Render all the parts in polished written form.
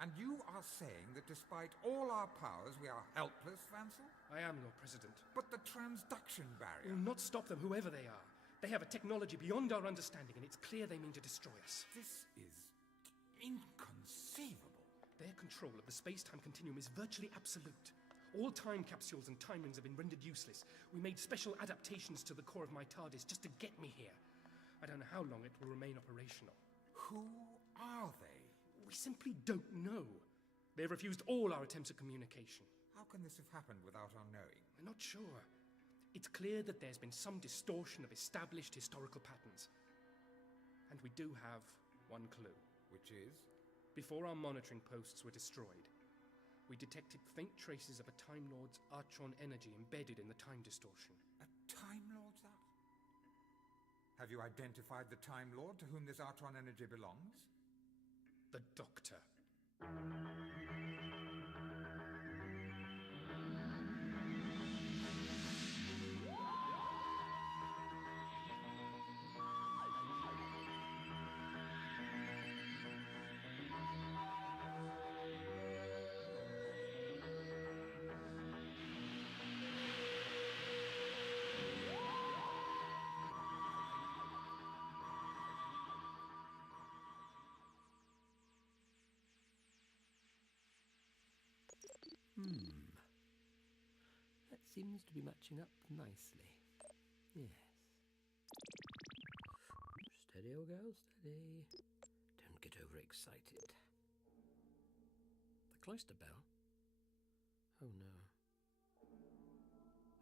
And you are saying that despite all our powers, we are helpless, Vansel? I am, Lord President. But the transduction barrier... We'll not stop them, whoever they are. They have a technology beyond our understanding, and it's clear they mean to destroy us. This is inconceivable. Their control of the space-time continuum is virtually absolute. All time capsules and time rings have been rendered useless. We made special adaptations to the core of my TARDIS just to get me here. I don't know how long it will remain operational. Who are they? We simply don't know. They've refused all our attempts at communication. How can this have happened without our knowing? We're not sure. It's clear that there's been some distortion of established historical patterns. And we do have one clue. Which is? Before our monitoring posts were destroyed, we detected faint traces of a Time Lord's Archon energy embedded in the time distortion. A Time Lord's that? Have you identified the Time Lord to whom this Archon energy belongs? The Doctor. That seems to be matching up nicely. Yes. Steady, old girl, steady. Don't get overexcited. The cloister bell? Oh no.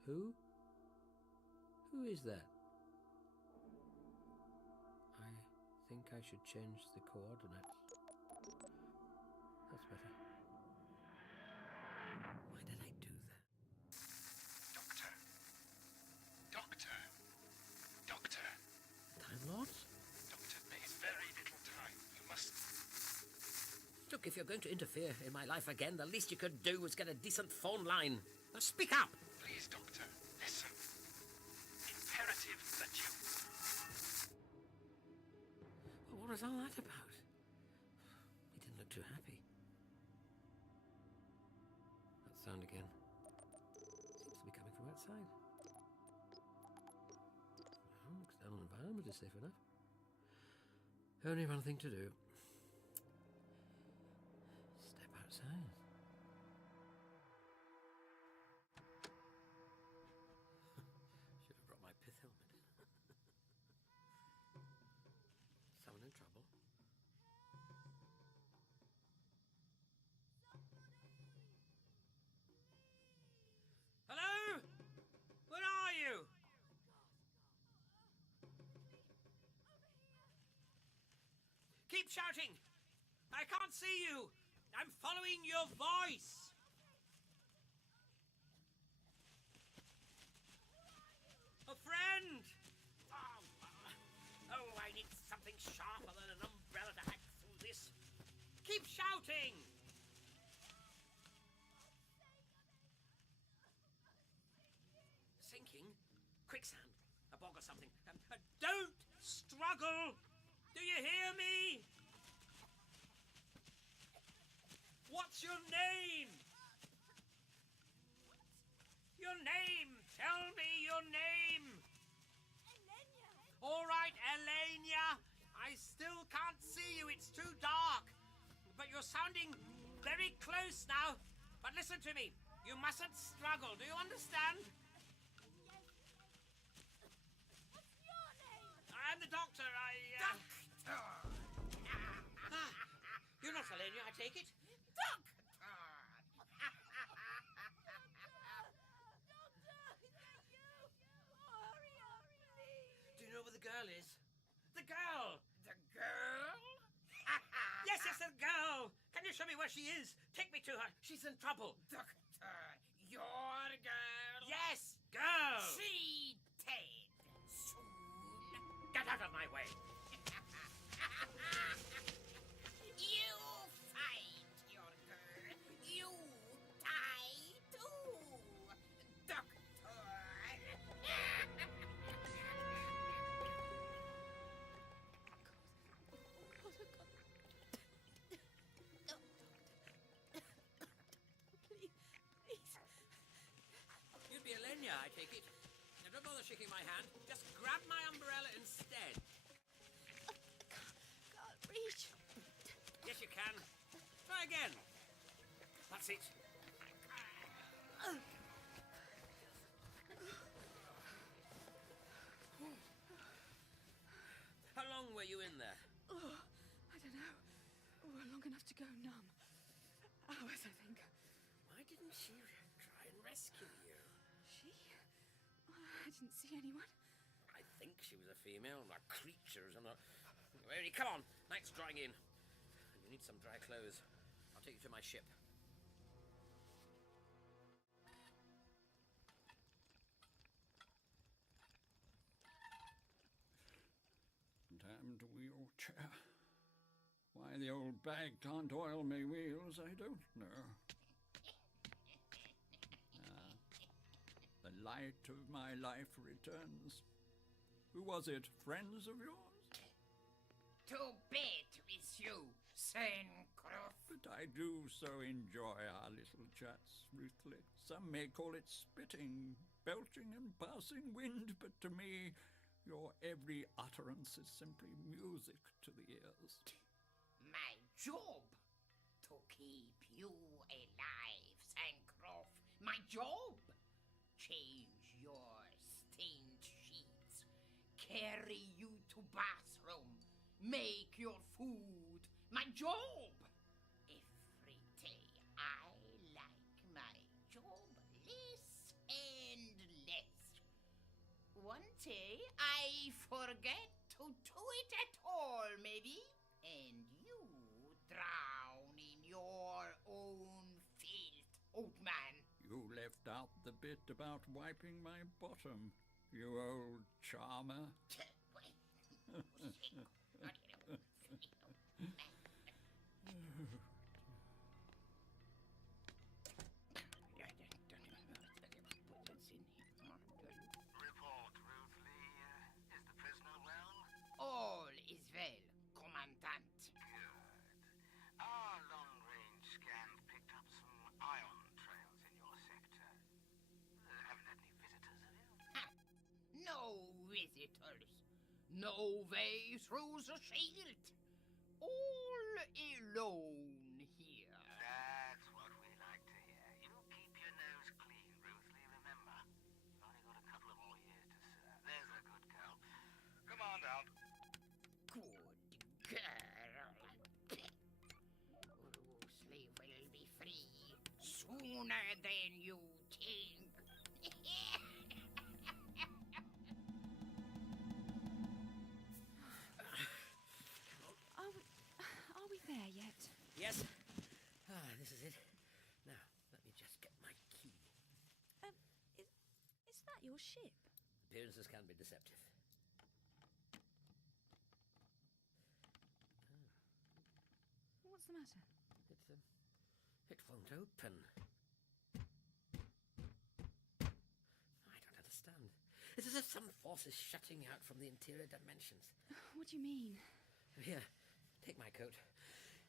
Who? Who is that? I think I should change the coordinates. That's better. Why did I do that? Doctor! Time Lords? Doctor, there is very little time. You must... Look, if you're going to interfere in my life again, the least you could do was get a decent phone line. Now speak up! Please, Doctor, listen. Imperative that you... Well, what was all that about? He didn't look too happy. That sound again. Seems to be coming from outside. Well, external environment is safe enough. Only one thing to do. Step outside. Should have brought my pith helmet. Someone in trouble? Hello? Where are you? Keep shouting! I can't see you! I'm following your voice! A friend! Oh, I need something sharper than an umbrella to hack through this. Keep shouting! Sinking? Quicksand. A bog or something. Don't struggle! Do you hear me? What's your name? Your name! Tell me your name! Elenia! All right, Elenia. I still can't see you. It's too dark. But you're sounding very close now. But listen to me. You mustn't struggle. Do you understand? Yes. What's your name? I'm the doctor. You're not Elenia, I take it? Doctor, thank you. Hurry, please. Do you know where the girl is? The girl! The girl? Yes, the girl! Can you show me where she is? Take me to her. She's in trouble. Doctor, your girl? Yes, girl! She dead soon. Get out of my way! You fight your girl. You die too, Doctor. take it. Now don't bother shaking my hand. Just grab my umbrella instead. Can't reach. Yes, you can. Try again. That's it. How long were you in there? Oh, I don't know. Oh, long enough to go numb. Hours, I think. Why didn't she try and rescue you? She? I didn't see anyone. I think she was a female. A creature, isn't it? Anyway, come on. Night's drawing in. You need some dry clothes. I'll take you to my ship. Damned wheelchair. Why the old bag can't oil me wheels, I don't know. The light of my life returns. Who was it? Friends of yours? To bed with you, Sancroft. But I do so enjoy our little chats, Ruthly. Some may call it spitting, belching and passing wind, but to me, your every utterance is simply music to the ears. My job to keep you alive, Sancroft. My job. Change your stained sheets, carry you to bathroom, make your food. My job. Every day I like my job less and less. One day I forget to do it at all, maybe, and you drown in your own filth, old man. You left out the bit about wiping my bottom, you old charmer. Report, Ruthly. Is the prisoner well? All is well, Commandant. Good. Our long-range scans picked up some ion trails in your sector. Haven't had any visitors, have you? Ha! No visitors. No way through the shield. All alone here. That's what we like to hear. You keep your nose clean, Ruthly, remember. You've only got a couple of more years to serve. There's a good girl. Come on down. Good girl. Ruthly will be free sooner than you think. Are we there yet? Yes. This is it. Now, let me just get my key. Is that your ship? Appearances can be deceptive. What's the matter? It won't open. I don't understand. It's as if some force is shutting out from the interior dimensions. What do you mean? Here, take my coat.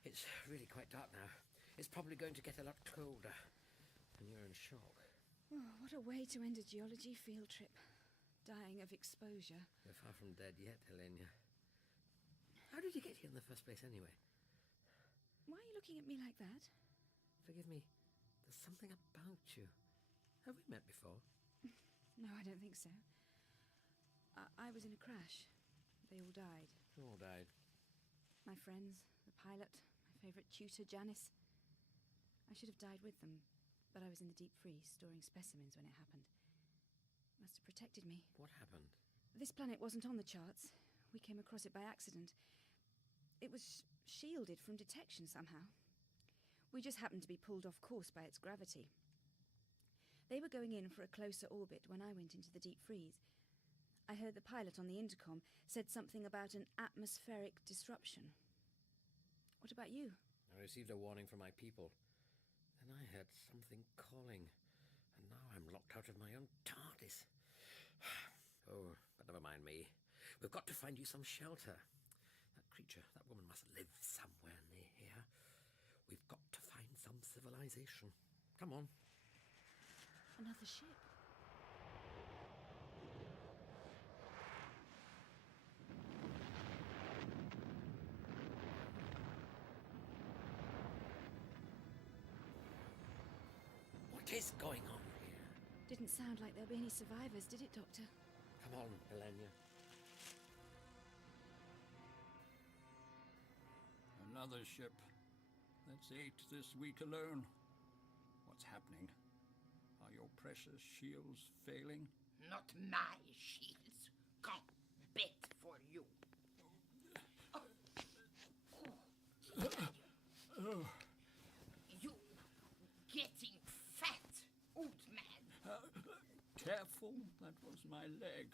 It's really quite dark now. It's probably going to get a lot colder. And you're in shock. Oh, what a way to end a geology field trip. Dying of exposure. You're far from dead yet, Helena. How did you get here in the first place, anyway? Why are you looking at me like that? Forgive me. There's something about you. Have we met before? No, I don't think so. I was in a crash. They all died. Who all died? My friends, the pilot, my favourite tutor, Janice. I should have died with them, but I was in the deep freeze, storing specimens when it happened. Must have protected me. What happened? This planet wasn't on the charts. We came across it by accident. It was shielded from detection somehow. We just happened to be pulled off course by its gravity. They were going in for a closer orbit when I went into the deep freeze. I heard the pilot on the intercom said something about an atmospheric disruption. What about you? I received a warning from my people. Then I heard something calling. And now I'm locked out of my own TARDIS. Oh, but never mind me. We've got to find you some shelter. That creature, that woman must live somewhere near here. We've got to find some civilization. Come on. Another ship. is going on here? Didn't sound like there'll be any survivors, did it, Doctor? Come on, Millenium. Another ship. That's 8 this week alone. What's happening? Are your precious shields failing? Not my shields. Come, bet for you. You getting fat, old man. Careful, that was my leg.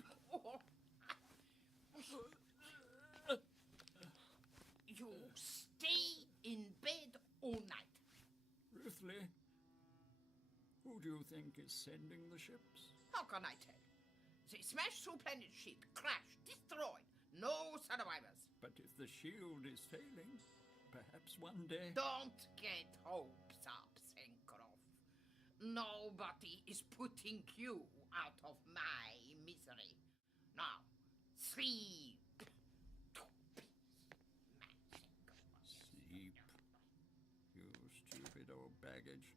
You stay in bed all night. Ruthly, who do you think is sending the ships? How can I tell? They smashed through planet ship, crashed, destroyed. No survivors. But if the shield is failing, perhaps one day... Don't get hopes up, Senkrov. Nobody is putting you out of my misery. Now, sleep. Sleep. You stupid old baggage.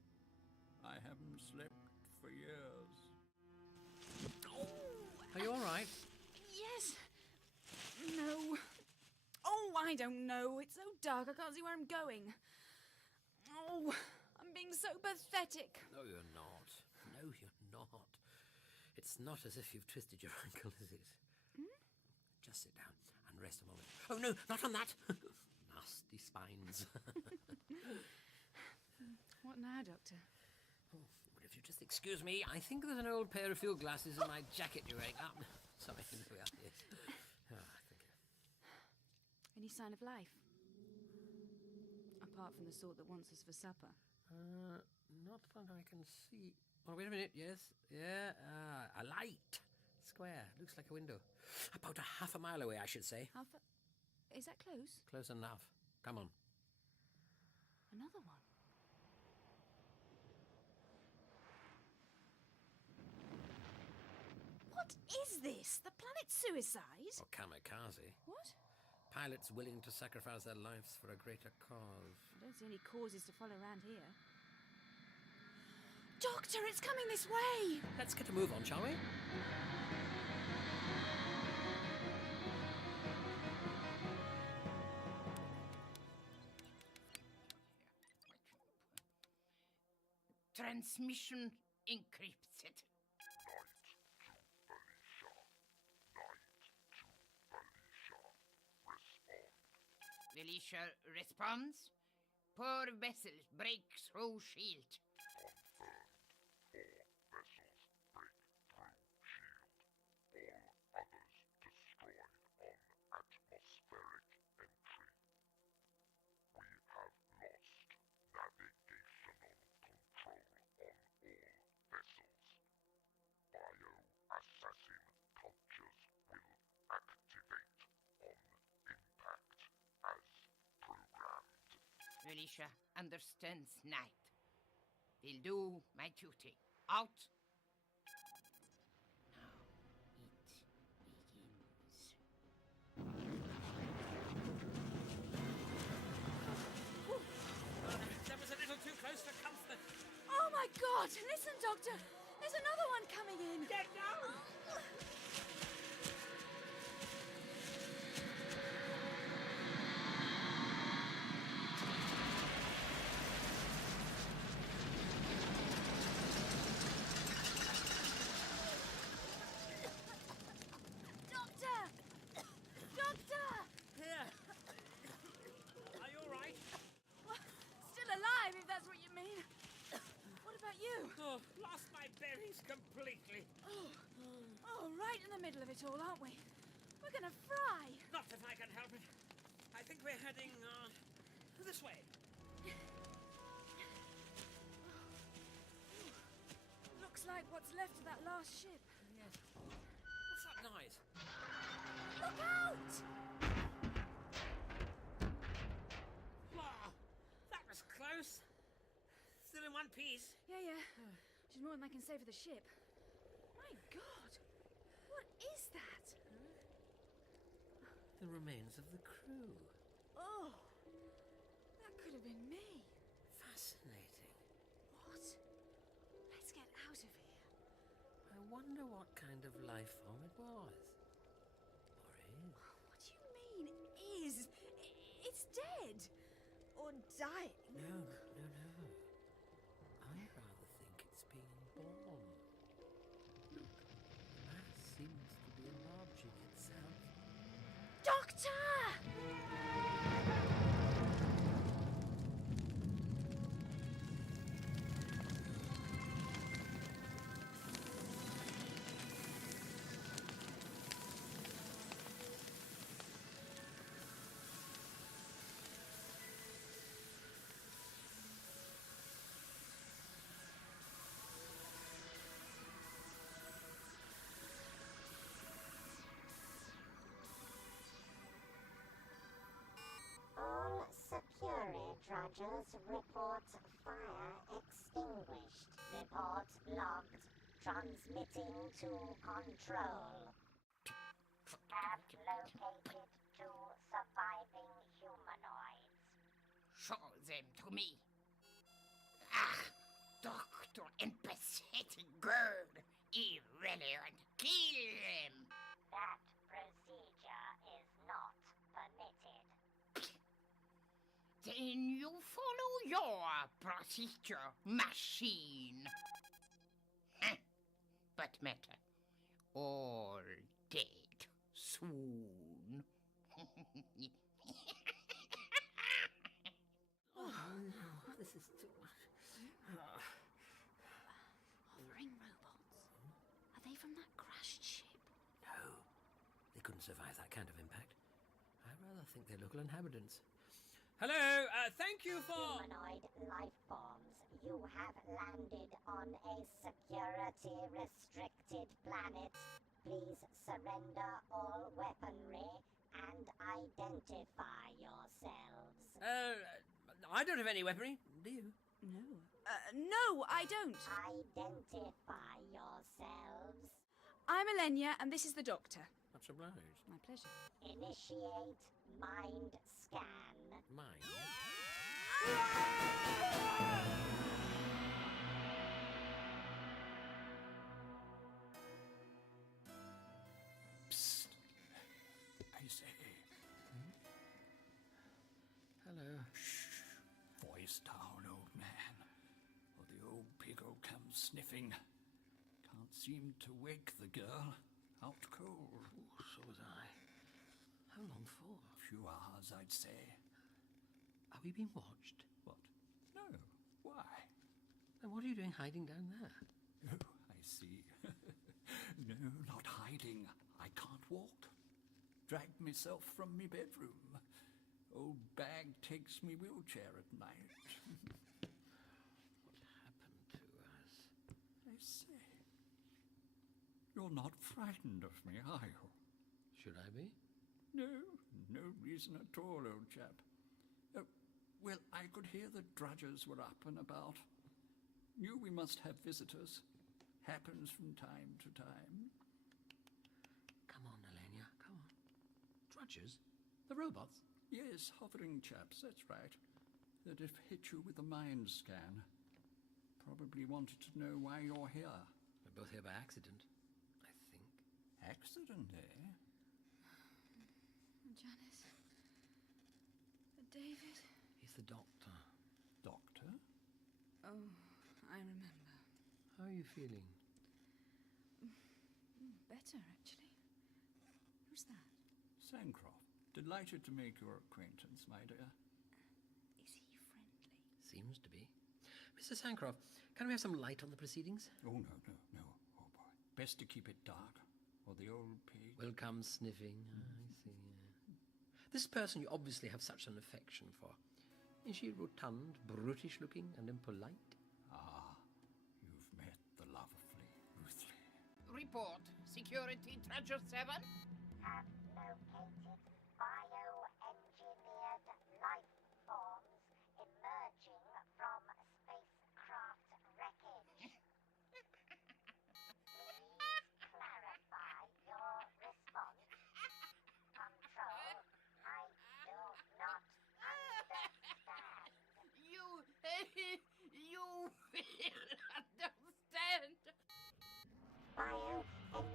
I haven't slept for years. Are you all right? Yes. No. Oh, I don't know. It's so dark, I can't see where I'm going. Oh, I'm being so pathetic. No, you're not. No, you're not. It's not as if you've twisted your ankle, is it? Just sit down and rest a moment. Oh, no, not on that. Nasty spines. What now, Doctor? Oh, well, if you just excuse me, I think there's an old pair of field glasses in my jacket you're wearing up. Sorry, there we are. Yes. Thank you. Any sign of life? Apart from the sort that wants us for supper. Not that I can see. Oh, wait a minute. Yes. Yeah. A light. Square. Looks like a window. About half a mile away, I should say. Is that close? Close enough. Come on. Another one. What is this? The planet suicide? Or kamikaze. What? Pilots willing to sacrifice their lives for a greater cause. I don't see any causes to follow around here. Doctor, it's coming this way! Let's get a move on, shall we? Transmission encrypted. Felicia responds. Poor vessels break through shield. Felicia understands night. Will do my duty. Out. Now it begins. That was a little too close for comfort. Oh my God! Listen, Doctor! There's another one coming in! Get down! Doctor! Doctor! Here. Are you all right? Still alive, if that's what you mean. What about you? Oh, lost my bearings completely. Oh, right in the middle of it all, aren't we? We're gonna fry. Not if I can help it. I think we're heading, this way. Looks like what's left of that last ship. Yes. What's that noise? Look out! Oh, that was close. Still in one piece. Yeah. Which is more than I can say for the ship. My God! What is that? The remains of the crew. Oh! That could have been me. Fascinating. What? Let's wonder what kind of life form it was. Or is. What do you mean, is? It's dead. Or dying. No. I rather think it's being born. Look, the mass seems to be enlarging itself. Doctor! All Supuri drudgers report fire extinguished. Report logged. Transmitting to control. Have located two surviving humanoids. Show them to me. Ah, doctor and pathetic girl. Irrelevant. Kill them. That procedure is not permitted. Then you follow your procedure, machine. Huh? But matter. All dead soon. This is too much. Hovering robots. Are they from that crashed ship? No, they couldn't survive that kind of impact. I rather think they're local inhabitants. Hello, thank you for... Humanoid life forms, you have landed on a security-restricted planet. Please surrender all weaponry and identify yourselves. I don't have any weaponry, do you? No. No, I don't. Identify yourselves. I'm Millenia, and this is the Doctor. Much obliged. My pleasure. Initiate mind scan. Mine? Psst. I say. Hello. Shh. Voice down, old man. Or the old pig'll come sniffing. Can't seem to wake the girl. Out cold. Oh, so was I. How long for? A few hours, I'd say. Are we being watched? What? No. Why? And what are you doing hiding down there? Oh, I see. No, not hiding. I can't walk. Dragged myself from me bedroom. Old bag takes me wheelchair at night. What happened to us? I say. You're not frightened of me, are you? Should I be? No reason at all, old chap. Well, I could hear the drudgers were up and about. Knew we must have visitors. Happens from time to time. Come on, Millenia, come on. Drudgers? The robots? Yes, hovering chaps, that's right. That have hit you with a mind scan. Probably wanted to know why you're here. We're both here by accident, I think. Accident, eh? Janice. David. He's the doctor. Doctor? Oh, I remember. How are you feeling? Better, actually. Who's that? Sancroft. Delighted to make your acquaintance, my dear. Is he friendly? Seems to be. Mr. Sancroft, can we have some light on the proceedings? Oh, no. Oh, boy. Best to keep it dark, or the old pig... Will come sniffing. I see. This person you obviously have such an affection for. Is she rotund, brutish-looking, and impolite? Ah, you've met the lovely Ruthly. Report. Security Treasure 7. Have located bioengineered life forms emerging from spacecraft wreckage. Please clarify your response. Control, I do not understand. You will understand. Bioengineered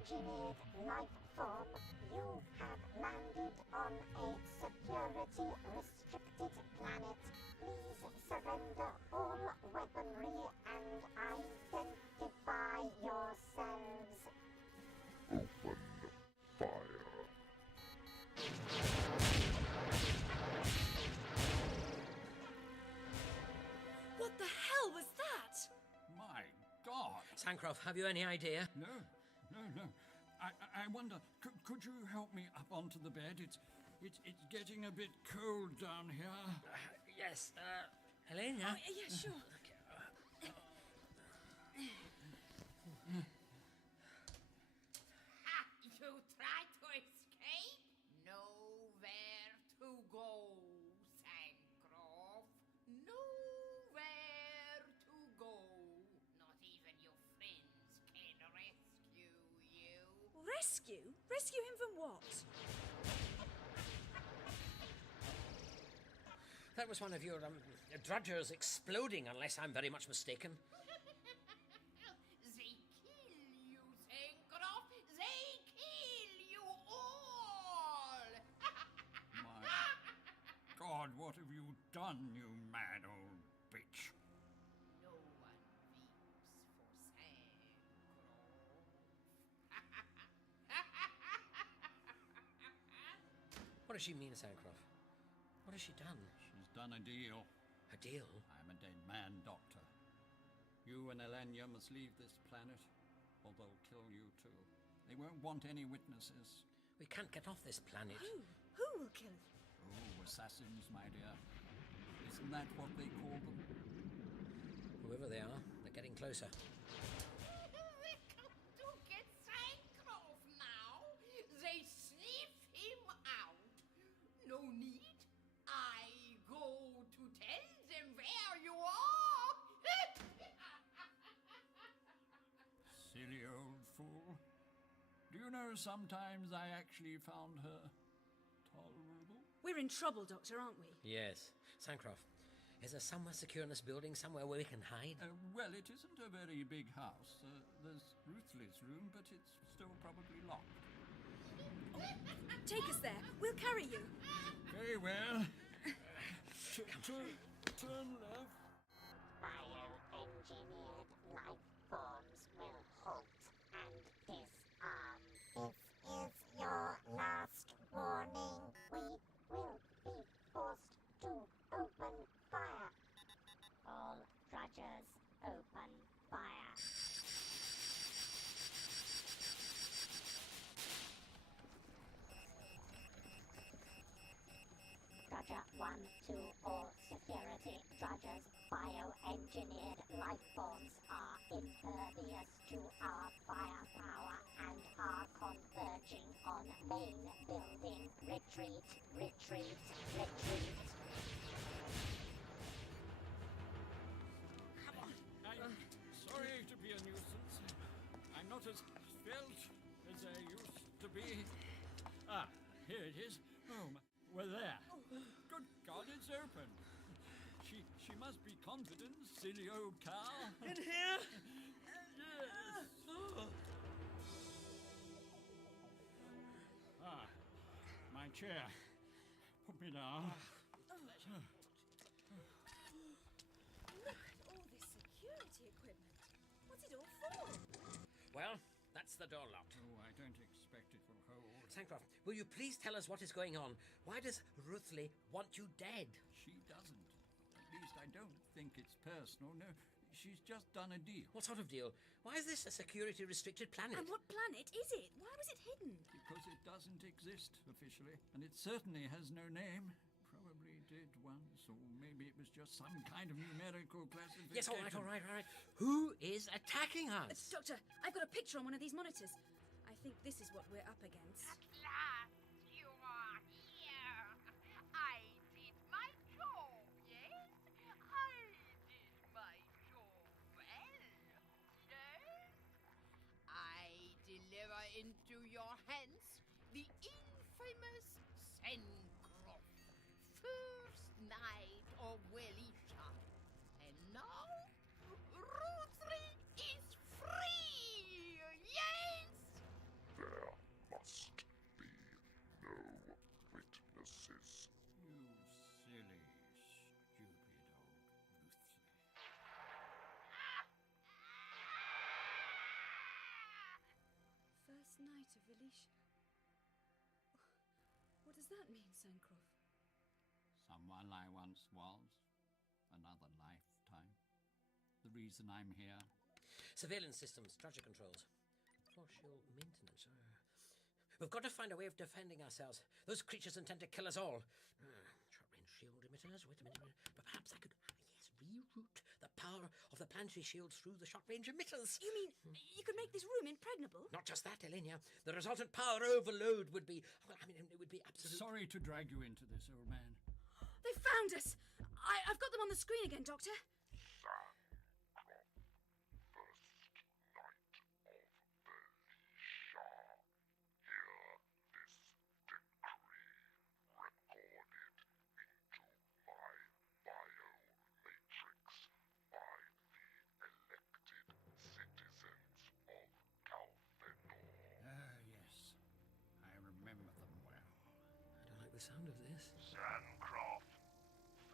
bioengineered life form, you have landed on a security-restricted planet. Please surrender all weaponry and identify yourselves. Open fire. What the hell was that? My God! Sancroft, have you any idea? No. I wonder, could you help me up onto the bed? It's getting a bit cold down here. Yes, Helena? Oh, yeah, sure. Ha! You try to escape? Nowhere to go, Sancroft. Nowhere to go. Not even your friends can rescue you. Rescue? Rescue him from what? That was one of your drudgers exploding, unless I'm very much mistaken. They kill you, Sancroft. They kill you all. My God, what have you done, you mad old bitch? No one weeps for Sancroft. What does she mean, Sancroft? What has she done? She's done a deal. A deal? I'm a dead man, Doctor. You and Elenia must leave this planet, or they'll kill you too. They won't want any witnesses. We can't get off this planet. Who will kill him? Oh, assassins, my dear. Isn't that what they call them? Whoever they are, they're getting closer. They come to get Sancroft now. They sniff him out. No need. I go to tell them where you are. Silly old fool. Do you know, sometimes I actually found her tolerable? We're in trouble, Doctor, aren't we? Yes. Sancroft, is there somewhere secure in this building, somewhere where we can hide? Well, it isn't a very big house. There's Ruthless room, but it's still probably locked. Take us there. We'll carry you. Very well. Turn left. Bioengineered life forms will halt and disarm. This is your last warning. We will be forced to open fire. All drudgers, open fire. Drudger 1, 2, all security. Drudgers' bioengineered life forms are impervious to our firepower and are converging on main building. Retreat, retreat, retreat. Come on. I'm sorry to be a nuisance. I'm not as svelte as I used to be. Ah, here it is. Oh, we're there. Good God, it's open. She must be confident, silly old cow. In here? Yes. Ah, my chair. Put me down. Look at all this security equipment. What's it all for? Well, that's the door locked. Oh, I don't expect it will hold. Sancroft, will you please tell us what is going on? Why does Ruthley want you dead? She doesn't. At least I don't think it's personal. No, she's just done a deal. What sort of deal? Why is this a security-restricted planet? And what planet is it? Why was it hidden? Because it doesn't exist officially, and it certainly has no name. Probably did once, or maybe it was just some kind of numerical classification. Yes, all right. Who is attacking us? Doctor, I've got a picture on one of these monitors. I think this is what we're up against. At last you are here. I did my job, yes? I did my job well. Yes? I deliver into your hands the infamous Sancroft, first knight of Walisha. And now, Ruthley is free! Yes! night of Velisha. What does that mean, Sancroft? Someone I once was. Another lifetime. The reason I'm here. Surveillance systems, trajectory controls. Partial maintenance. We've got to find a way of defending ourselves. Those creatures intend to kill us all. Short-range shield emitters. Wait a minute. Perhaps I could, reroute the power of the planetary shields through the short-range emitters. You mean you could make this room impregnable? Not just that, Elenia. The resultant power overload would be... Well, I mean, it would be absolute... Sorry to drag you into this, old man. They found us! I've got them on the screen again, Doctor. Sound of this. Sancroft,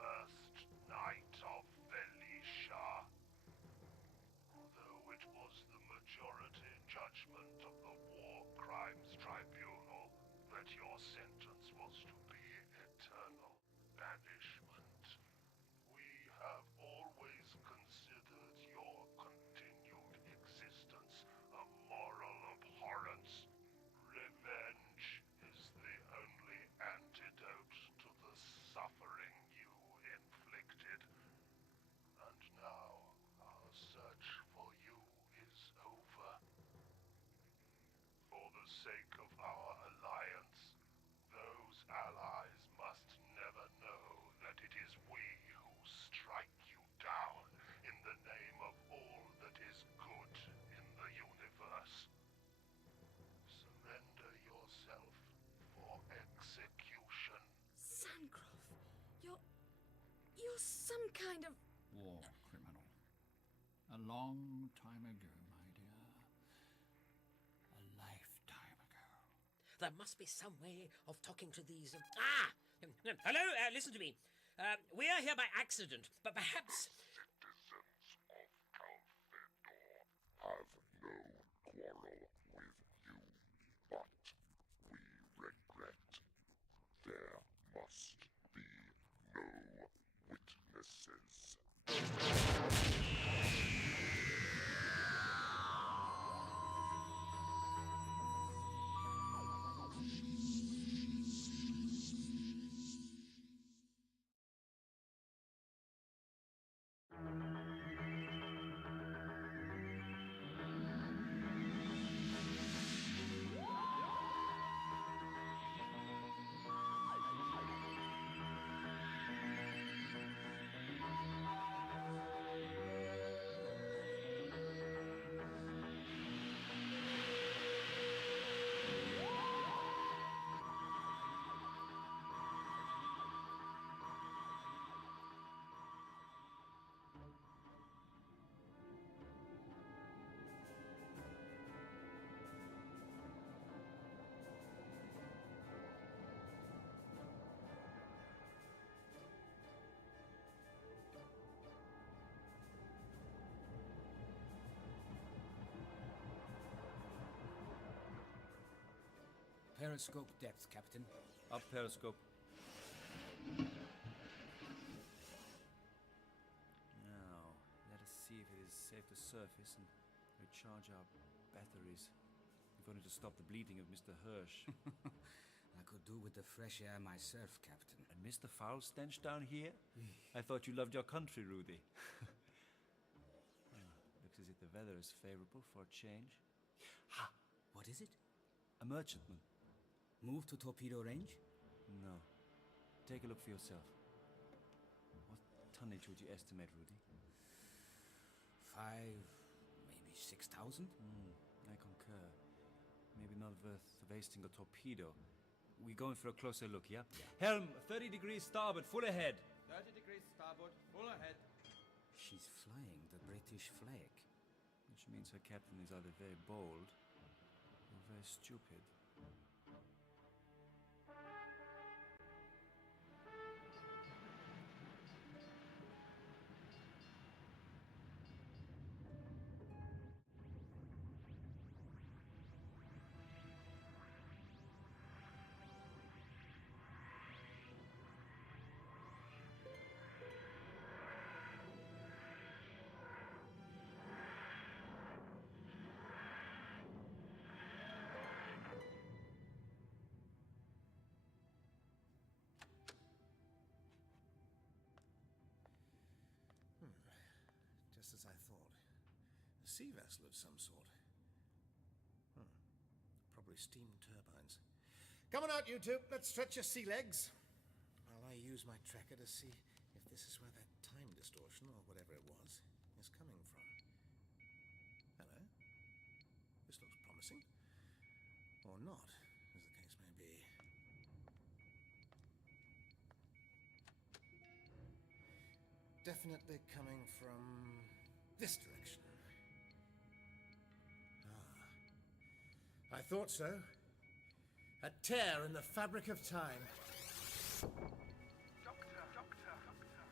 first night of Velisha. Though it was the majority judgment of the War Crimes Tribunal that your sentence was to be eternal banishment, we have always considered your continued existence a moral abhorrence. Revenge is the only antidote to the suffering you inflicted. And now our search for you is over. For the sake of our alliance, those allies must never know that it is we who strike you down in the name of all that is good in the universe. Surrender yourself for execution. Sancroft, you're some kind of... War criminal. A long time ago, my dear. A lifetime ago. There must be some way of talking to these... Hello, listen to me. We are here by accident, but perhaps... Citizens of Calfedor have no quarrel with you, but we regret there must be no witnesses. Periscope depth, Captain. Up periscope. Now, let us see if it is safe to surface and recharge our batteries. If only to stop the bleeding of Mr. Hirsch. I could do with the fresh air myself, Captain. And Mr. Foul stench down here? I thought you loved your country, Rudy. Looks as if the weather is favorable for a change. Ha! What is it? A merchantman. Move to torpedo range? No. Take a look for yourself. What tonnage would you estimate, Rudy? 5, maybe 6,000? I concur. Maybe not worth wasting a torpedo. We going for a closer look, yeah? Helm, 30 degrees starboard, full ahead. 30 degrees starboard, full ahead. She's flying the British flag. Which means her captain is either very bold or very stupid. sea vessel of some sort. Probably steam turbines. Come on out, you two. Let's stretch your sea legs. While I use my tracker to see if this is where that time distortion, or whatever it was, is coming from. Hello. This looks promising. Or not, as the case may be. Definitely coming from this direction. I thought so. A tear in the fabric of time.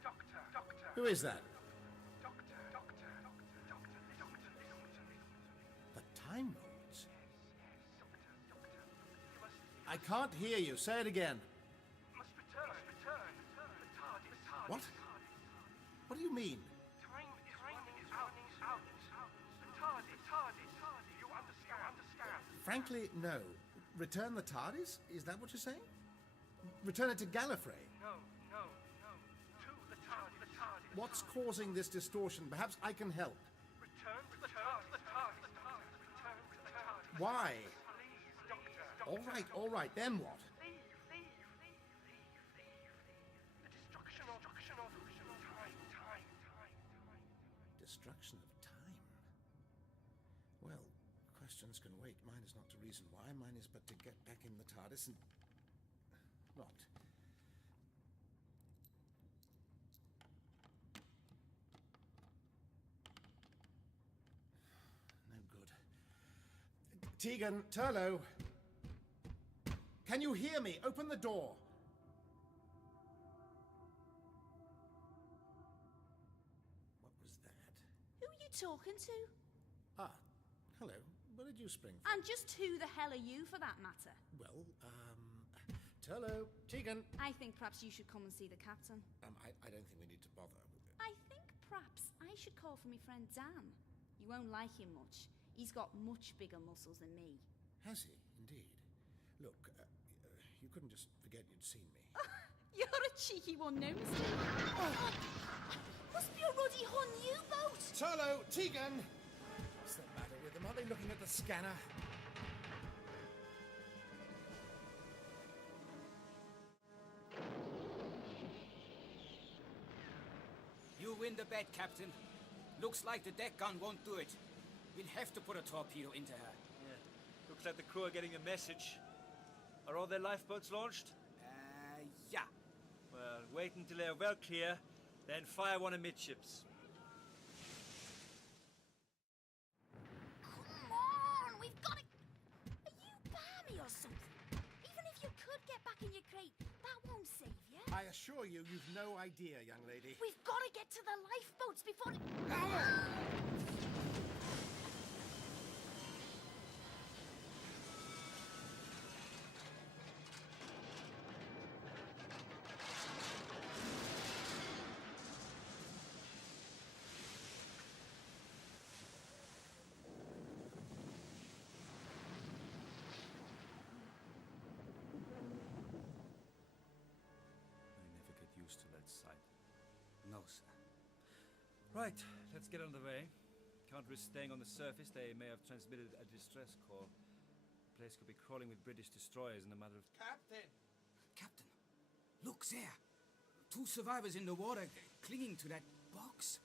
Doctor. Who is that? The Time Lords? I can't hear you. Say it again. Must return. What? What do you mean? Time is running out. The TARDIS. You understand? Frankly, no. Return the TARDIS? Is that what you're saying? Return it to Gallifrey? No. To the TARDIS. What's causing this distortion? Perhaps I can help. Return to the TARDIS. Why? Please, Doctor. All right. Then what? Leave. The destruction of time. Destruction of time? Well, questions can wait. Mine is not to reason why. Mine is but to get back in the TARDIS and... What? No good. Tegan, Turlo! Can you hear me? Open the door! What was that? Who are you talking to? Ah, hello. Where did you spring from? And just who the hell are you, for that matter? Well, Turlo, Tegan. I think perhaps you should come and see the captain. I don't think we need to bother. I think perhaps I should call for my friend Dan. You won't like him much. He's got much bigger muscles than me. Has he, indeed? Look, you couldn't just forget you'd seen me. You're a cheeky one, no mistake. Must be a ruddy Hun U-boat! Turlo, Tegan! What's the matter with them? Are they looking at the scanner? You win the bet, Captain. Looks like the deck gun won't do it. We'll have to put a torpedo into her. Yeah. Looks like the crew are getting a message. Are all their lifeboats launched? Yeah. Well, wait until they're well clear, then fire one amidships. Come on, we've got to... Are you balmy or something? Even if you could get back in your crate, that won't save you. I assure you, you've no idea, young lady. We've got to get to the lifeboats before... Used to that sight. No, sir. Right, let's get on the way. Can't risk staying on the surface. They may have transmitted a distress call. The place could be crawling with British destroyers in a matter of... Captain! Captain, look there. 2 survivors in the water clinging to that box.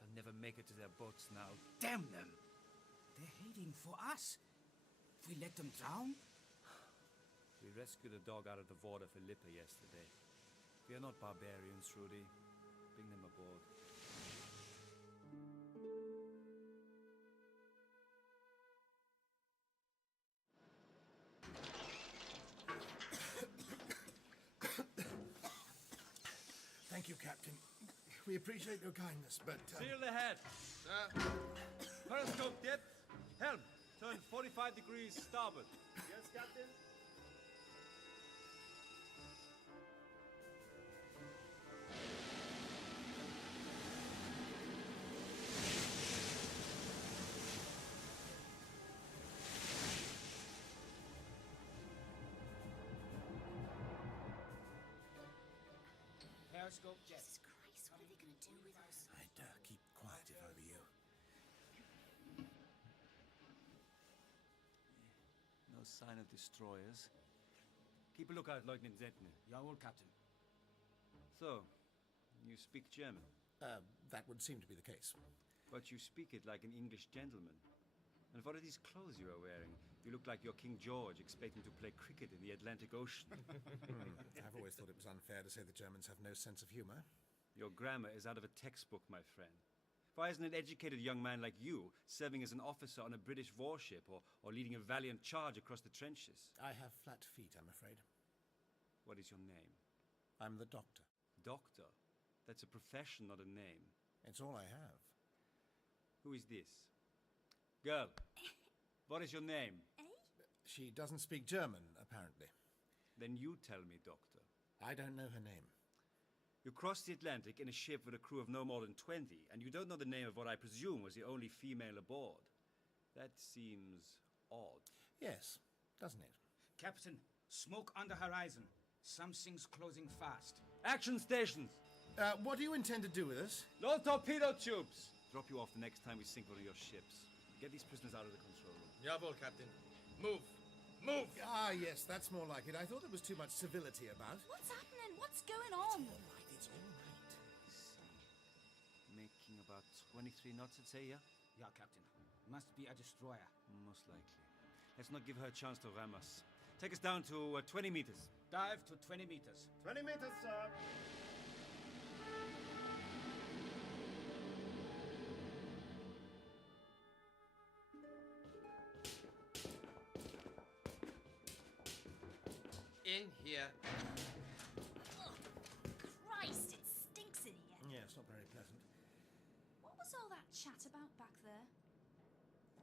They'll never make it to their boats now. Damn them! They're heading for us. If we let them drown... We rescued a dog out of the water for Lipper yesterday. We are not barbarians, Rudy. Bring them aboard. Thank you, Captain. We appreciate your kindness, but... Sail ahead! Periscope depth. Helm, turn 45 degrees starboard. Yes, Captain. Periscope jet. Jesus Christ, what are they going to do with us? I'd keep quiet if I were you. sign of destroyers. Keep a lookout, Lieutenant Zentner. Jawohl, Captain. So, you speak German? That would seem to be the case. But you speak it like an English gentleman. And what are these clothes you are wearing? You look like you're King George expecting to play cricket in the Atlantic Ocean. I've always thought it was unfair to say the Germans have no sense of humor. Your grammar is out of a textbook, my friend. Why isn't an educated young man like you serving as an officer on a British warship or leading a valiant charge across the trenches? I have flat feet, I'm afraid. What is your name? I'm the doctor. Doctor? That's a profession, not a name. It's all I have. Who is this? Girl, what is your name? She doesn't speak German, apparently. Then you tell me, Doctor. I don't know her name. You crossed the Atlantic in a ship with a crew of no more than 20, and you don't know the name of what I presume was the only female aboard. That seems odd. Yes, doesn't it? Captain, smoke on the horizon. Something's closing fast. Action stations! What do you intend to do with us? No torpedo tubes! Drop you off the next time we sink one of your ships. Get these prisoners out of the control room. Jawohl, Captain. Move! Move! Ah, yes, that's more like it. I thought there was too much civility about. What's happening? What's going on? It's all right. Making about 23 knots, I'd say, yeah? Yeah, Captain. Must be a destroyer. Most likely. Let's not give her a chance to ram us. Take us down to 20 meters. Dive to 20 meters. 20 meters, sir. In here. Oh, Christ, it stinks in here. Yeah, it's not very pleasant. What was all that chat about back there?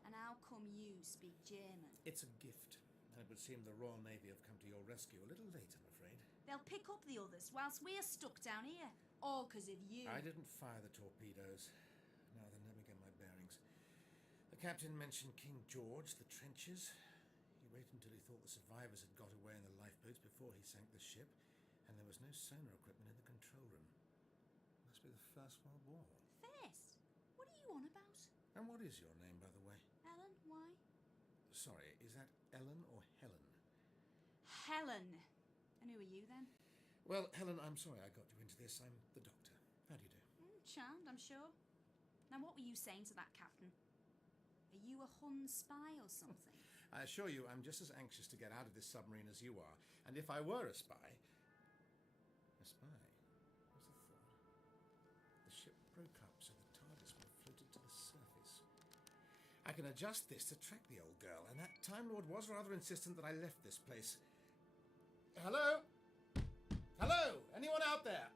And how come you speak German? It's a gift. And it would seem the Royal Navy have come to your rescue a little late, I'm afraid. They'll pick up the others whilst we're stuck down here. All because of you. I didn't fire the torpedoes. Now then, let me get my bearings. The captain mentioned King George, the trenches. He waited until he thought the survivors had got away in the lifeboats before he sank the ship, and there was no sonar equipment in the control room. Must be the First World War. First? What are you on about? And what is your name, by the way? Ellen, why? Sorry, is that Ellen or Helen? Helen. And who are you then? Well, Helen, I'm sorry I got you into this. I'm the doctor. How do you do? Charmed, I'm sure. Now, what were you saying to that captain? Are you a Hun spy or something? I assure you, I'm just as anxious to get out of this submarine as you are. And if I were a spy... A spy? What's the thought? The ship broke up, so the TARDIS would have floated to the surface. I can adjust this to track the old girl, and that Time Lord was rather insistent that I left this place. Hello? Hello? Anyone out there?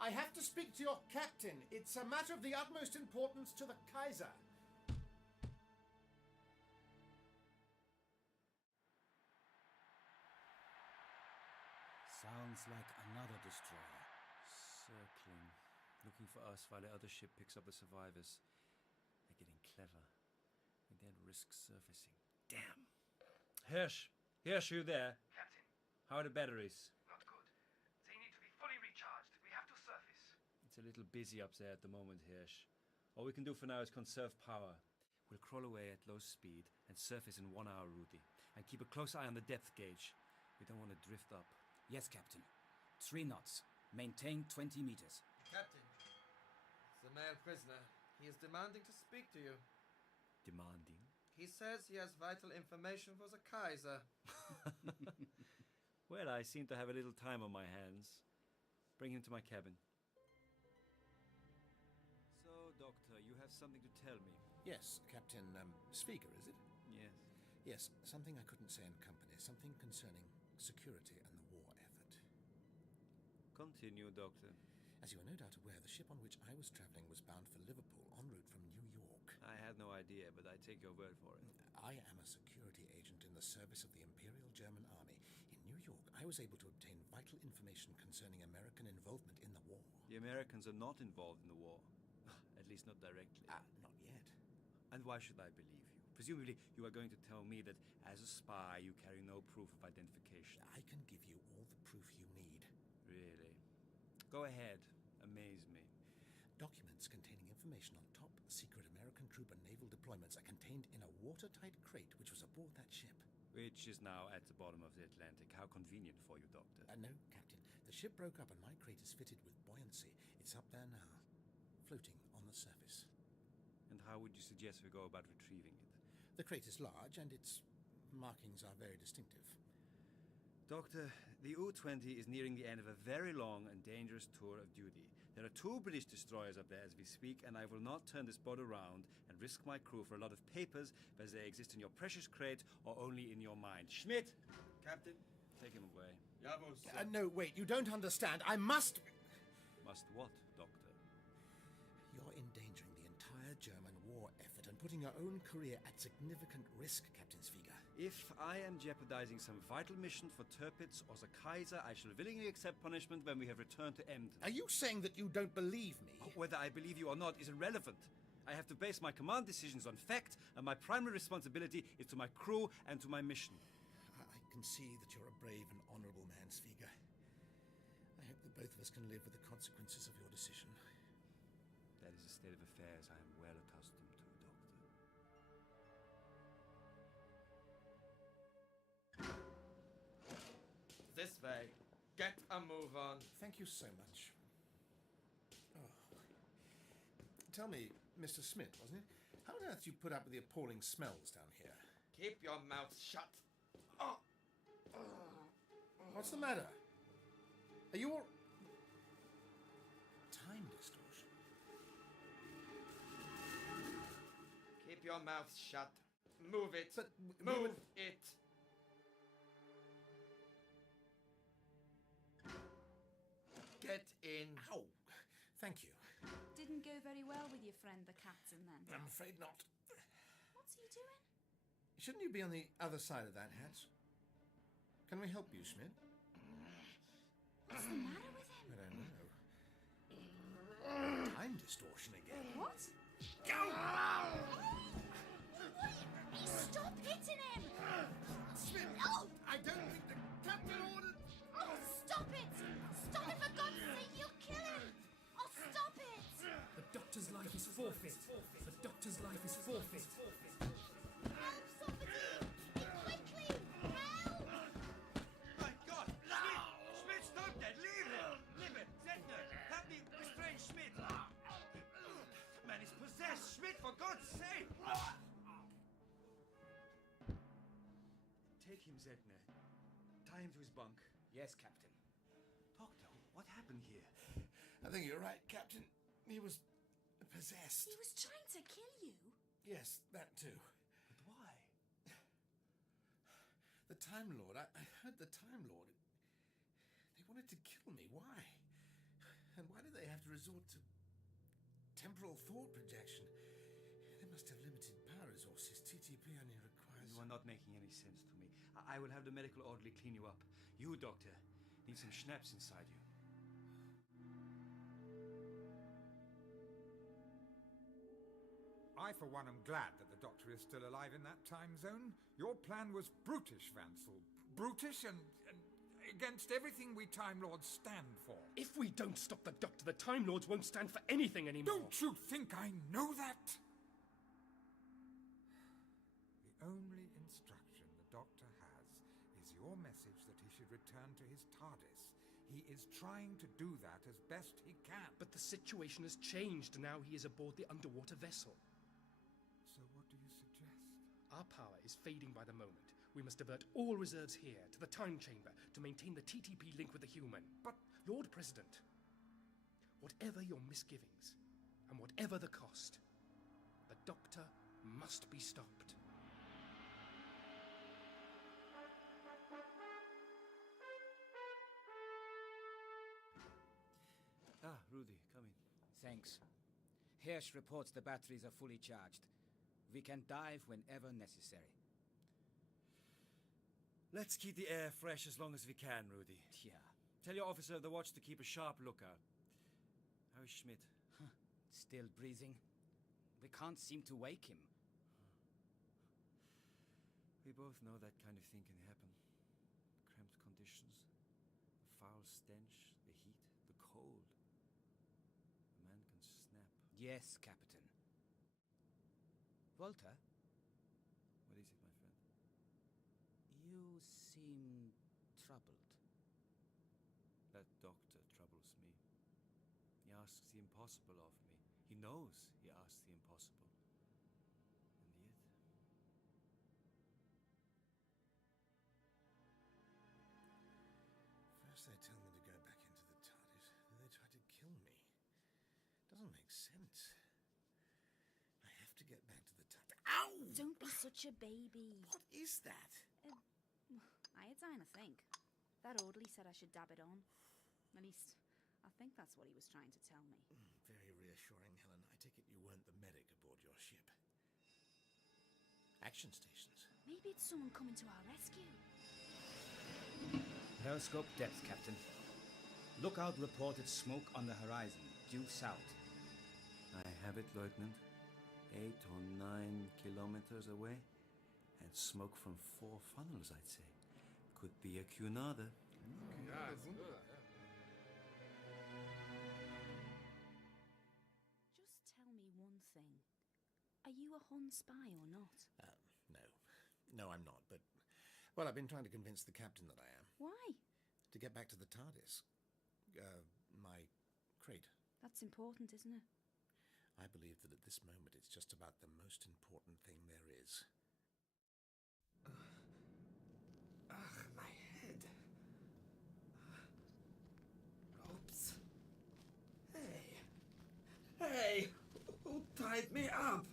I have to speak to your captain. It's a matter of the utmost importance to the Kaiser. Sounds like another destroyer. Circling. Looking for us while the other ship picks up the survivors. They're getting clever. We daren't risk surfacing. Damn. Hirsch! Hirsch, you there? Captain. How are the batteries? Not good. They need to be fully recharged. We have to surface. It's a little busy up there at the moment, Hirsch. All we can do for now is conserve power. We'll crawl away at low speed and surface in 1 hour, Rudy. And keep a close eye on the depth gauge. We don't want to drift up. Yes, Captain. 3 knots. Maintain 20 meters. Captain, it's a male prisoner. He is demanding to speak to you. Demanding? He says he has vital information for the Kaiser. Well, I seem to have a little time on my hands. Bring him to my cabin. So, Doctor, you have something to tell me. Yes, Captain Svega, is it? Yes. Yes, something I couldn't say in company. Something concerning security and the war effort. Continue, Doctor. As you are no doubt aware, the ship on which I was travelling was bound for Liverpool en route from New York. I had no idea, but I take your word for it. I am a security agent in the service of the Imperial German Army. In New York, I was able to obtain vital information concerning American involvement in the war. The Americans are not involved in the war. At least not directly. Not yet. And why should I believe you? Presumably, you are going to tell me that as a spy, you carry no proof of identification. I can give you all the proof you need. Really? Go ahead. Amaze me. Documents containing information on top secret American troop and naval deployments are contained in a watertight crate which was aboard that ship. Which is now at the bottom of the Atlantic. How convenient for you, Doctor. No, Captain. The ship broke up and my crate is fitted with buoyancy. It's up there now, floating on the surface. And how would you suggest we go about retrieving it? The crate is large and its markings are very distinctive. Doctor, the U-20 is nearing the end of a very long and dangerous tour of duty. There are 2 British destroyers up there as we speak, and I will not turn this boat around and risk my crew for a lot of papers, whether they exist in your precious crate or only in your mind. Schmidt! Captain. Take him away. Jawohl, sir. No, wait, you don't understand. I must... Must what, Doctor? You're endangering the entire German war effort and putting your own career at significant risk, Captain Svieger. If I am jeopardizing some vital mission for Tirpitz or the Kaiser, I shall willingly accept punishment when we have returned to Emden. Are you saying that you don't believe me? Whether I believe you or not is irrelevant. I have to base my command decisions on fact, and my primary responsibility is to my crew and to my mission. I can see that you're a brave and honorable man, Svieger. I hope that both of us can live with the consequences of your decision. That is a state of affairs I am well accustomed to, Doctor. This way. Get a move on. Thank you so much. Oh. Tell me, Mr. Smith, wasn't it? How on earth do you put up with the appalling smells down here? Keep your mouth shut. What's the matter? Are you all... Time distortion. Keep your mouth shut. Move it. But move it. Get in. Ow. Thank you. Didn't go very well with your friend, the captain, then? I'm afraid not. What's he doing? Shouldn't you be on the other side of that hatch? Can we help you, Schmidt? What's the matter with him? I don't know. Time distortion again. What? Go! Stop hitting him! Smith! No! I don't think the captain ordered... Oh, stop it! Stop it, for God's sake! You'll kill him! Oh, stop it! The doctor's life is forfeit. The doctor's life is forfeit. Help, somebody! Quickly! Help! My God! Schmidt! Schmidt, stop that! Leave him! Leave it! Zentner! Help me restrain Schmidt! The man is possessed! Schmidt, for God's sake! Take him, Zentner. Tie him to his bunk. Yes, Captain. Doctor, what happened here? I think you're right, Captain. He was possessed. He was trying to kill you. Yes, that too. But why? The Time Lord. I heard the Time Lord. They wanted to kill me. Why? And why did they have to resort to temporal thought projection? They must have limited power resources. TTP only requires... You are not making any sense to me. I will have the medical orderly clean you up. You, Doctor, need some schnapps inside you. I, for one, am glad that the Doctor is still alive in that time zone. Your plan was brutish, Vansel. Brutish and against everything we Time Lords stand for. If we don't stop the Doctor, the Time Lords won't stand for anything anymore. Don't you think I know that? The only instruction the Doctor has is your message that he should return to his TARDIS. He is trying to do that as best he can. But the situation has changed. Now he is aboard the underwater vessel. So what do you suggest? Our power is fading by the moment. We must divert all reserves here to the time chamber to maintain the TTP link with the human. But, Lord President, whatever your misgivings, and whatever the cost, the Doctor must be stopped. Rudy, come in. Thanks. Hirsch reports the batteries are fully charged. We can dive whenever necessary. Let's keep the air fresh as long as we can, Rudy. Yeah. Tell your officer of the watch to keep a sharp lookout. How is Schmidt? Still breathing. We can't seem to wake him. We both know that kind of thing can happen. Cramped conditions, the foul stench, the heat, the cold. A man can snap. Yes, Captain. Walter? What is it, my friend? You seem troubled. That doctor troubles me. He asks the impossible of me. He knows he asks the impossible. And yet... First they tell me to go back into the TARDIS, then they try to kill me. Doesn't make sense. I have to get back to the TARDIS. Ow! Don't be such a baby. What is that? Iodine, I think. That orderly said I should dab it on. At least, I think that's what he was trying to tell me. Very reassuring, Helen. I take it you weren't the medic aboard your ship. Action stations. Maybe it's someone coming to our rescue. Periscope depth, Captain. Lookout reported smoke on the horizon, due south. I have it, Lieutenant. 8 or 9 kilometers away. And smoke from 4 funnels, I'd say. Could be a Cunada. Just tell me one thing. Are you a Hun spy or not? No. No, I'm not, but... Well, I've been trying to convince the captain that I am. Why? To get back to the TARDIS. My crate. That's important, isn't it? I believe that at this moment it's just about the most important thing there is. My head. Ropes. Hey! Who tied me up?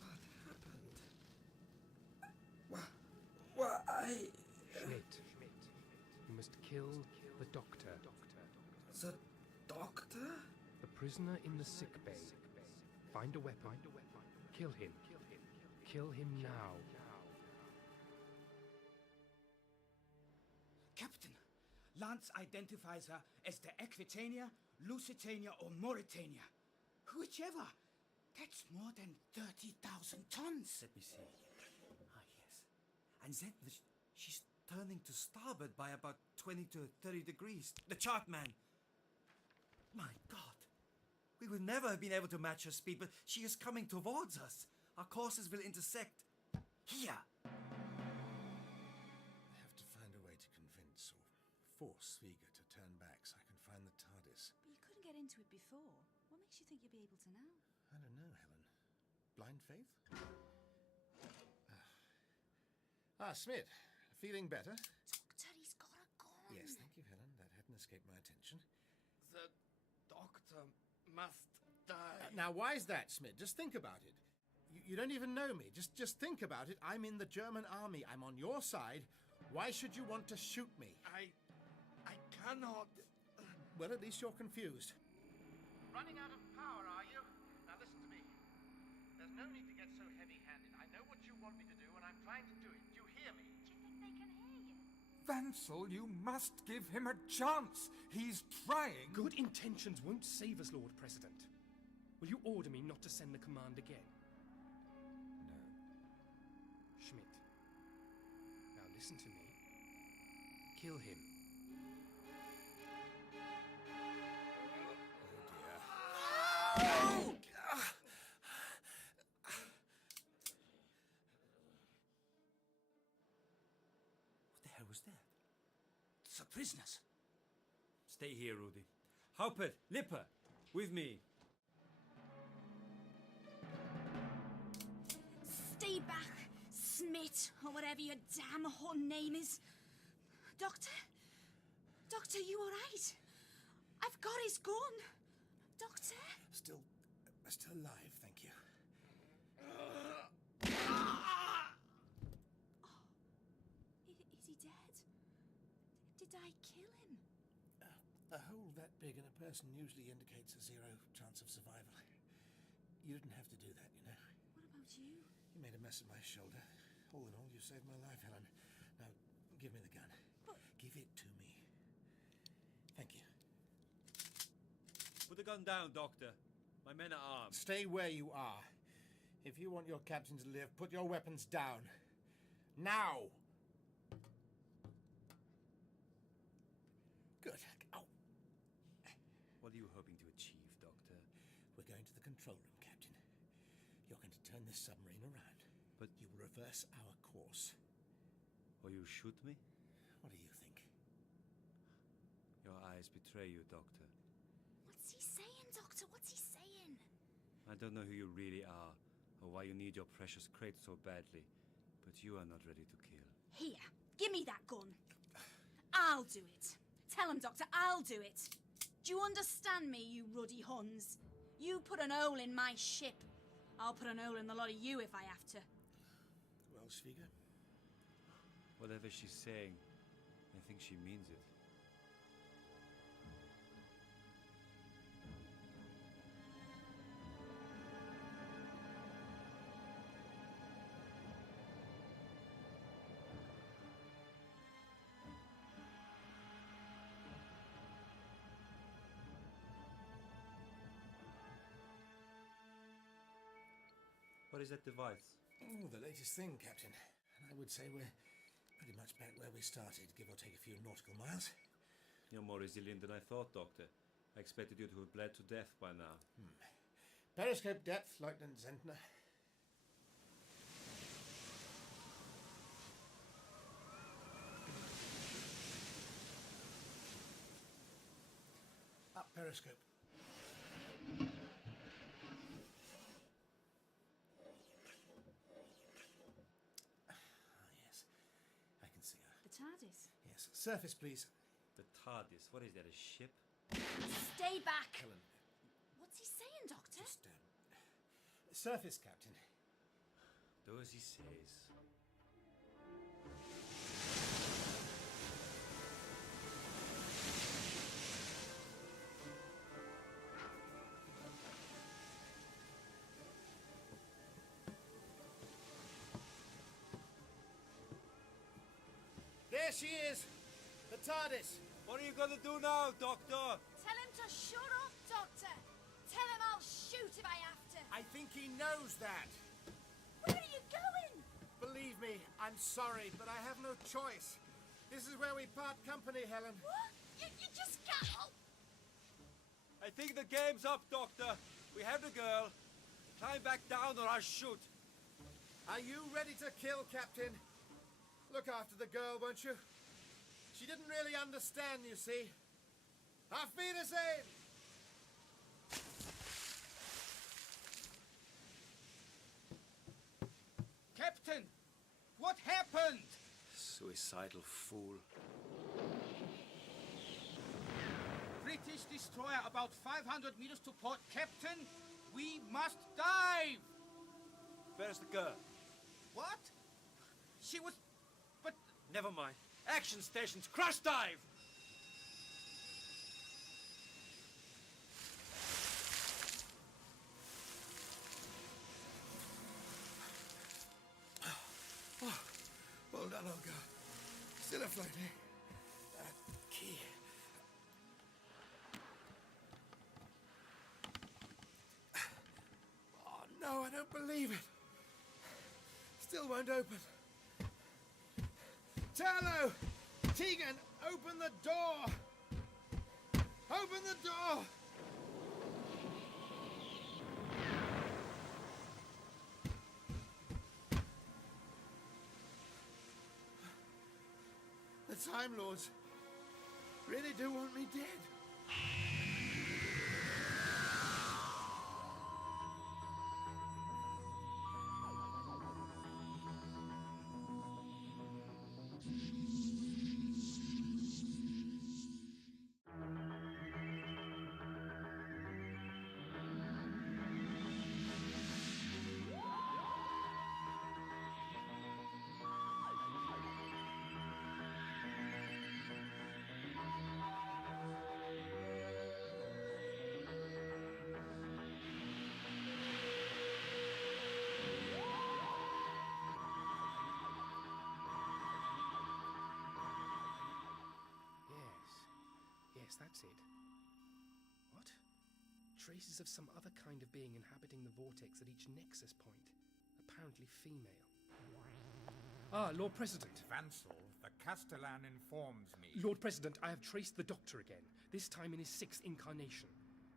What happened? Why? Schmidt. You must kill the doctor. The doctor? The prisoner in the sick bay. Find a weapon. Kill him. Kill him now. Captain, Lance identifies her as the Equitania, Lusitania, or Mauritania. Whichever. That's more than 30,000 tons. Let me see. Ah, yes. And then she's turning to starboard by about 20 to 30 degrees. The chart man. My God. We would never have been able to match her speed, but she is coming towards us. Our courses will intersect. Here. I have to find a way to convince or force Sviga to turn back so I can find the TARDIS. But you couldn't get into it before. What makes you think you'll be able to now? I don't know, Helen. Blind faith? Smith. Feeling better? Doctor, he's got a gun. Yes, thank you, Helen. That hadn't escaped my attention. The doctor must die. Now, why is that, Smith? Just think about it. You don't even know me. Just think about it. I'm in the German army. I'm on your side. Why should you want to shoot me? I cannot. Well, at least you're confused. Running out of power, are you? Now listen to me. There's no need to get so heavy-handed. I know what you want me to do, and I'm trying to do it. Do you hear me? Do you think they can hear you? Vansel, you must give him a chance. He's trying. Good intentions won't save us, Lord President. Will you order me not to send the command again? No. Schmidt. Now listen to me. Kill him. What the hell was that? The prisoners. Stay here, Rudy. Haupert, Lipper, with me. Stay back, Smith, or whatever your damn Hun name is. Doctor? Doctor, you alright? I've got his gun. Doctor? Still alive, thank you. Is he dead? Did I kill him? A hole that big in a person usually indicates a 0 chance of survival. You didn't have to do that, you know. What about you? You made a mess of my shoulder. All in all, you saved my life, Helen. Now, give me the gun. But... Give it to me. Thank you. Put the gun down, Doctor. My men are armed. Stay where you are. If you want your captain to live, put your weapons down. Now! Good. Ow. What are you hoping to achieve, Doctor? We're going to the control room, Captain. You're going to turn this submarine around. But you will reverse our course. Or you shoot me? What do you think? Your eyes betray you, Doctor. What's he saying, Doctor? What's he saying? I don't know who you really are, or why you need your precious crate so badly, but you are not ready to kill. Here, give me that gun. I'll do it. Tell him, Doctor, I'll do it. Do you understand me, you ruddy Huns? You put an hole in my ship. I'll put an hole in the lot of you if I have to. Well, Schwieger? Whatever she's saying, I think she means it. What is that device? Oh, the latest thing, Captain. And I would say we're pretty much back where we started, give or take a few nautical miles. You're more resilient than I thought, Doctor. I expected you to have bled to death by now. Periscope depth, Lieutenant Zentner. Up periscope. TARDIS. Yes, surface, please. The TARDIS? What is that, a ship? Stay back! Helen. What's he saying, Doctor? Just, surface, Captain. Do as he says. There she is! The TARDIS! What are you gonna do now, Doctor? Tell him to shut up, Doctor. Tell him I'll shoot if I have to. I think he knows that. Where are you going? Believe me, I'm sorry, but I have no choice. This is where we part company, Helen. What? You just can't. Oh. I think the game's up, Doctor. We have the girl. Climb back down or I'll shoot. Are you ready to kill, Captain? Look after the girl, won't you? She didn't really understand, you see. Auf Wiedersehen! Captain! What happened? Suicidal fool. British destroyer about 500 meters to port. Captain, we must dive! Where's the girl? What? She was... But... Never mind. Action stations, crash dive! Oh, well done, old girl. Still afloat, eh? That key. Oh, no, I don't believe it. Still won't open. Turlo! Tegan, open the door! Open the door! The Time Lords really do want me dead. Yes, that's it. What? Traces of some other kind of being inhabiting the vortex at each nexus point. Apparently female. Ah, Lord President. Vansel, the Castellan informs me. Lord President, I have traced the Doctor again, this time in his 6th incarnation.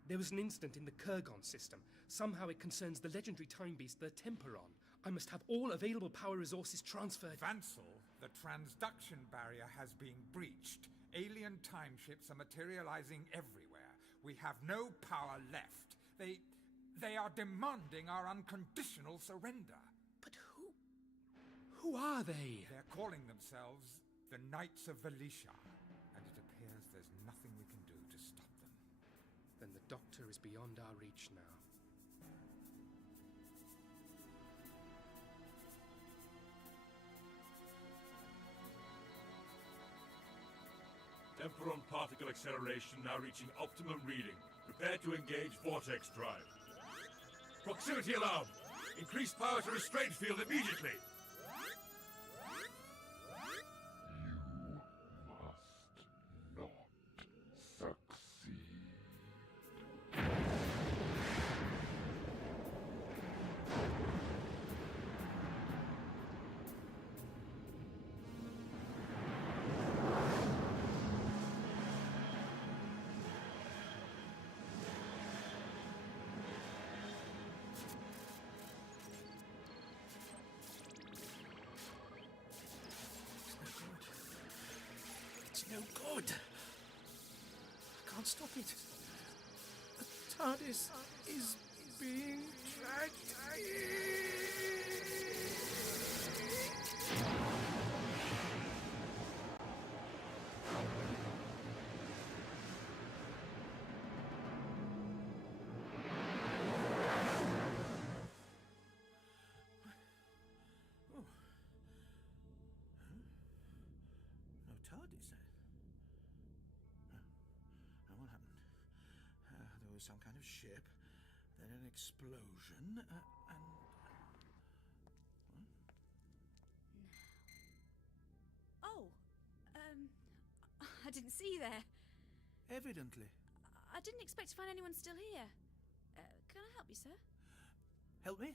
There was an incident in the Kurgon system. Somehow it concerns the legendary time beast, the Temperon. I must have all available power resources transferred. Vansel, the transduction barrier has been breached. Alien timeships are materializing everywhere. We have no power left. They are demanding our unconditional surrender. But who are they? They're calling themselves the Knights of Valisha, and it appears there's nothing we can do to stop them. Then the Doctor is beyond our reach now. Temporon particle acceleration now reaching optimum reading. Prepare to engage vortex drive. Proximity alarm! Increase power to restraint field immediately! It's no good. I can't stop it. The TARDIS is being dragged. No TARDIS. What happened? There was some kind of ship, then an explosion, and... Oh, I didn't see you there. Evidently. I didn't expect to find anyone still here. Can I help you, sir? Help me?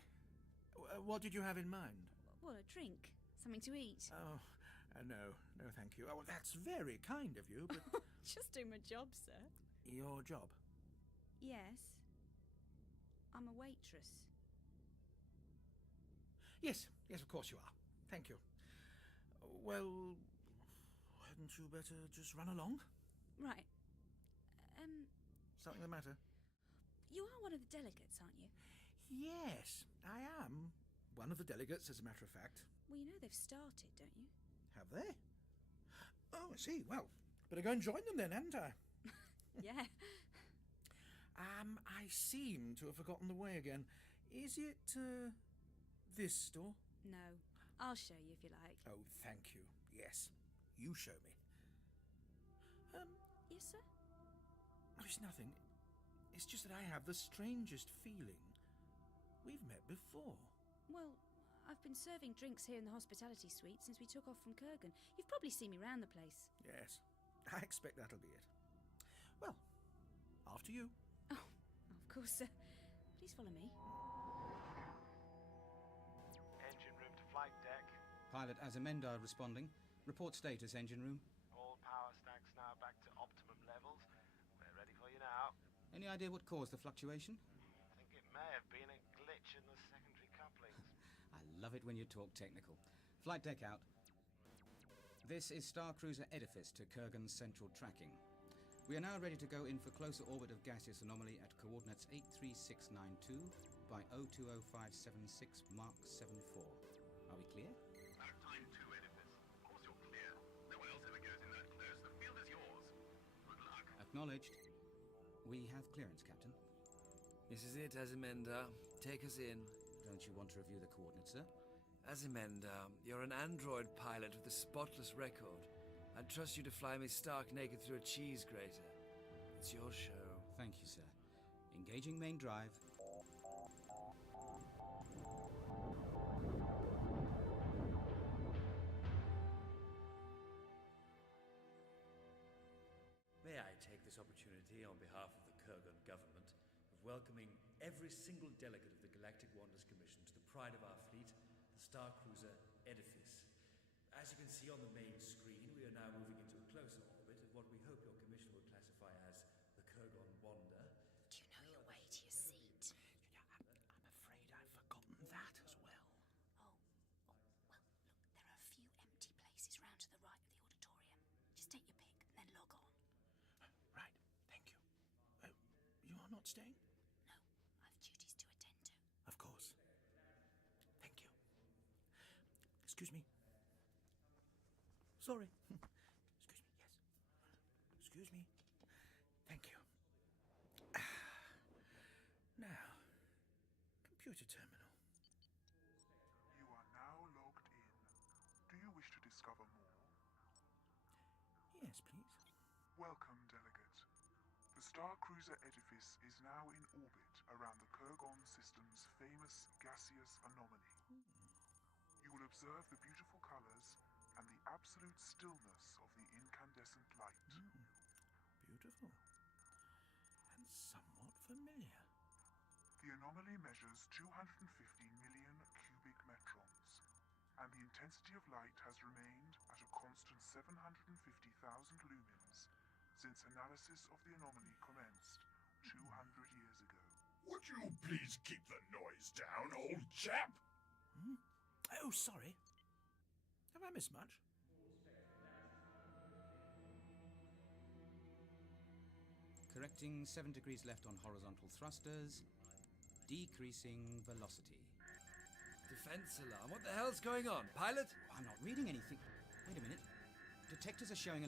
What did you have in mind? Well, a drink. Something to eat. Oh, no, thank you. Oh, that's very kind of you, but... Just doing my job, sir. Your job? Yes. I'm a waitress. Yes, of course you are. Thank you. Well, hadn't you better just run along? Right. Something the matter? You are one of the delegates, aren't you? Yes, I am. One of the delegates, as a matter of fact. Well, you know they've started, don't you? Have they? Oh, I see. Well, better go and join them then, hadn't I? Yeah. I seem to have forgotten the way again. Is it, this store? No. I'll show you if you like. Oh, thank you. Yes. You show me. Yes, sir? Oh, it's nothing. It's just that I have the strangest feeling. We've met before. Well, I've been serving drinks here in the hospitality suite since we took off from Kurgan. You've probably seen me round the place. Yes. I expect that'll be it. Well, after you. Oh, of course, sir. Please follow me. Engine room to flight deck. Pilot Azamendar responding. Report status, engine room. All power stacks now back to optimum levels. We're ready for you now. Any idea what caused the fluctuation? I think it may have been a glitch in the secondary couplings. I love it when you talk technical. Flight deck out. This is Star Cruiser Edifice to Kurgan's central tracking. We are now ready to go in for closer orbit of gaseous anomaly at coordinates 83692 by 020576 Mark 74. Are we clear? Time 2, Edifice. Of course you're clear. No one else ever goes in that close. The field is yours. Good luck. Acknowledged. We have clearance, Captain. This is it, Azamendar. Take us in. Don't you want to review the coordinates, sir? Azamendar, you're an android pilot with a spotless record. I'd trust you to fly me stark naked through a cheese grater. It's your show. Thank you, sir. Engaging main drive. May I take this opportunity on behalf of the Kurgan government of welcoming every single delegate of the Galactic Wanderers Commission to the pride of our fleet, the Star Cruiser Edifice. As you can see on the main screen, we are now moving into a closer orbit of what we hope your commission will classify as the Kurgan Wander. Do you know your way to your seat? I'm afraid I've forgotten that as well. not staying? No, I've duties to attend to. Of course. Thank you. Excuse me. Sorry. Excuse me, yes. Excuse me. Thank you. Now, computer terminal. You are now logged in. Do you wish to discover more? Yes, please. Welcome, delegate. The Star Cruiser edifice is now in orbit around the Kurgon system's famous gaseous anomaly. You will observe the beautiful colors and the absolute stillness of the incandescent light. Beautiful. And somewhat familiar. The anomaly measures 250 million cubic metrons, and the intensity of light has remained at a constant 750,000 lumens since analysis of the anomaly commenced 200 years ago. Would you please keep the noise down, old chap? Oh, sorry. Have I missed much? Correcting 7 degrees left on horizontal thrusters. Decreasing velocity. Defense alarm? What the hell's going on? Pilot? I'm not reading anything. Wait a minute. Detectors are showing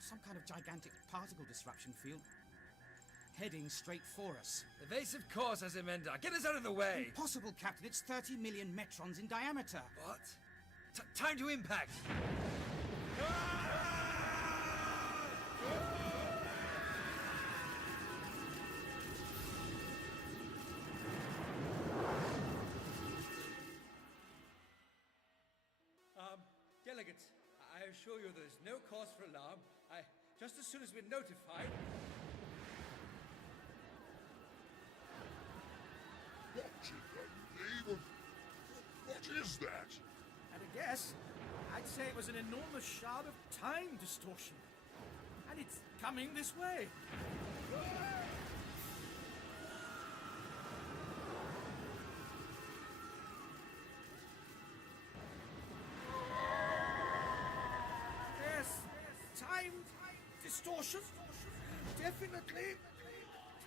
some kind of gigantic particle disruption field heading straight for us. Evasive course, Azimenda. Get us out of the way! Impossible, Captain. It's 30 million metrons in diameter. What? Time to impact! Delegates, I assure you there is no cause for alarm. Just as soon as we're notified... What in the name of... What is that? At a guess, I'd say it was an enormous shard of time distortion. And it's coming this way. Yes, time distortion. Definitely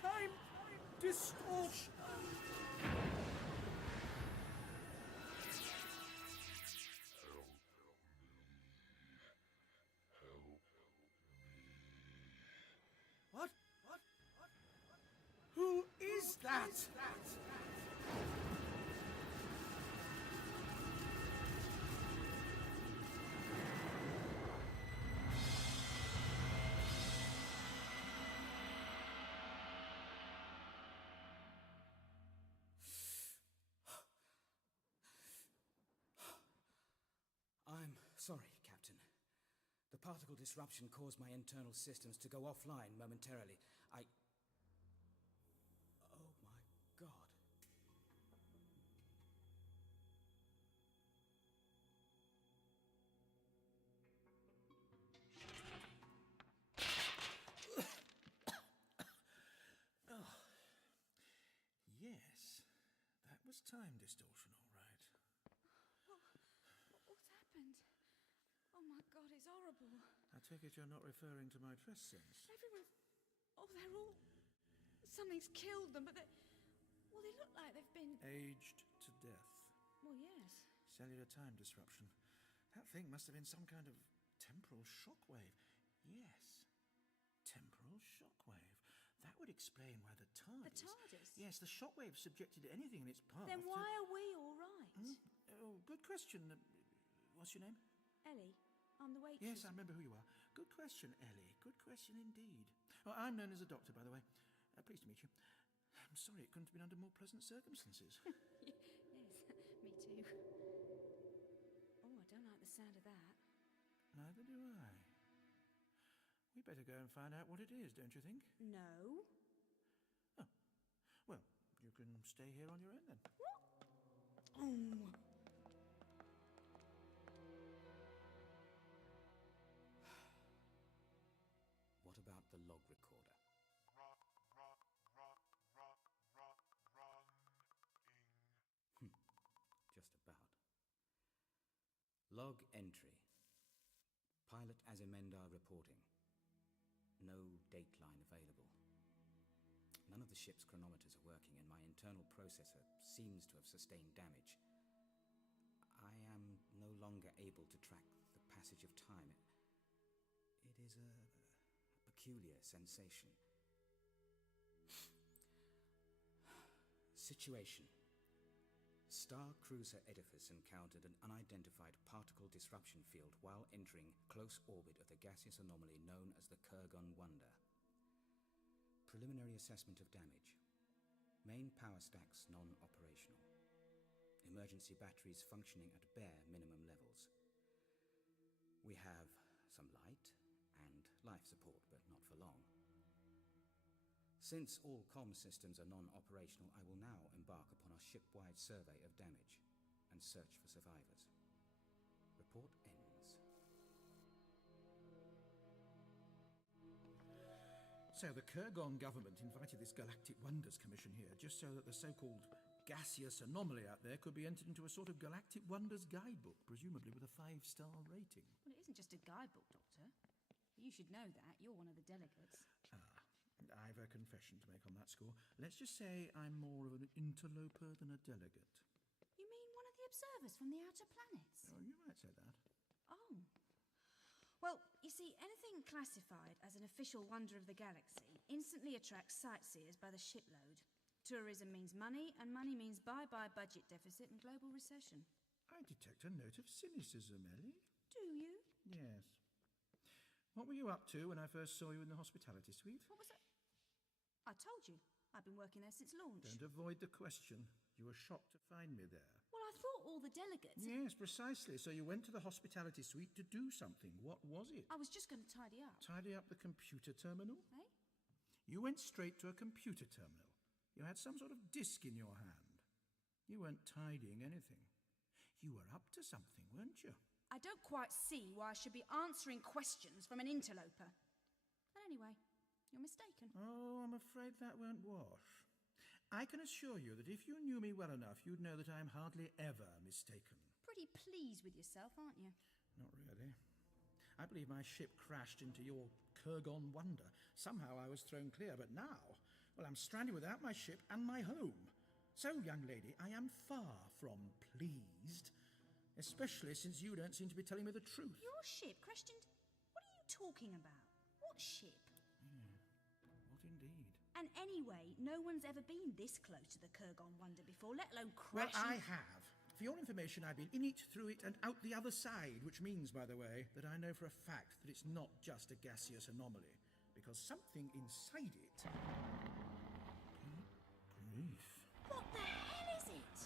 time distortion. What? Who is that? I'm sorry, Captain. The particle disruption caused my internal systems to go offline momentarily. Oh my God. Oh. Yes, that was time distortion, all right. What's happened? Oh my God, it's horrible. I take it you're not referring to my dress sense? Everyone's... Oh, they're all... Something's killed them, but they... Well, they look like they've been... Aged to death. Well, yes. Cellular time disruption. That thing must have been some kind of temporal shockwave. Yes. Temporal shockwave. That would explain why the TARDIS... The TARDIS? Yes, the shockwave subjected anything in its path Then why to... are we all right? Oh, good question. What's your name? Ellie, I'm the waitress. Yes, I remember who you are. Good question, Ellie. Good question indeed. Oh, I'm known as a doctor, by the way. Pleased to meet you. I'm sorry it couldn't have been under more pleasant circumstances. Yes, me too. Oh, I don't like the sound of that. Neither do I. We better go and find out what it is, don't you think? No. Oh. Well, you can stay here on your own then. What? Oh. What about the log recorder? Just about. Log entry. Pilot Azimenda reporting. No dateline available. None of the ship's chronometers are working, and my internal processor seems to have sustained damage. I am no longer able to track the passage of time. It is a peculiar sensation. Situation. Star Cruiser Edifice encountered an unidentified particle disruption field while entering close orbit of the gaseous anomaly known as the Kurgan Wonder. Preliminary assessment of damage. Main power stacks non-operational. Emergency batteries functioning at bare minimum levels. We have some light and life support, but not for long. Since all comm systems are non-operational, I will now embark upon a ship-wide survey of damage and search for survivors. Report ends. So the Kurgan government invited this Galactic Wonders Commission here just so that the so-called gaseous anomaly out there could be entered into a sort of Galactic Wonders guidebook, presumably with a 5-star rating. Well, it isn't just a guidebook, Doctor. You should know that. You're one of the delegates. I've a confession to make on that score. Let's just say I'm more of an interloper than a delegate. You mean one of the observers from the outer planets? Oh, you might say that. Oh. Well, you see, anything classified as an official wonder of the galaxy instantly attracts sightseers by the shipload. Tourism means money, and money means bye-bye budget deficit and global recession. I detect a note of cynicism, Ellie. Do you? Yes. What were you up to when I first saw you in the hospitality suite? What was it? I told you. I've been working there since launch. Don't avoid the question. You were shocked to find me there. Well, I thought all the delegates... Yes, precisely. So you went to the hospitality suite to do something. What was it? I was just going to tidy up. Tidy up the computer terminal? Eh? You went straight to a computer terminal. You had some sort of disk in your hand. You weren't tidying anything. You were up to something, weren't you? I don't quite see why I should be answering questions from an interloper. But anyway, you're mistaken. Oh, I'm afraid that won't wash. I can assure you that if you knew me well enough, you'd know that I'm hardly ever mistaken. Pretty pleased with yourself, aren't you? Not really. I believe my ship crashed into your Kurgan Wonder. Somehow I was thrown clear, but now, well, I'm stranded without my ship and my home. So, young lady, I am far from pleased, especially since you don't seem to be telling me the truth. Your ship crashed into... What are you talking about? What ship? What indeed? And anyway, no one's ever been this close to the Kurgan Wonder before, let alone crashing... Well, I have. For your information, I've been in it, through it, and out the other side, which means, by the way, that I know for a fact that it's not just a gaseous anomaly, because something inside it... Grief. What the hell is it?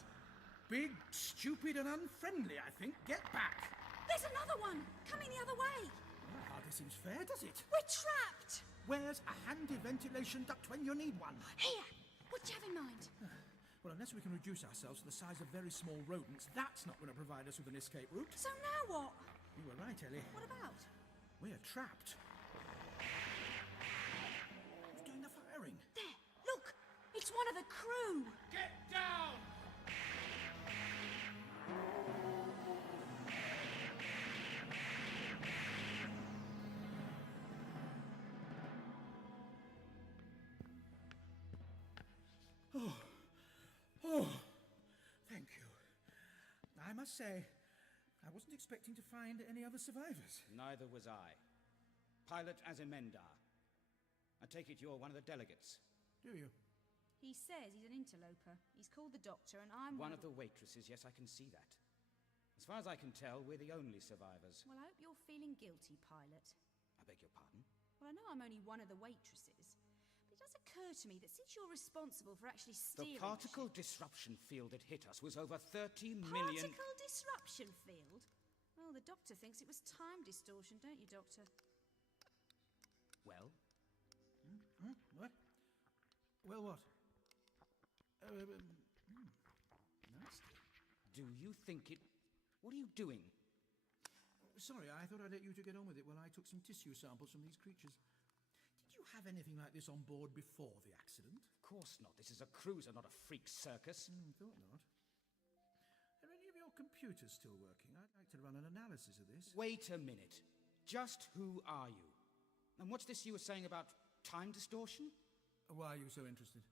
Big, stupid, and unfriendly, I think. Get back! There's another one! Coming the other way! That hardly seems fair, does it? We're trapped! Where's a handy ventilation duct when you need one? Here! What do you have in mind? Well, unless we can reduce ourselves to the size of very small rodents, that's not going to provide us with an escape route. So now what? You were right, Ellie. What about? We're trapped. Who's doing the firing? There! Look! It's one of the crew! Get down! Oh, thank you. I must say, I wasn't expecting to find any other survivors. Neither was I. Pilot Azimendar. I take it you're one of the delegates. Do you? He says he's an interloper. He's called the Doctor, and I'm one of the waitresses. Yes, I can see that. As far as I can tell, we're the only survivors. Well, I hope you're feeling guilty, Pilot. I beg your pardon? Well, I know I'm only one of the waitresses, but it does occur to me that since you're responsible for actually steering... The particle disruption field that hit us was over 30 million... Particle disruption field? Oh, the Doctor thinks it was time distortion, don't you, Doctor? Well? What? Well, what? Nasty. Do you think it... What are you doing? Sorry, I thought I'd let you two get on with it while I took some tissue samples from these creatures. Did you have anything like this on board before the accident? Of course not. This is a cruiser, not a freak circus. Thought not. Are any of your computers still working? I'd like to run an analysis of this. Wait a minute. Just who are you? And what's this you were saying about time distortion? Why are you so interested?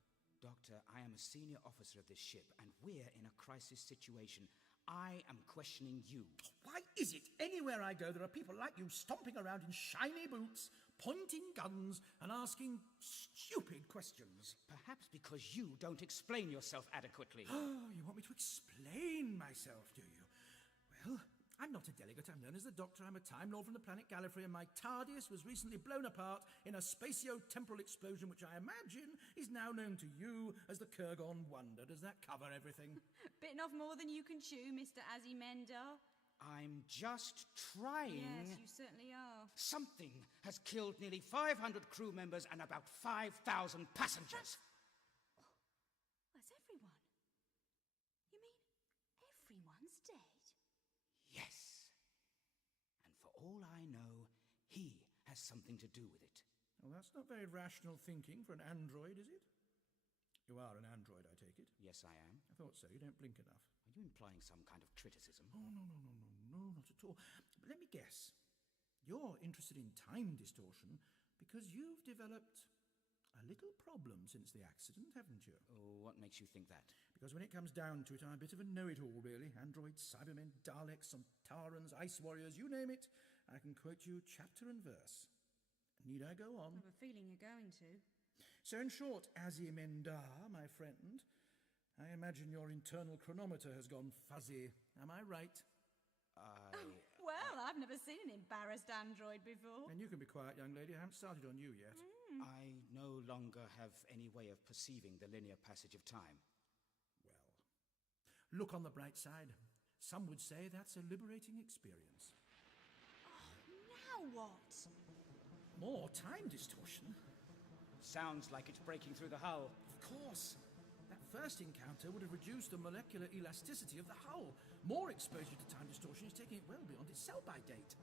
Doctor, I am a senior officer of this ship, and we're in a crisis situation. I am questioning you. Why is it anywhere I go there are people like you stomping around in shiny boots, pointing guns, and asking stupid questions? Perhaps because you don't explain yourself adequately. Oh, you want me to explain myself, do you? Well, I'm not a delegate. I'm known as the Doctor. I'm a Time Lord from the planet Gallifrey, and my TARDIS was recently blown apart in a spatio-temporal explosion, which I imagine is now known to you as the Kurgon Wonder. Does that cover everything? Bitten off more than you can chew, Mr. Azimendar. I'm just trying. Yes, you certainly are. Something has killed nearly 500 crew members and about 5,000 passengers. That's everyone. You mean everyone's dead? Yes. And for all I know, he has something to do with it. Well, that's not very rational thinking for an android, is it? You are an android, I take it? Yes, I am. I thought so. You don't blink enough. Are you implying some kind of criticism? Oh, no, not at all. But let me guess. You're interested in time distortion because you've developed a little problem since the accident, haven't you? Oh, what makes you think that? Because when it comes down to it, I'm a bit of a know-it-all, really. Androids, Cybermen, Daleks, Sontarans, Ice Warriors, you name it. I can quote you chapter and verse. Need I go on? I have a feeling you're going to. So in short, Azimendar, my friend, I imagine your internal chronometer has gone fuzzy. Am I right? Well, I've never seen an embarrassed android before. And you can be quiet, young lady. I haven't started on you yet. I no longer have any way of perceiving the linear passage of time. Well, look on the bright side. Some would say that's a liberating experience. Now what? More time distortion? Sounds like it's breaking through the hull. Of course. That first encounter would have reduced the molecular elasticity of the hull. More exposure to time distortion is taking it well beyond its sell-by date.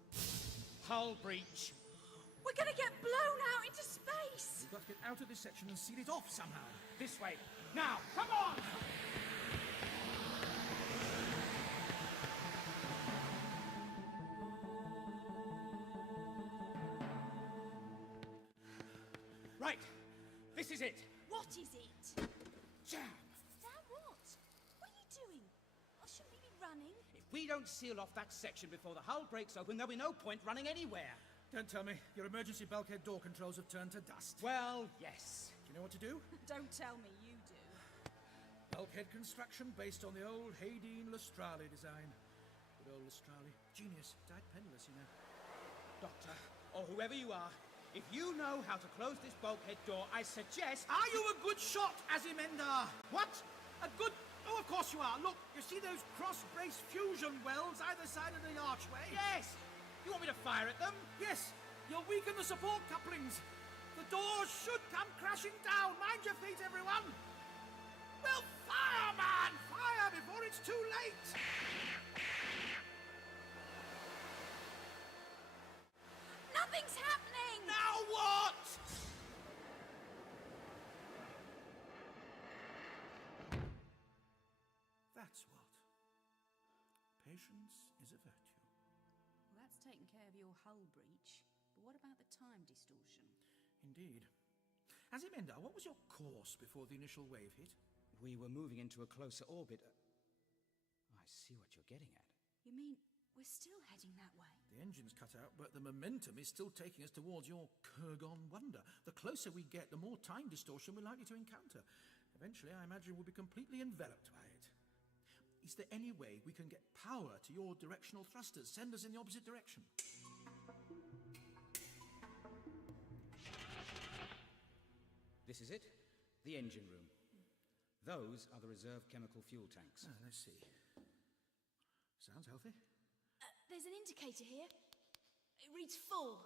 Hull breach. We're gonna get blown out into space! We've got to get out of this section and seal it off somehow. This way. Now, come on! Right. This is it. What is it? Jam. Now what? What are you doing? Oh, shouldn't we be running? If we don't seal off that section before the hull breaks open, there'll be no point running anywhere. Don't tell me. Your emergency bulkhead door controls have turned to dust. Well, yes. Do you know what to do? Don't tell me you do. Bulkhead construction based on the old Hadeen Lestrale design. Good old Lestrale. Genius. Died penniless, you know. Doctor, or whoever you are, if you know how to close this bulkhead door, I suggest... Are you a good shot, Azimendar? What? A good... Oh, of course you are. Look, you see those cross-brace fusion welds either side of the archway? Yes! You want me to fire at them? Yes. You'll weaken the support couplings. The doors should come crashing down. Mind your feet, everyone. Well, fire, man! Fire before it's too late! Nothing's happening! Now what? That's what. Patience is a virtue. Well, that's taken care of your hull breach. But what about the time distortion? Indeed. Azimendar, what was your course before the initial wave hit? We were moving into a closer orbit. I see what you're getting at. You mean we're still heading that way? The engine's cut out, but the momentum is still taking us towards your Kurgon Wonder. The closer we get, the more time distortion we're likely to encounter. Eventually, I imagine we'll be completely enveloped by it. Is there any way we can get power to your directional thrusters? Send us in the opposite direction. This is it. The engine room. Those are the reserve chemical fuel tanks. Let's see. Sounds healthy. There's an indicator here. It reads full.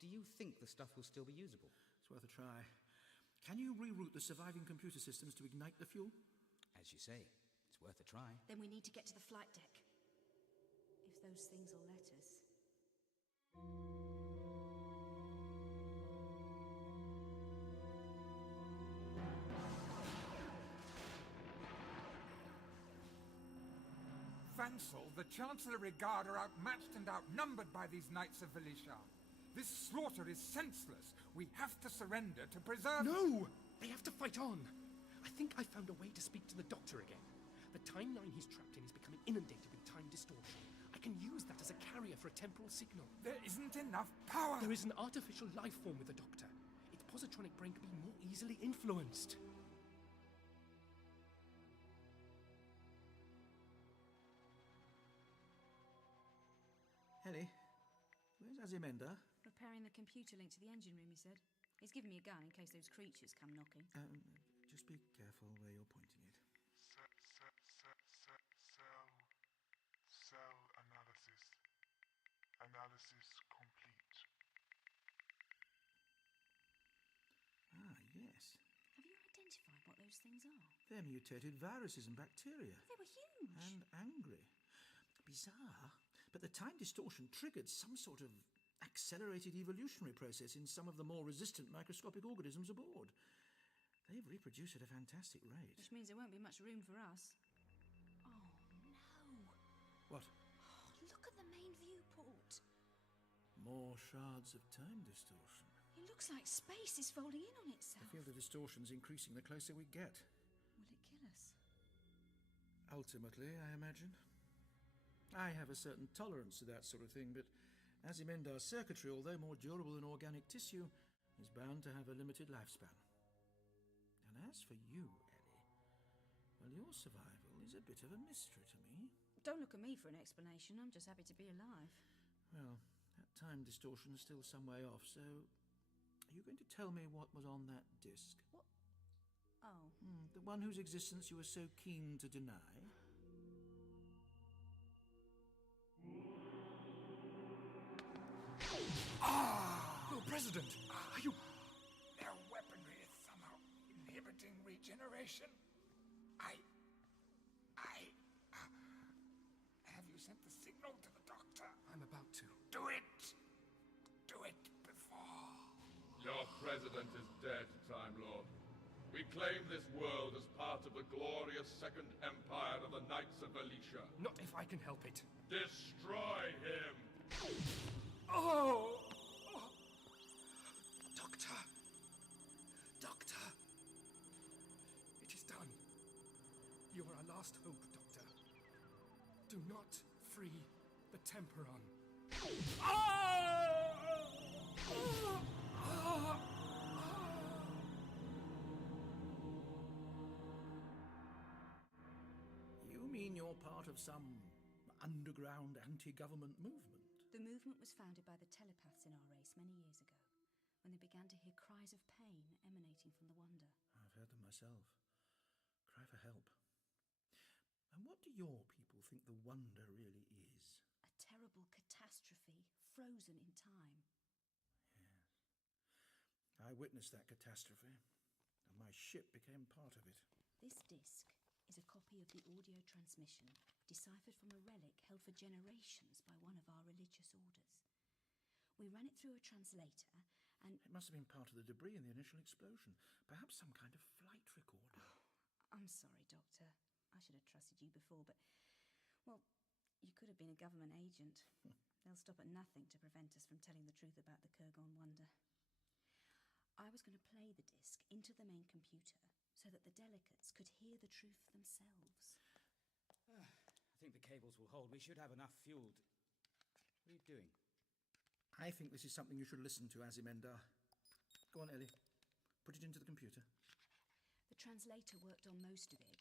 Do you think the stuff will still be usable? It's worth a try. Can you reroute the surviving computer systems to ignite the fuel? As you say, it's worth a try. Then we need to get to the flight deck. If those things will let us. Vansel, the Chancellor Regard are outmatched and outnumbered by these Knights of Valisha. This slaughter is senseless. We have to surrender to preserve... No! They have to fight on. I think I found a way to speak to the Doctor again. The timeline he's trapped in is becoming inundated with time distortion. I can use that as a carrier for a temporal signal. There isn't enough power. There is an artificial life form with the Doctor. Its positronic brain could be more easily influenced. Ellie, where's Azimenda? Repairing the computer link to the engine room, he said. He's given me a gun in case those creatures come knocking. Just be careful where you're pointing it. Cell analysis. Analysis complete. Ah, yes. Have you identified what those things are? They're mutated viruses and bacteria. They were huge. And angry. Bizarre, but the time distortion triggered some sort of accelerated evolutionary process in some of the more resistant microscopic organisms aboard. They've reproduced at a fantastic rate. Which means there won't be much room for us. Oh, no. What? Oh, look at the main viewport. More shards of time distortion. It looks like space is folding in on I itself. feel the distortion's increasing the closer we get. Will it kill us? Ultimately, I imagine. I have a certain tolerance to that sort of thing, but Azimendar's circuitry, although more durable than organic tissue, is bound to have a limited lifespan. And as for you, Ellie, well, your survival is a bit of a mystery to me. Don't look at me for an explanation. I'm just happy to be alive. Well, that time distortion's still some way off, so are you going to tell me what was on that disc? What? Oh. The one whose existence you were so keen to deny? Ah! Oh, President! Are you... Their weaponry is somehow inhibiting regeneration. Have you sent the signal to the Doctor? I'm about to. Do it! Do it before. Your president is dead, Time Lord. We claim this world as part of the glorious Second Empire of the Knights of Valicia. Not if I can help it. Destroy him! Oh! Doctor! Doctor! It is done. You are our last hope, Doctor. Do not free the Temperon. You mean you're part of some underground anti-government movement? The movement was founded by the telepaths in our race many years ago, when they began to hear cries of pain emanating from the Wonder. I've heard them myself. Cry for help. And what do your people think the Wonder really is? A terrible catastrophe, frozen in time. Yes. I witnessed that catastrophe, and my ship became part of it. This disc is a copy of the audio transmission deciphered from a relic held for generations by one of our religious orders. We ran it through a translator and... It must have been part of the debris in the initial explosion. Perhaps some kind of flight recorder. I'm sorry, Doctor. I should have trusted you before, but... Well, you could have been a government agent. They'll stop at nothing to prevent us from telling the truth about the Kurgon Wonder. I was going to play the disc into the main computer so that the delegates could hear the truth themselves. I think the cables will hold. We should have enough fuel. What are you doing? I think this is something you should listen to, Azimendar. Go on, Ellie. Put it into the computer. The translator worked on most of it.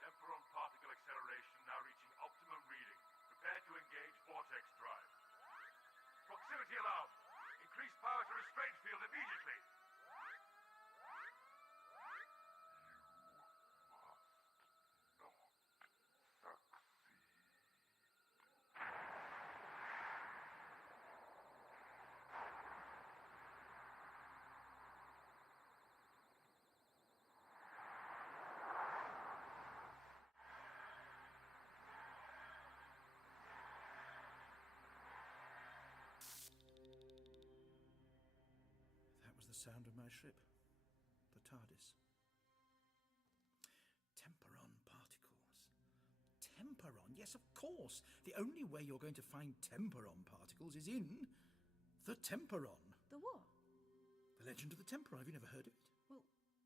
Temporon particle acceleration now reaching optimum reading. Prepare to engage vortex drive. Proximity alarm. Increase power to restraint field immediately. That was the sound of my ship, the TARDIS. Temperon particles. Temperon? Yes, of course. The only way you're going to find temperon particles is in The Temperon. The what? The legend of the Temperon. Have you never heard of it? Well,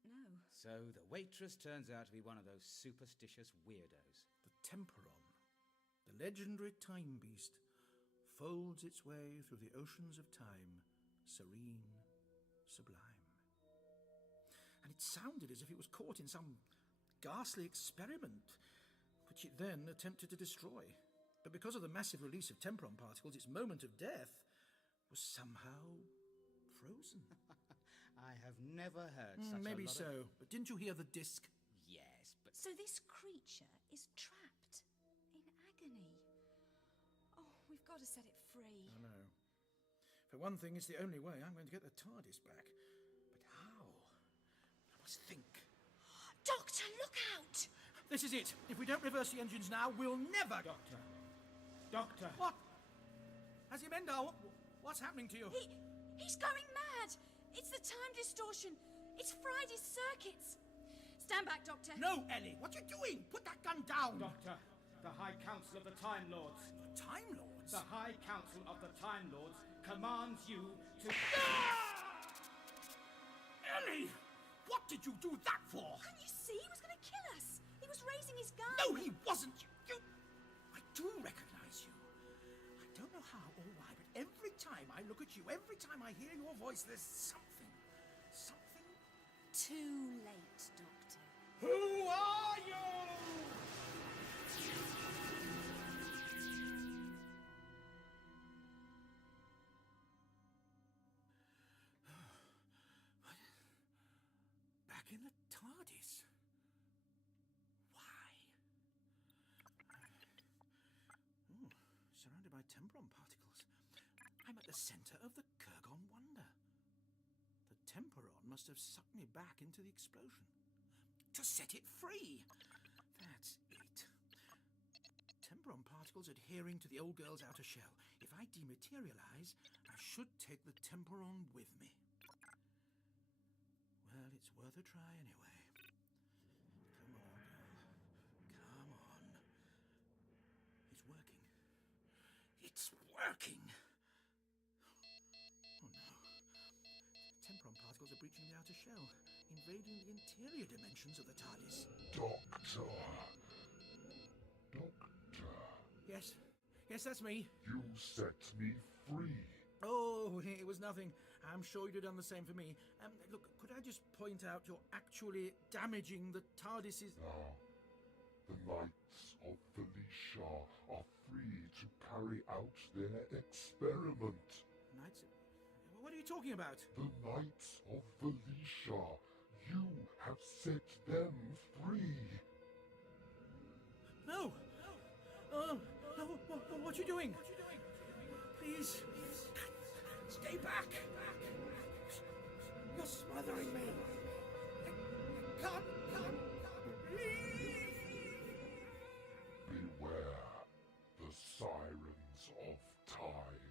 no. So the waitress turns out to be one of those superstitious weirdos. The Temperon, the legendary time beast, folds its way through the oceans of time, serene, sublime. And it sounded as if it was caught in some ghastly experiment, which it then attempted to destroy. But because of the massive release of Temperon particles, its moment of death was somehow frozen. I have never heard such Maybe a lot so, but didn't you hear the disc? Yes, but... So this creature is trapped in agony. Oh, we've got to set it free. I know. For one thing, it's the only way I'm going to get the TARDIS back. But how? I must think. Doctor, look out! This is it. If we don't reverse the engines now, we'll never... Doctor! What? Azimenda, what's happening to you? He's going mad! It's the time distortion. It's fried his circuits. Stand back, Doctor. No, Ellie. What are you doing? Put that gun down. Doctor, the High Council of the Time Lords. The Time Lords? The High Council of the Time Lords commands you to... Ellie! What did you do that for? Couldn't you see? He was going to kill us. He was raising his gun. No, he wasn't. You... I do recognize you. I don't know how or why, but every time I look at you, every time I hear your voice, there's something... Too late, Doctor. Who are you? Back in the TARDIS. Why? Surrounded by Temperon particles. I'm at the center of the Kurgon Wonder. The Temperon must have sucked me back into the explosion. To set it free! That's it. Temperon particles adhering to the old girl's outer shell. If I dematerialize, I should take the Temperon with me. Well, it's worth a try anyway. Come on, girl. Come on. It's working. It's working! Oh no. Temperon particles are breaching the outer shell, invading the interior dimensions of the TARDIS. Doctor. Yes. Yes, that's me. You set me free. Oh, it was nothing. I'm sure you'd have done the same for me. Look, could I just point out you're actually damaging the TARDIS's... Now, the Knights of Felicia are free to carry out their experiment. Knights? What are you talking about? The Knights of Felicia. You have set them free. No! No! What are you doing? Please. Stay back! You're smothering me! I can't breathe! Beware the sirens of time.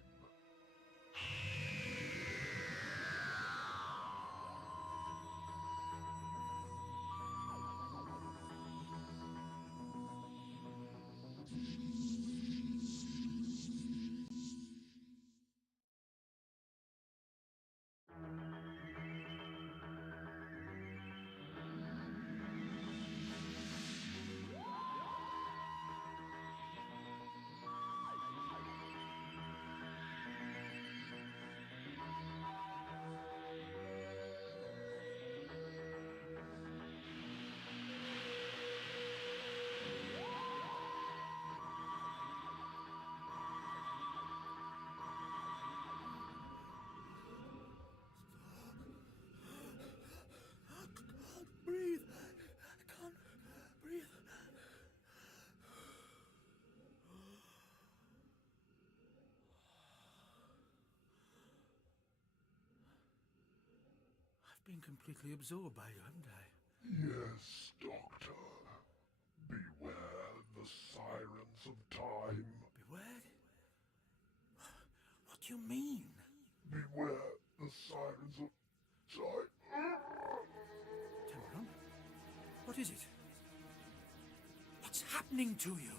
breathe. I can't breathe. I've been completely absorbed by you, haven't I? Yes, Doctor. Beware the sirens of time. Beware? What do you mean? Beware the sirens of time. Temperon? What is it? What's happening to you?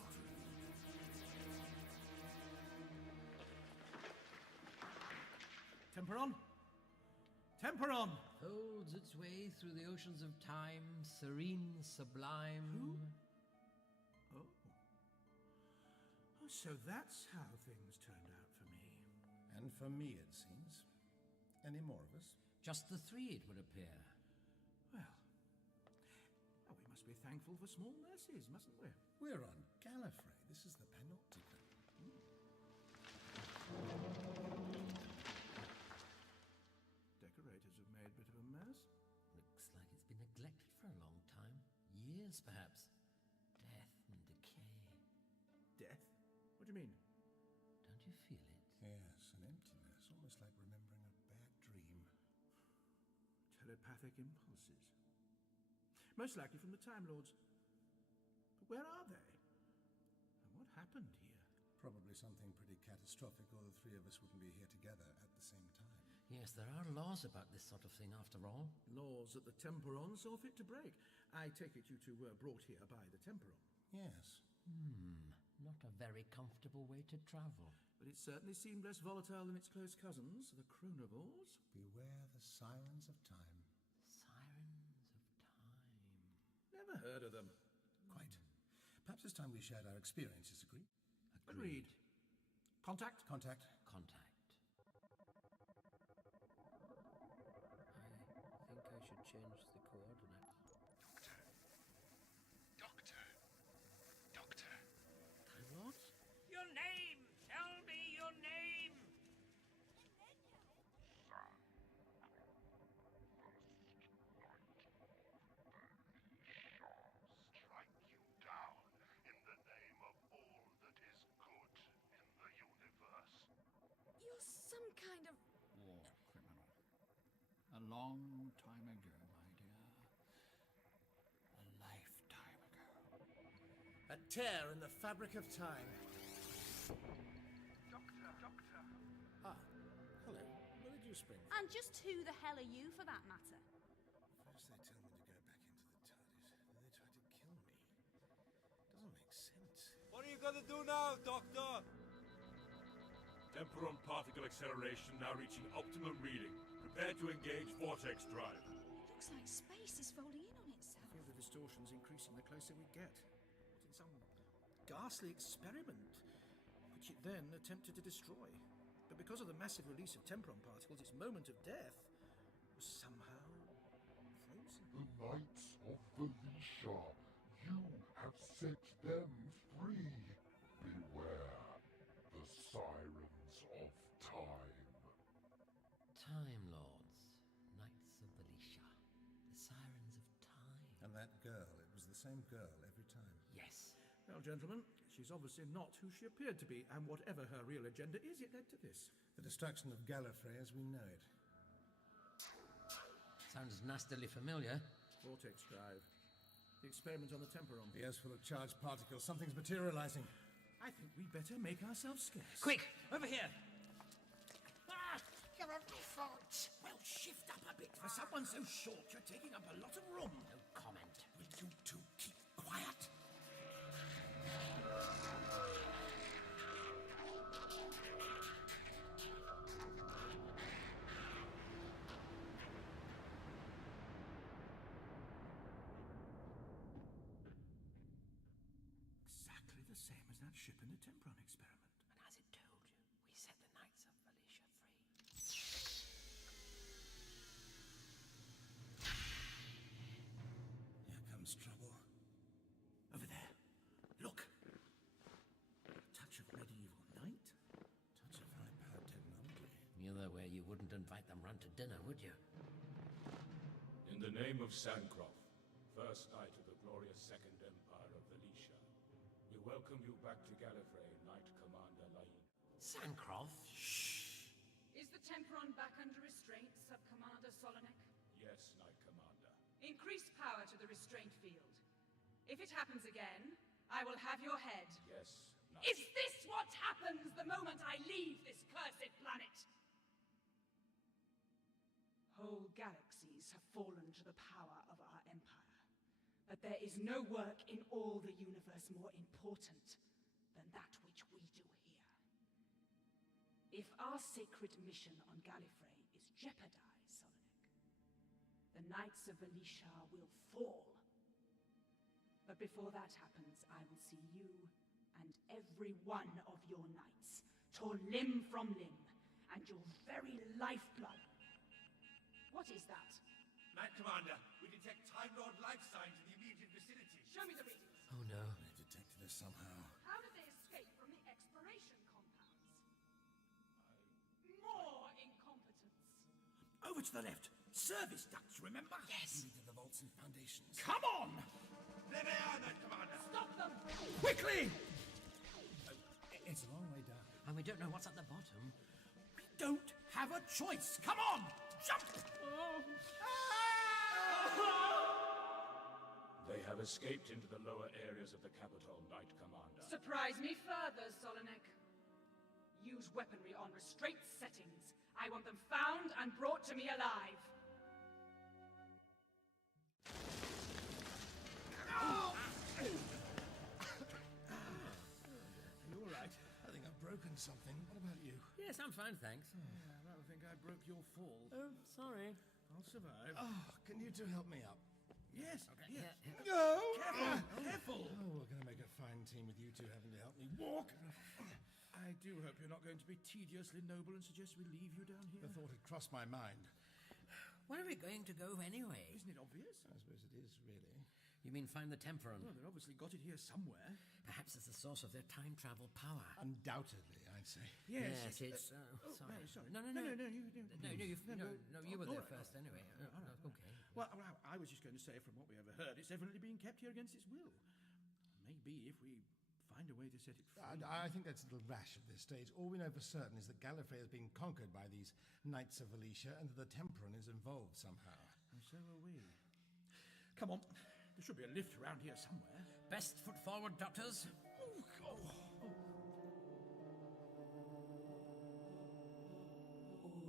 holds its way through the oceans of time, serene, sublime. Oh. Oh, so that's how things turned out for me. And for me, it seems. Any more of us? Just the three, it would appear. Well, we must be thankful for small mercies, mustn't we? We're on Gallifrey. This is the Panopticon. Decorators have made a bit of a mess. Looks like it's been neglected for a long time. Years, perhaps. Death and decay. Death? What do you mean? Don't you feel it? Yes, an emptiness, almost like remembering a bad dream. Telepathic impulses. Most likely from the Time Lords. But where are they? And what happened here? Probably something pretty catastrophic, or the three of us wouldn't be here together at the same time. Yes, there are laws about this sort of thing, after all. Laws that the Temperon saw fit to break. I take it you two were brought here by the Temperon. Yes. Not a very comfortable way to travel. But it certainly seemed less volatile than its close cousins, the Chronivores. Beware the Sirens of Time. Sirens of Time. Never heard of them. Quite. Perhaps it's time we shared our experiences, agree? Agreed. Contact? Contact. Contact. I think I should change the coordinates. Doctor! Time Lords? Your name! Tell me your name! Strike you down in the name of all that is good in the universe. You're some kind of... War criminal. A long time ago, my dear. A lifetime ago. A tear in the fabric of time. Doctor! Ah, hello. Where did you spring from? And just who the hell are you, for that matter? First they tell me to go back into the TARDIS, then they try to kill me. Doesn't make sense. What are you gonna do now, Doctor? Temporon particle acceleration now reaching optimum reading. Prepare to engage vortex drive. Looks like space is folding in on I itself. feel the distortion's increasing the closer we get. It's in some ghastly experiment, which it then attempted to destroy. But because of the massive release of Temporon particles, its moment of death was somehow frozen. The Knights of Valisha, you have set them free. Beware the Sirens of Time. Time Lords. Knights of Valisha. The Sirens of Time. And that girl, it was the same girl every time. Yes. Well, gentlemen, she's obviously not who she appeared to be, and whatever her real agenda is, it led to this. The destruction of Gallifrey as we know it. Sounds nastily familiar. Vortex drive. The experiment on the Temperon. The air's full of charged particles. Something's materializing. I think we'd better make ourselves scarce. Quick, over here! You're a refoot! Well, shift up a bit. For someone so short, you're taking up a lot of room. No comment. Will you two keep quiet? Exactly the same as that ship in the Temperon experiment. And as it told you, we set the Knights of Valisha free. Here comes trouble. Over there. Look. A touch of medieval night. Touch of high-powered technology. Neither way you wouldn't invite them round to dinner, would you? In the name of Sancroft, first knight of the glorious Second Empire of Valisha, we welcome you back to Gallifrey, Knight Commander Lain. Sancroft? Shh! Is the Temperon back under restraint, Sub-Commander Solonik? Yes, Knight Commander. Increase power to the restraint field. If it happens again, I will have your head. Yes, Knight. Is this what happens the moment I leave this cursed planet? Whole galaxies have fallen to the power of our empire. But there is no work in all the universe more important than that which we do here. If our sacred mission on Gallifrey is jeopardized, Solonik, Knights of Valisha will fall. But before that happens, I will see you and every one of your knights torn limb from limb, and your very lifeblood. What is that? Knight Commander, we detect Time Lord life signs in the immediate vicinity. Show me the readings. Oh no. They detected us somehow. How did they escape from the exploration compounds? More incompetence. Over to the left. Service ducts, remember? Yes. Leading the vaults and foundations. Come on! There they are, Knight Commander. Stop them! Quickly! It's a long way down. And we don't know what's at the bottom. We don't have a choice. Come on! Jump! They have escaped into the lower areas of the capital, Knight Commander. Surprise me further, Solinek. Use weaponry on restraint settings. I want them found and brought to me alive. You all right? I think I've broken something. What about you? Yes, I'm fine, thanks. Yeah, I rather think I broke your fall. Oh, sorry. I'll survive. Oh, can you two help me up? Yes. Okay. Yes. Yeah. No! Careful! Careful! Oh, we're going to make a fine team with you two having to help me walk. I do hope you're not going to be tediously noble and suggest we leave you down here. The thought had crossed my mind. Where are we going to go anyway? Isn't it obvious? I suppose it is, really. You mean find the Temperon? Well, they've obviously got it here somewhere. Perhaps it's the source of their time travel power. Undoubtedly, I'd say. Yes, it's... sorry. Sorry. No, you were there first anyway. Okay. Well, I was just going to say, from what we overheard, it's evidently being kept here against its will. Maybe if we find a way to set it free. I think that's a little rash at this stage. All we know for certain is that Gallifrey has been conquered by these Knights of Valisha and that the Temperon is involved somehow. And so are we. Come on. There should be a lift around here somewhere. Best foot forward, doctors. All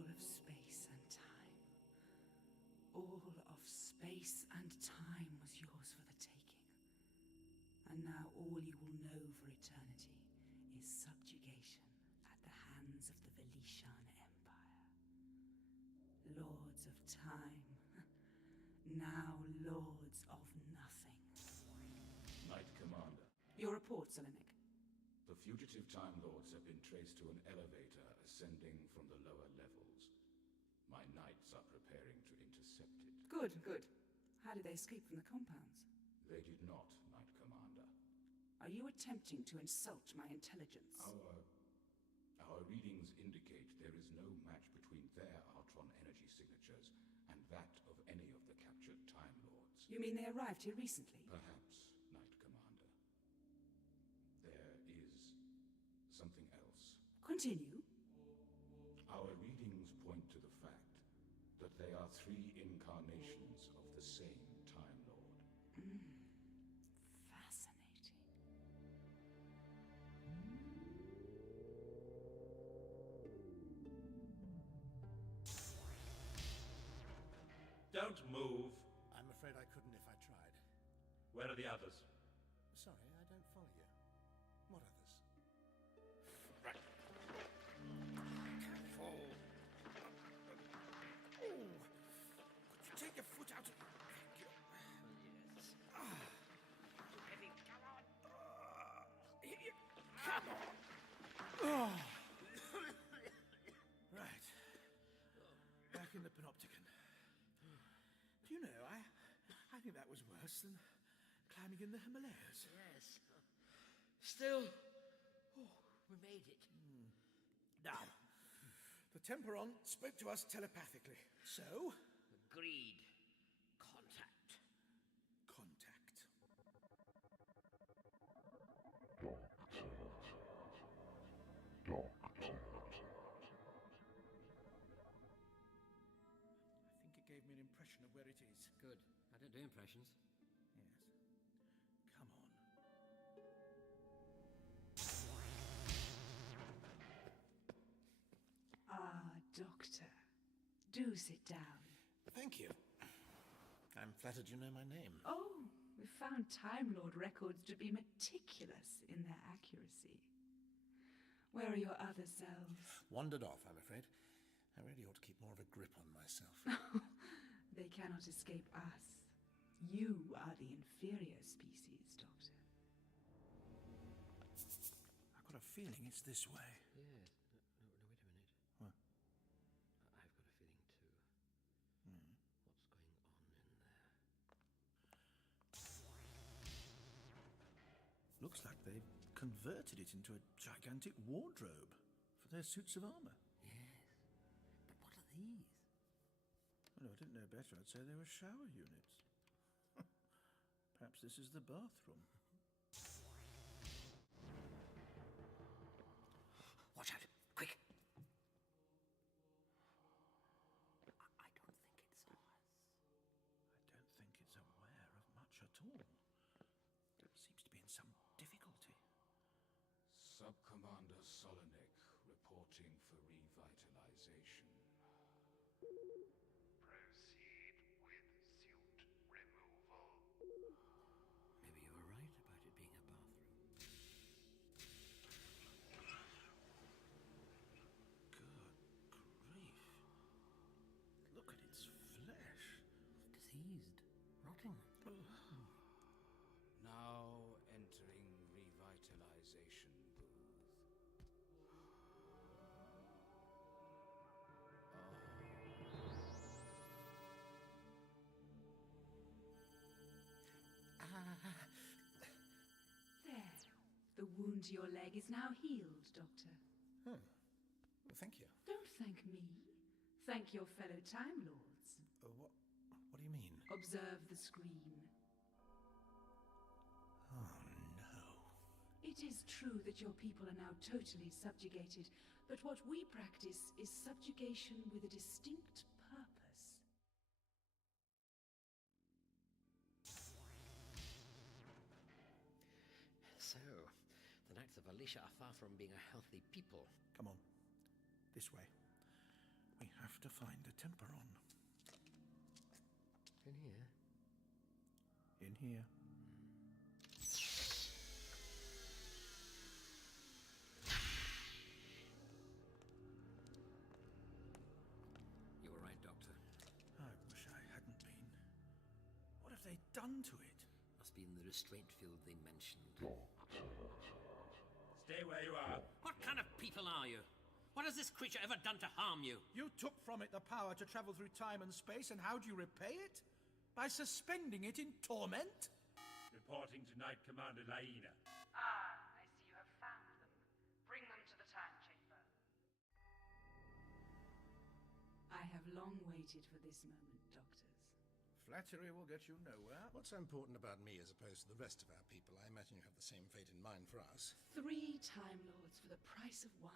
of space and time. All of space and time was yours for the taking. And now all you will know for eternity is subjugation at the hands of the Velishan Empire. Lords of time. Now lords of nothing. Knight Commander. Your report, Solinek. The fugitive Time Lords have been traced to an elevator ascending from the lower levels. My knights are preparing to intercept it. Good, good. How did they escape from the compounds? They did not, Knight Commander. Are you attempting to insult my intelligence? Our readings indicate there is no match between their Ultron energy signatures and that of any of the captured Time Lords. You mean they arrived here recently? Perhaps, Knight Commander. There is something else. Continue. Our readings point to the fact that they are three incarnations of the same Time Lord. Fascinating. Don't move. I'm afraid I couldn't if I tried. Where are the others? Sorry, I don't follow you. What others? Right. Careful. Oh, could you take your foot out of... Thank you. Yes. Heavy. Come on. Come on. Oh. Right. Back in the Panopticon. Do you know, I think that was worse than climbing in the Himalayas. Yes. Still, we made it. Now, the Temperon spoke to us telepathically. So? Agreed. Contact. Contact. Doctor. I think it gave me an impression of where it is. Good. I don't do impressions. Yes. Come on. Doctor. Do sit down. Thank you. I'm flattered you know my name. Oh, we found Time Lord records to be meticulous in their accuracy. Where are your other selves? Wandered off, I'm afraid. I really ought to keep more of a grip on myself. They cannot escape us. You are the inferior species, Doctor. I've got a feeling it's this way. Yes. No, wait a minute. What? I've got a feeling too. Hmm. What's going on in there? Looks like they've converted it into a gigantic wardrobe for their suits of armour. Yes. But what are these? Well, if I didn't know better, I'd say they were shower units. Perhaps this is the bathroom. Watch out! Quick! I don't think it's ours. I don't think it's aware of much at all. It seems to be in some difficulty. Sub-Commander Solonik reporting for revitalization. Proceed with suit removal. Maybe you were right about it being a bathroom. Good grief. Look at its flesh. Diseased. Rotting. Now entering revitalization booth. There. The wound to your leg is now healed, Doctor. Well, thank you. Don't thank me. Thank your fellow Time Lords. What do you mean? Observe the screen. Oh, no. It is true that your people are now totally subjugated, but what we practice is subjugation with a distinct purpose. So, the Knights of Alicia are far from being a healthy people. Come on. This way. We have to find a Temperon. In here? In here. You were right, Doctor. I wish I hadn't been. What have they done to it? Must be in the restraint field they mentioned. Stay where you are. What kind of people are you? What has this creature ever done to harm you? You took from it the power to travel through time and space, and how do you repay it? By suspending it in torment? Reporting to Knight Commander Laina. I see you have found them. Bring them to the time chamber. I have long waited for this moment, Doctors. Flattery will get you nowhere. What's so important about me as opposed to the rest of our people? I imagine you have the same fate in mind for us. 3 Time Lords for the price of 1.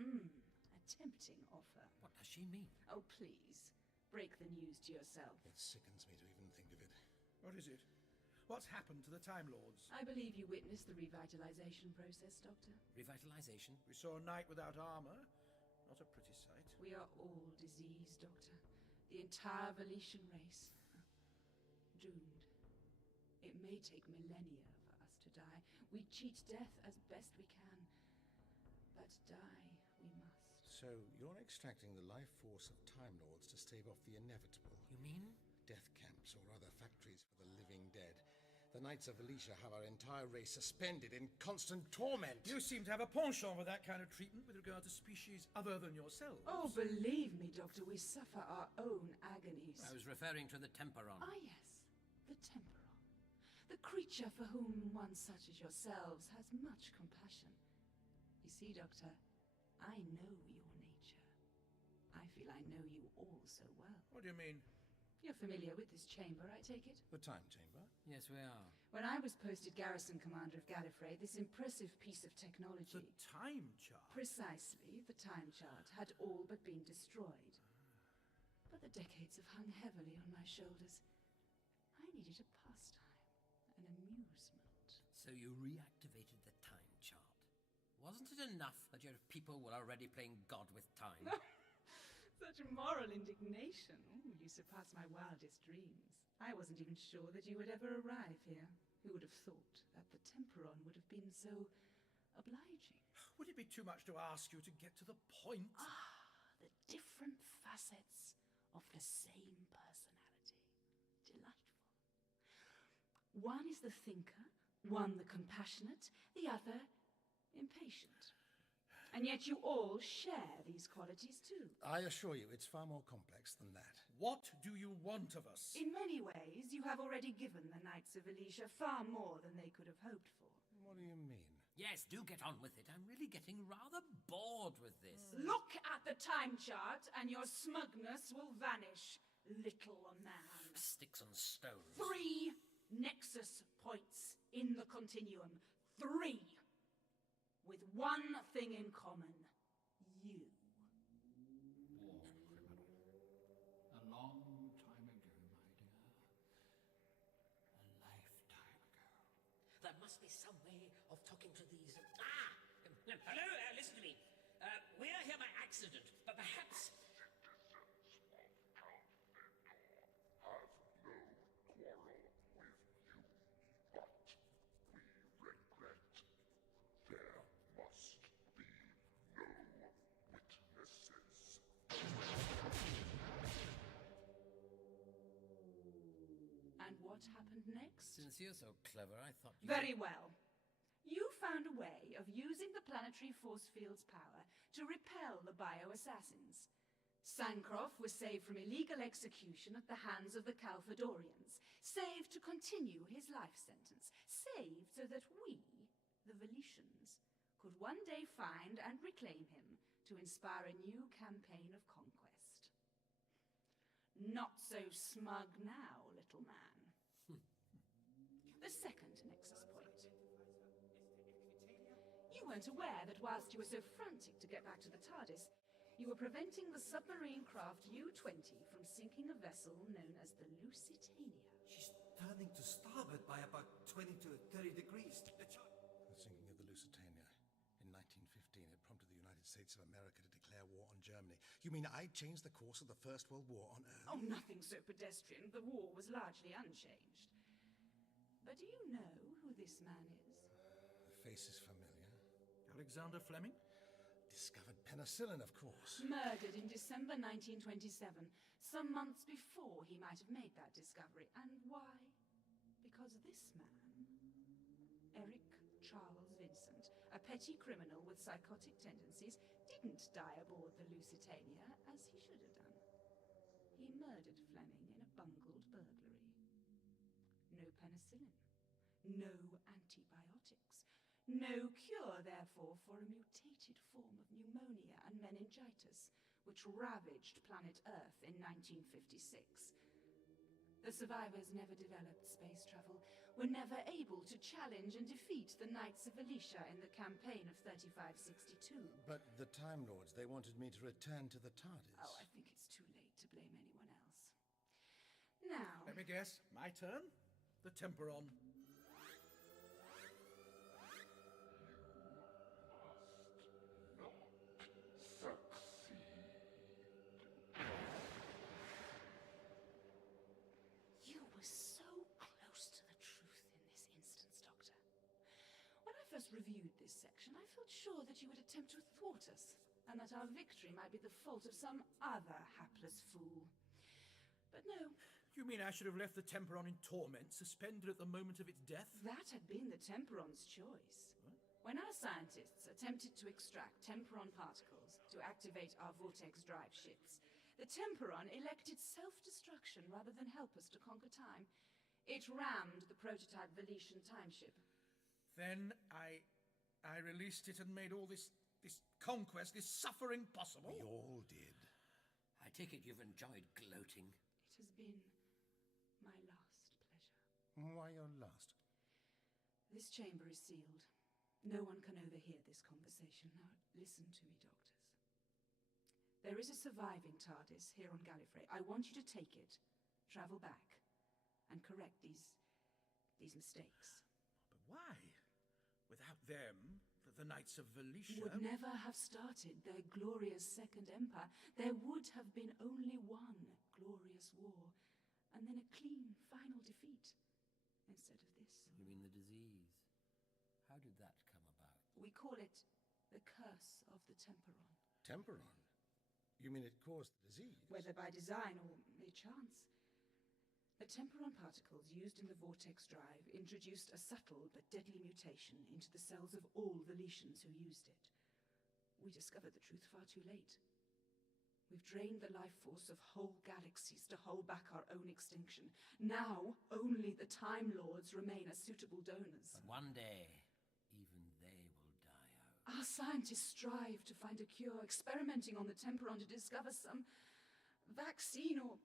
A tempting offer. What does she mean? Oh, please. Break the news to yourself. It sickens me to even think of it. What is it? What's happened to the Time Lords? I believe you witnessed the revitalization process, Doctor. Revitalization? We saw a knight without armor. Not a pretty sight. We are all diseased, Doctor. The entire Valetian race. Doomed. It may take millennia for us to die. We cheat death as best we can. But die we must. So, you're extracting the life force of Time Lords to stave off the inevitable. You mean? Death camps, or rather factories for the living dead. The Knights of Alicia have our entire race suspended in constant torment. You seem to have a penchant for that kind of treatment with regard to species other than yourselves. Oh, believe me, Doctor, we suffer our own agonies. I was referring to the Temperon. Ah, yes. The Temperon. The creature for whom one such as yourselves has much compassion. You see, Doctor, I know your nature. I feel I know you all so well. What do you mean? You're familiar with this chamber, I take it? The Time Chamber? Yes, we are. When I was posted garrison commander of Gallifrey, this impressive piece of technology... The Time Chart? Precisely, the Time Chart had all but been destroyed. But the decades have hung heavily on my shoulders. I needed a pastime, an amusement. So you reactivated the Time Chart. Wasn't it enough that your people were already playing God with time? Such moral indignation. Ooh, you surpass my wildest dreams. I wasn't even sure that you would ever arrive here. Who would have thought that the Temperon would have been so obliging? Would it be too much to ask you to get to the point? Ah, the different facets of the same personality. One is the thinker, one the compassionate, the other impatient. And yet you all share these qualities too. I assure you, it's far more complex than that. What do you want of us? In many ways, you have already given the Knights of Alicia far more than they could have hoped for. What do you mean? Yes, do get on with it. I'm really getting rather bored with this. Look at the time chart and your smugness will vanish, little man. Sticks and stones. 3 nexus points in the continuum. 3. With one thing in common. You. War criminal. A long time ago, my dear. A lifetime ago. There must be some way of talking to these... Ah! Hello, listen to me. We're here by accident, but perhaps... And what happened next? Since you're so clever, I thought you... Very well. You found a way of using the planetary force field's power to repel the bio-assassins. Sancroft was saved from illegal execution at the hands of the Calfadorians, saved to continue his life sentence, saved so that we, the Velicians, could one day find and reclaim him to inspire a new campaign of conquest. Not so smug now, little man. The second nexus point. You weren't aware that whilst you were so frantic to get back to the TARDIS, you were preventing the submarine craft U-20 from sinking a vessel known as the Lusitania. She's turning to starboard by about 20 to 30 degrees. The sinking of the Lusitania. In 1915, it prompted the United States of America to declare war on Germany. You mean I changed the course of the First World War on Earth? Oh, nothing so pedestrian. The war was largely unchanged. But do you know who this man is? The face is familiar. Alexander Fleming? Discovered penicillin, of course. Murdered in December 1927, some months before he might have made that discovery. And why? Because this man, Eric Charles Vincent, a petty criminal with psychotic tendencies, didn't die aboard the Lusitania as he should have done. He murdered Fleming in a bungled burglary. No penicillin. No antibiotics. No cure, therefore, for a mutated form of pneumonia and meningitis, which ravaged planet Earth in 1956. The survivors never developed space travel, were never able to challenge and defeat the Knights of Alicia in the campaign of 3562. But the Time Lords, they wanted me to return to the TARDIS. Oh, I think it's too late to blame anyone else. Now... Let me guess. My turn? The Temperon. You were so close to the truth in this instance, Doctor. When I first reviewed this section, I felt sure that you would attempt to thwart us, and that our victory might be the fault of some other hapless fool. But no. You mean I should have left the Temperon in torment, suspended at the moment of its death? That had been the Temperon's choice. What? When our scientists attempted to extract Temperon particles to activate our vortex drive ships, the Temperon elected self-destruction rather than help us to conquer time. It rammed the prototype Velician timeship. Then I released it and made all this conquest, this suffering possible? We all did. I take it you've enjoyed gloating. It has been my last pleasure. Why your last? This chamber is sealed. No one can overhear this conversation. Now, listen to me, Doctors. There is a surviving TARDIS here on Gallifrey. I want you to take it, travel back, and correct these mistakes. But why? Without them, the Knights of Valicia would never have started their glorious Second Empire. There would have been only one glorious war, and then a clean final defeat, instead of this. You mean the disease? How did that come about? We call it the curse of the Temperon. Temperon? You mean it caused the disease? Whether by design or mere chance. The temporon particles used in the vortex drive introduced a subtle but deadly mutation into the cells of all the Letians who used it. We discovered the truth far too late. We've drained the life force of whole galaxies to hold back our own extinction. Now, only the Time Lords remain as suitable donors. But one day, even they will die out. Our scientists strive to find a cure, experimenting on the temporon to discover some vaccine or...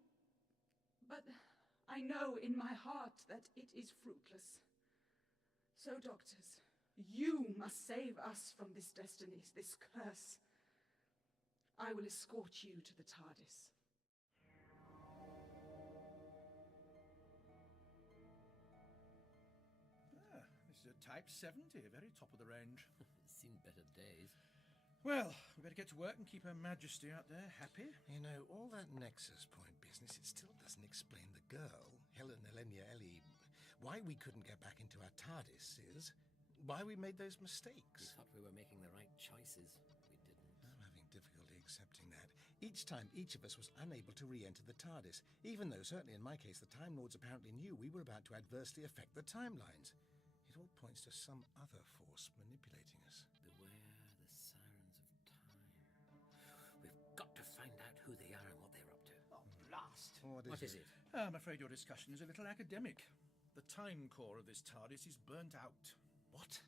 But I know in my heart that it is fruitless. So, doctors, you must save us from this destiny, this curse. I will escort you to the TARDIS. This is a Type 70, very top of the range. Seen better days. Well, we better get to work and keep Her Majesty out there happy. You know, all that Nexus Point business, it still doesn't explain the girl, Helen Elenia Ellie, why we couldn't get back into our TARDIS is, why we made those mistakes. We thought we were making the right choices. We didn't. I'm having difficulty accepting that. Each time, each of us was unable to re-enter the TARDIS, even though, certainly in my case, the Time Lords apparently knew we were about to adversely affect the timelines. It all points to some other force manipulating us. Beware the sirens of time. We've got to find out who they are and what they're up to. Oh, blast. What is it? I'm afraid your discussion is a little academic. The time core of this TARDIS is burnt out. What?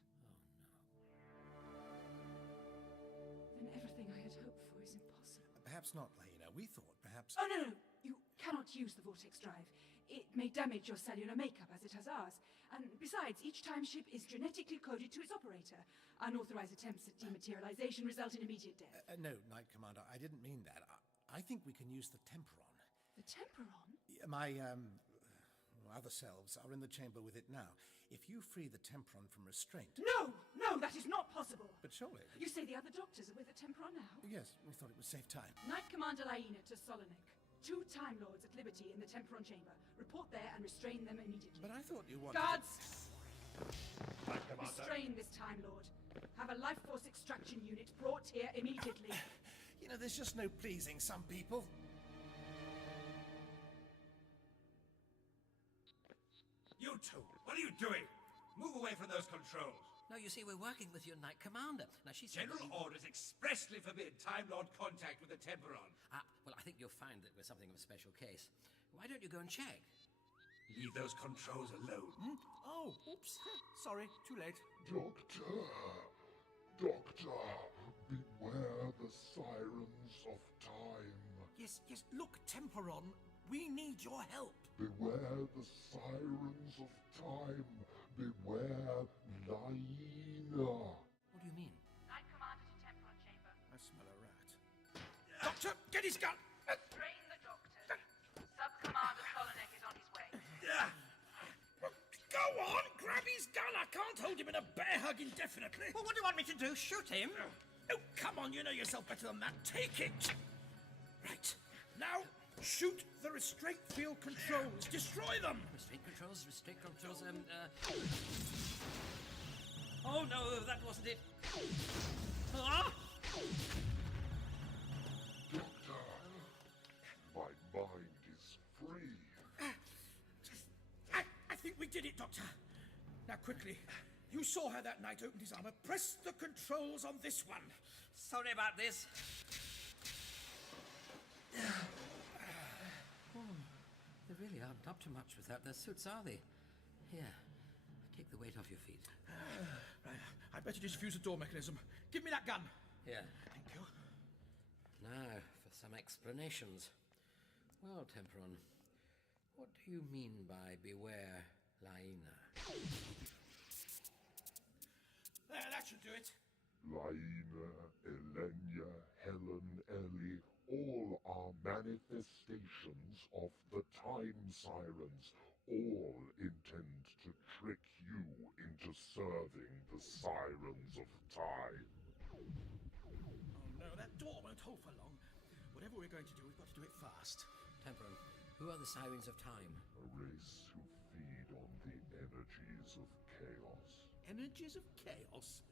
Then everything I had hoped for is impossible. Perhaps not, Laina. We thought perhaps... Oh, no. You cannot use the vortex drive. It may damage your cellular makeup as it has ours. And besides, each time ship is genetically coded to its operator. Unauthorized attempts at dematerialization result in immediate death. No, Knight Commander, I didn't mean that. I think we can use the temporon. The temporon? My, other selves are in the chamber with it now. If you free the temporon from restraint... No, that is not possible. But surely... You say the other doctors are with the temporon now? Yes, we thought it would save time. Knight Commander Laina to Solonik. 2 Time Lords at liberty in the temporon chamber. Report there and restrain them immediately. But I thought you wanted... Guards! Restrain this Time Lord. Have a life force extraction unit brought here immediately. You know, there's just no pleasing some people. You two, what are you doing? Move away from those controls. No, you see, we're working with your Knight Commander. Now, she said... General orders expressly forbid Time Lord contact with the temporon. Well, I think you'll find that we're something of a special case. Why don't you go and check? Leave those controls alone. Oh, oops. Sorry, too late. Doctor, beware the sirens of time. Yes, look, Temporon, we need your help. Beware the sirens of time. Beware Laina. What do you mean? Knight Commander to temporon chamber. I smell a rat. Doctor, get his gun! Restrain the doctor. Sub-Commander Solonik is on his way. Go on, grab his gun. I can't hold him in a bear hug indefinitely. Well, what do you want me to do? Shoot him? Oh, come on, you know yourself better than that. Take it. Right. Now, shoot the restraint field controls. Destroy them. Restraint controls. Oh, no, that wasn't it. Ah! Doctor, my mind is free. I think we did it, Doctor. Now, quickly. You saw how that knight opened his armor. Press the controls on this one. Sorry about this. They really aren't up to much without their suits, are they? Here, take the weight off your feet. Right, I'd better defuse the door mechanism. Give me that gun. Here. Thank you. Now, for some explanations. Well, Temporon, what do you mean by beware Laina? There, that should do it. Laina, Elenia, Helen, Ellie, all are manifestations of the time sirens. All intend to trick you into serving the sirens of time. Oh no, that door won't hold for long. Whatever we're going to do, we've got to do it fast. Temporon, who are the sirens of time? A race who feed on the energies of chaos. Energies of chaos?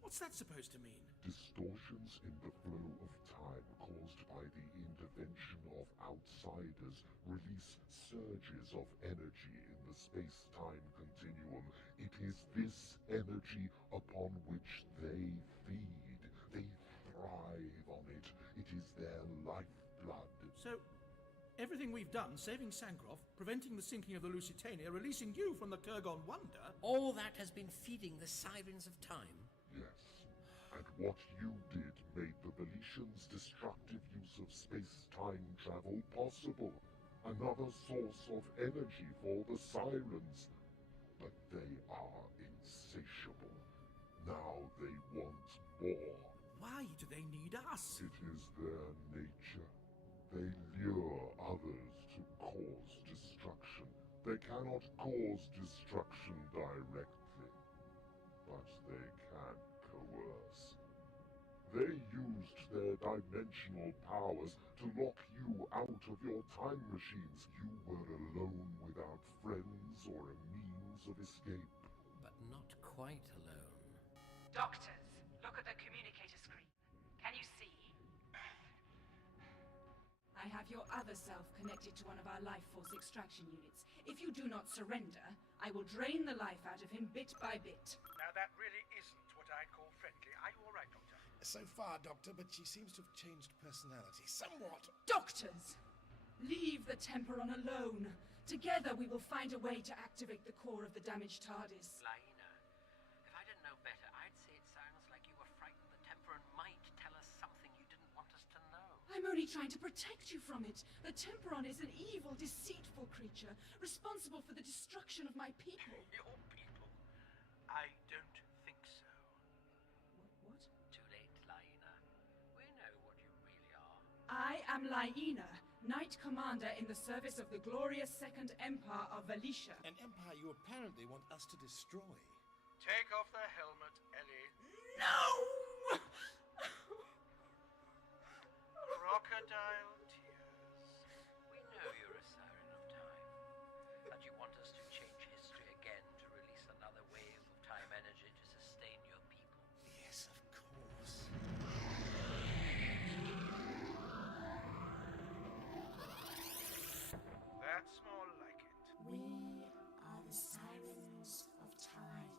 What's that supposed to mean? Distortions in the flow of time caused by the intervention of outsiders release surges of energy in the space-time continuum. It is this energy upon which they feed. They thrive on it. It is their lifeblood. So, everything we've done, saving Sancroft, preventing the sinking of the Lusitania, releasing you from the Kurgon Wonder... All that has been feeding the sirens of time? Yes. And what you did made the Venetians' destructive use of space-time travel possible. Another source of energy for the sirens. But they are insatiable. Now they want more. Why do they need us? It is their nature. They lure others to cause destruction. They cannot cause destruction directly, but they can coerce. They used their dimensional powers to lock you out of your time machines. You were alone without friends or a means of escape. But not quite alone. Doctors, look at the communicator screen. Can you see? I have your other self connected to one of our life force extraction units. If you do not surrender, I will drain the life out of him bit by bit. Now that really isn't what I'd call friendly. Are you all right, Doctor? So far, Doctor, but she seems to have changed personality somewhat. Doctors! Leave the Temperon alone. Together we will find a way to activate the core of the damaged TARDIS. Laina, if I didn't know better, I'd say it sounds like you were frightened the Temperon might tell us something you didn't want us to know. I'm only trying to protect you from it. The Temperon is an evil, deceitful creature, responsible for the destruction of my people. Your people? I don't think so. What? Too late, Laina. We know what you really are. I am Laina, Knight Commander in the service of the glorious Second Empire of Valicia. An empire you apparently want us to destroy. Take off the helmet, Ellie. No! Crocodile tears. We know you're a siren of time. That you want us to change history again to release another wave of time energy to sustain your people. Yes, of course. That's more like it. We are the sirens of time.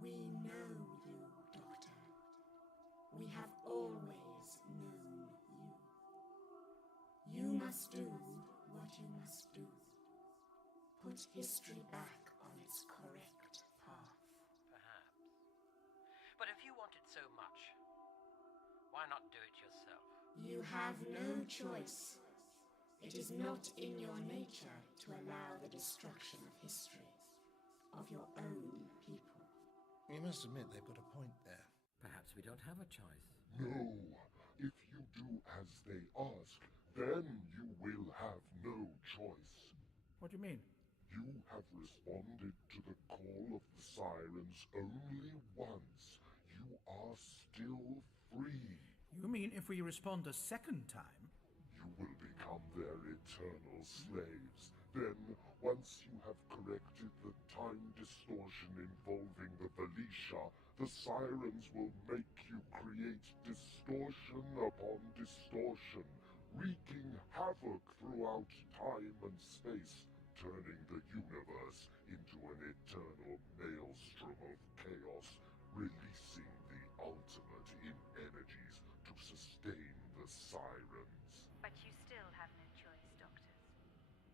We know you, Doctor. We have always known you. You must do what you must do. Put history back on its correct path. Perhaps. But if you want it so much, why not do it yourself? You have no choice. It is not in your nature to allow the destruction of history, of your own people. You must admit they've got a point there. Perhaps we don't have a choice. No. If you do as they ask, then you will have no choice. What do you mean? You have responded to the call of the sirens only once. You are still free. You mean if we respond a second time? You will become their eternal slaves. Then, once you have corrected the time distortion involving the Valicia, the sirens will make you create distortion upon distortion, wreaking havoc throughout time and space, turning the universe into an eternal maelstrom of chaos, releasing the ultimate in energies to sustain the sirens. But you still have no choice, Doctors.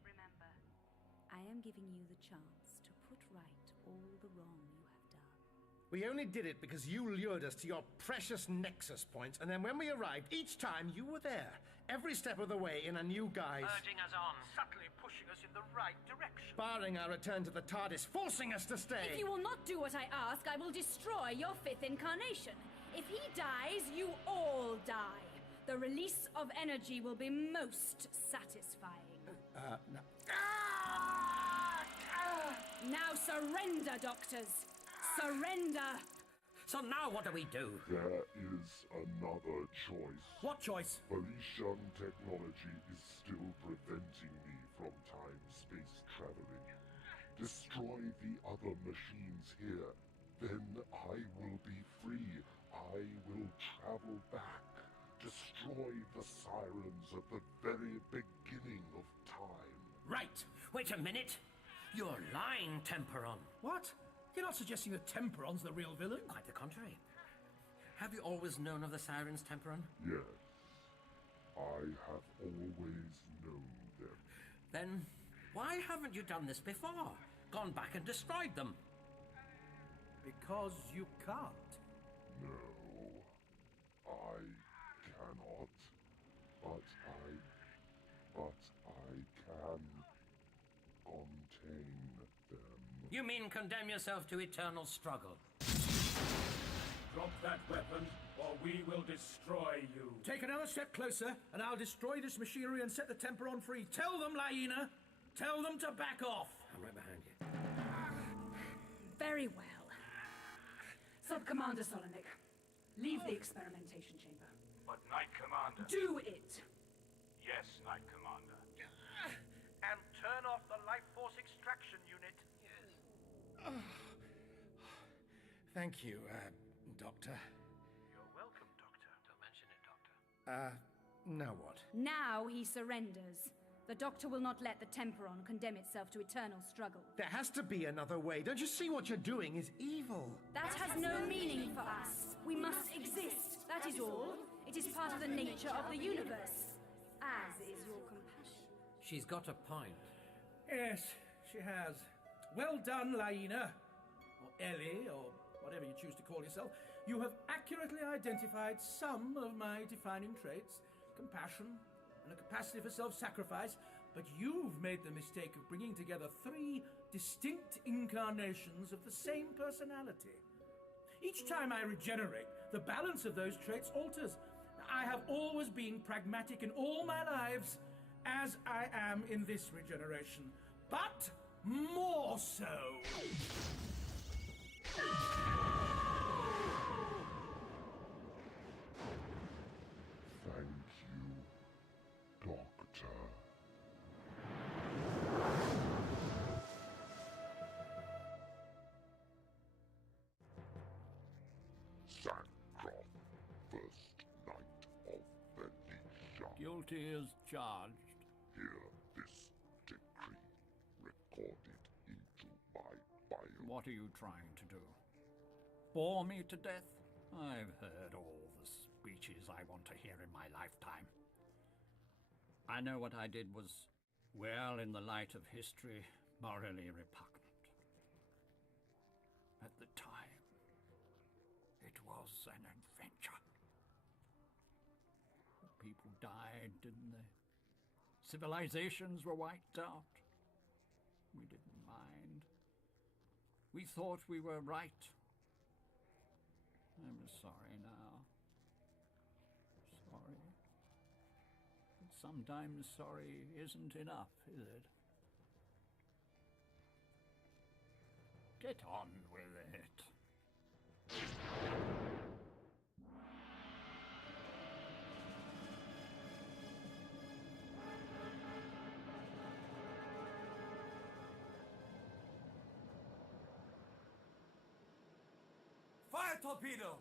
Remember, I am giving you the chance to put right all the wrong you have done. We only did it because you lured us to your precious nexus points, and then when we arrived, each time you were there, every step of the way in a new guise. Urging us on, subtly pushing us in the right direction. Barring our return to the TARDIS, forcing us to stay. If you will not do what I ask, I will destroy your fifth incarnation. If he dies, you all die. The release of energy will be most satisfying. No. Now surrender, Doctors. Surrender. So now what do we do? There is another choice. What choice? Felician technology is still preventing me from time-space traveling. Destroy the other machines here, then I will be free. I will travel back, destroy the sirens at the very beginning of time. Right! Wait a minute! You're lying, Temperon. What? You're not suggesting that Temperon's the real villain? Quite the contrary. Have you always known of the sirens, Temperon? Yes, I have always known them. Then why haven't you done this before? Gone back and destroyed them? Because you can't. No, I cannot. But I can contain them. You mean condemn yourself to eternal struggle? Drop that weapon, or we will destroy you. Take another step closer, and I'll destroy this machinery and set the Temperon free. Tell them, Laena! Tell them to back off! I'm right behind you. Very well. Sub-Commander Solonik, leave the experimentation chamber. But Knight Commander... Do it! Yes, Knight Commander. And turn off the life force extraction unit. Thank you, Doctor. You're welcome, Doctor. Don't mention it, Doctor. Now what? Now he surrenders. The Doctor will not let the Temperon condemn itself to eternal struggle. There has to be another way. Don't you see what you're doing is evil? That has no meaning for us. We must exist. That is all. It is part of the nature of the universe. As is your compassion. She's got a point. Yes, she has. Well done, Laena. Or Ellie, or whatever you choose to call yourself. You have accurately identified some of my defining traits. Compassion, and a capacity for self-sacrifice, but you've made the mistake of bringing together 3 distinct incarnations of the same personality. Each time I regenerate, the balance of those traits alters. I have always been pragmatic in all my lives, as I am in this regeneration, but more so. Thank you, Doctor. Sancroft, first knight of Venetia. Guilty as charged. Hear this decree recorded into my bio. What are you trying to do? Bore me to death? I've heard all the speeches I want to hear in my lifetime. I know what I did was, well, in the light of history, morally repugnant. At the time, it was an adventure. People died, didn't they? Civilizations were wiped out. We didn't mind. We thought we were right. I'm sorry now. Sorry. But sometimes sorry isn't enough, is it? Get on with it. Fire torpedo!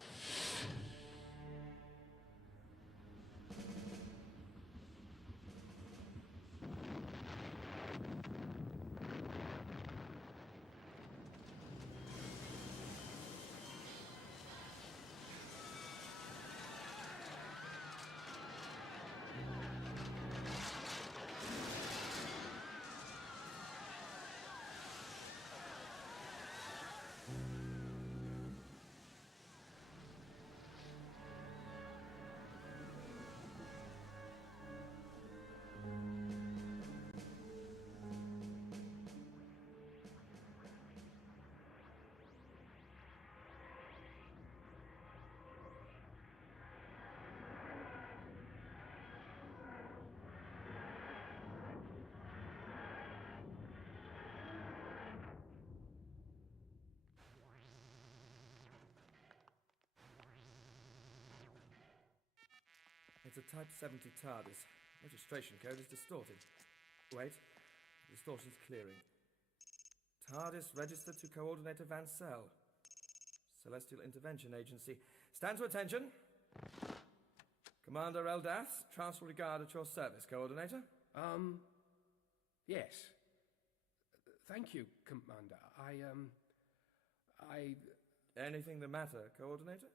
It's a Type 70 TARDIS. Registration code is distorted. Wait. Distortion's clearing. TARDIS registered to Coordinator Van Cell. Celestial Intervention Agency. Stand to attention. Commander Eldath, transfer regard at your service, Coordinator. Yes. Thank you, Commander. Anything the matter, Coordinator?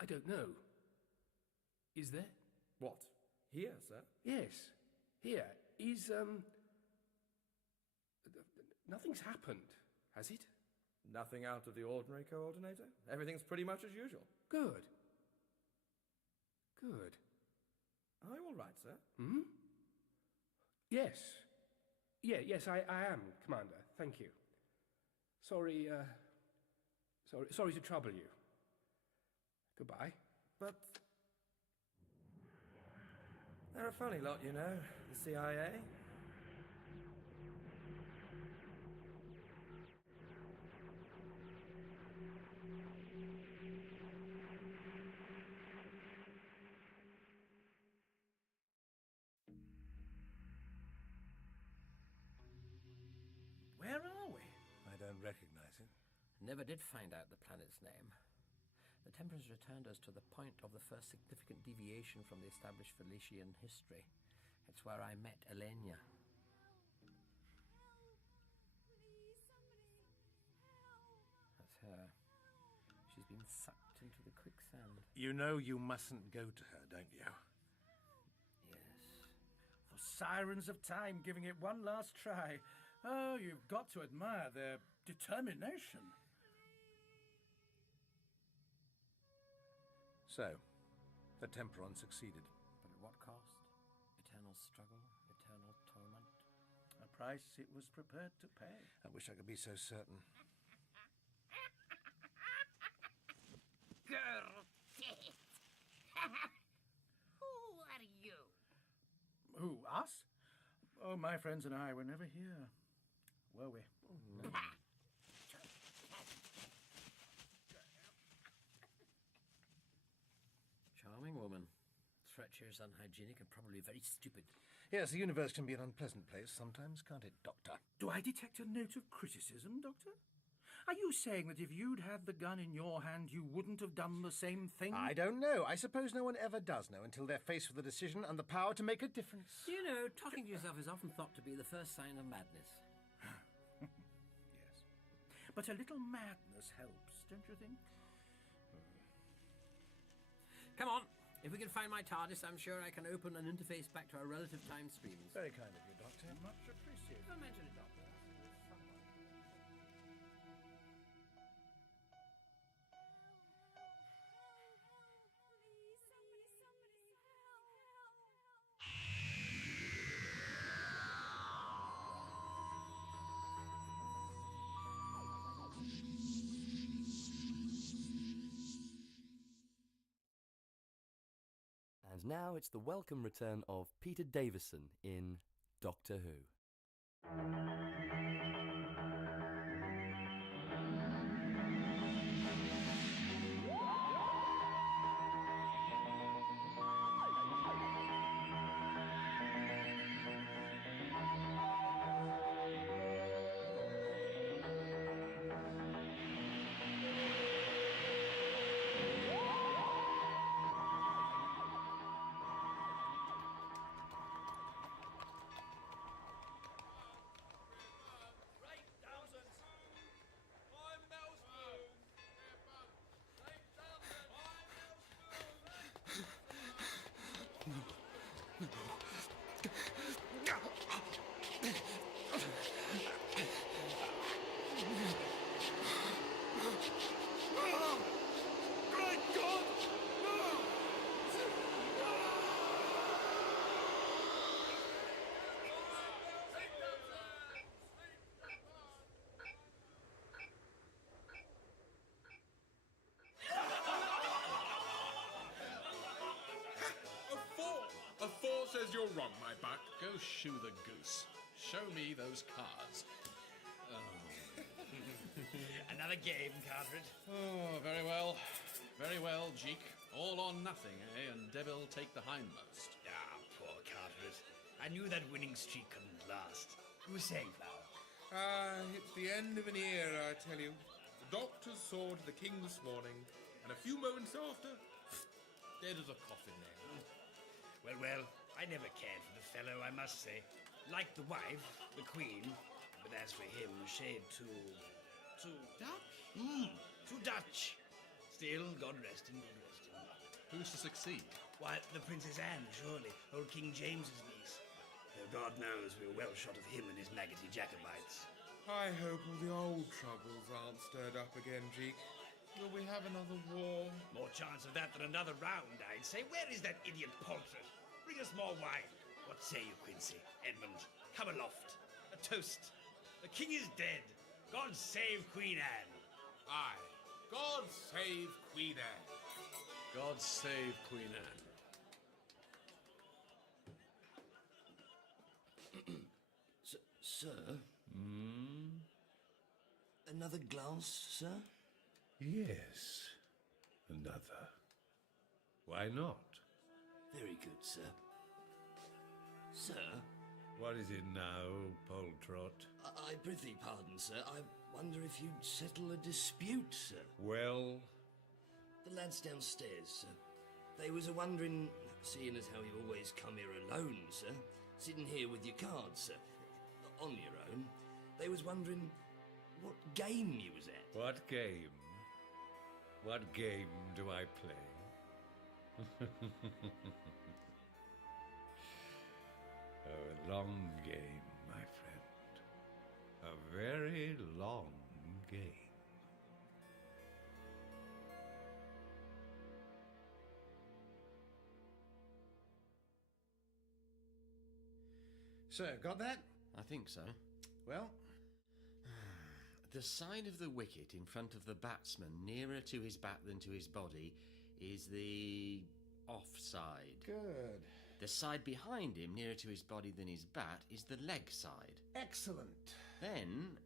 I don't know. Is there? What? Here, sir? Yes. Here. Nothing's happened, has it? Nothing out of the ordinary, Coordinator. Everything's pretty much as usual. Good. Good. Are you all right, sir? Hmm? Yes. Yes, I am, Commander. Thank you. Sorry to trouble you. Goodbye. But they're a funny lot, you know, the CIA. Where are we? I don't recognize it. Never did find out the planet's name. The Templars returned us to the point of the first significant deviation from the established Felician history. It's where I met Elenia. That's her. She's been sucked into the quicksand. You know you mustn't go to her, don't you? Yes. The Sirens of Time giving it one last try. Oh, you've got to admire their determination. So, the Temperon succeeded. But at what cost? Eternal struggle, eternal torment. A price it was prepared to pay. I wish I could be so certain. Girl, who are you? Who, us? Oh, my friends and I were never here, were we? Oh, no. Charming woman. Treacherous, unhygienic, and probably very stupid. Yes, the universe can be an unpleasant place sometimes, can't it, Doctor? Do I detect a note of criticism, Doctor? Are you saying that if you'd had the gun in your hand, you wouldn't have done the same thing? I don't know. I suppose no one ever does know until they're faced with a decision and the power to make a difference. You know, talking to yourself is often thought to be the first sign of madness. Yes. But a little madness helps, don't you think? Come on. If we can find my TARDIS, I'm sure I can open an interface back to our relative time streams. Very kind of you, Doctor. Much appreciated. Don't mention it, Doctor. And now it's the welcome return of Peter Davison in Doctor Who. Says you're wrong, my buck. Go shoe the goose. Show me those cards. Oh. Another game, Cartridge. Oh, very well. Very well, Jeek. All or nothing, eh? And devil take the hindmost. Ah, poor Cartridge. I knew that winning streak couldn't last. You were saying, Flower? It's the end of an era, I tell you. The doctors saw to the king this morning, and a few moments after, dead as a coffin nail. Well, I never cared for the fellow, I must say. Liked the wife, the queen, but as for him, a shade too Dutch? Too Dutch. Still, God rest him, God rest him. Who's to succeed? Why, the Princess Anne, surely, old King James's niece. Though God knows we were well shot of him and his maggoty Jacobites. I hope all the old troubles aren't stirred up again, Jeek. Will we have another war? More chance of that than another round, I'd say. Where is that idiot Paltret? Bring us more wine. What say you, Quincy? Edmund, come aloft. A toast. The king is dead. God save Queen Anne. Aye. God save Queen Anne. God save Queen Anne. Sir? Another glass, sir? Yes, another. Why not? Very good, sir. Sir? What is it now, Poltrot? I prithee pardon, sir. I wonder if you'd settle a dispute, sir. Well? The lads downstairs, sir. They was a-wondering, seeing as how you always come here alone, sir, sitting here with your cards, sir, on your own, they was wondering what game you was at. What game? What game do I play? A long game, my friend. A very long game. So, got that? I think so. Well? The side of the wicket in front of the batsman, nearer to his bat than to his body, is the offside. Good. The side behind him, nearer to his body than his bat, is the leg side. Excellent. Then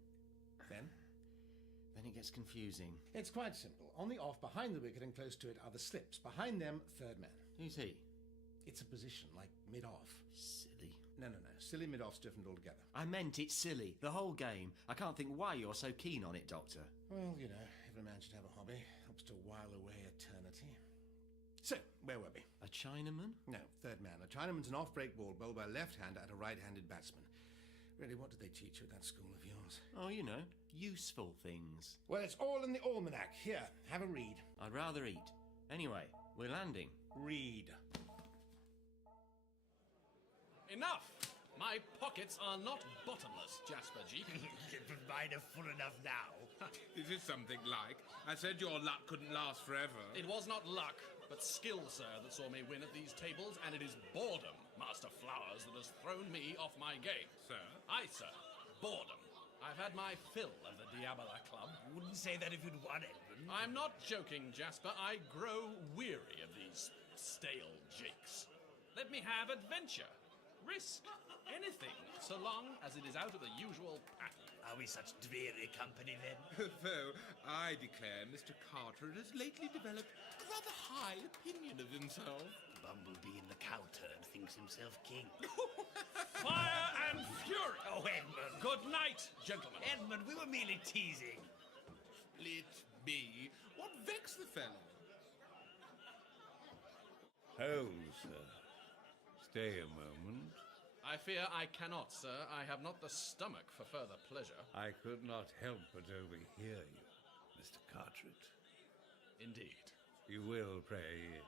Then it gets confusing. it's quite simple. On the off, behind the wicket and close to it are the slips. Behind them, third man. Who's he? It's a position, like mid-off. Silly. No. Silly mid-off's different altogether. I meant it's silly. The whole game. I can't think why you're so keen on it, Doctor. Well, you know, every man should have a hobby. Helps to while away eternity. So, where were we? A Chinaman? No, third man. A Chinaman's an off-break ball bowled by a left-hander at a right-handed batsman. Really, what did they teach you at that school of yours? Oh, you know, useful things. Well, it's all in the almanac. Here, have a read. I'd rather eat. Anyway, we're landing. Read. Enough! My pockets are not bottomless, Jasper Jeek. But mine are full enough now. This is something like. I said your luck couldn't last forever. It was not luck, but skill, sir, that saw me win at these tables, and it is boredom, Master Flowers, that has thrown me off my game. Sir? Aye, sir. Boredom. I've had my fill of the Diabola Club. Wouldn't say that if you'd won it. I'm not joking, Jasper. I grow weary of these stale jakes. Let me have adventure. Risk. Anything, so long as it is out of the usual pattern. Are we such dreary company, then? Though, I declare Mr. Carteret has lately developed a rather high opinion of himself. Bumblebee in the cow turd thinks himself king. Fire and fury! Oh, Edmund. Good night, gentlemen. Edmund, we were merely teasing. Let be. What vexed the fellow? Oh, sir. Stay a moment. I fear I cannot, sir. I have not the stomach for further pleasure. I could not help but overhear you, Mr. Carteret. Indeed. You will, pray,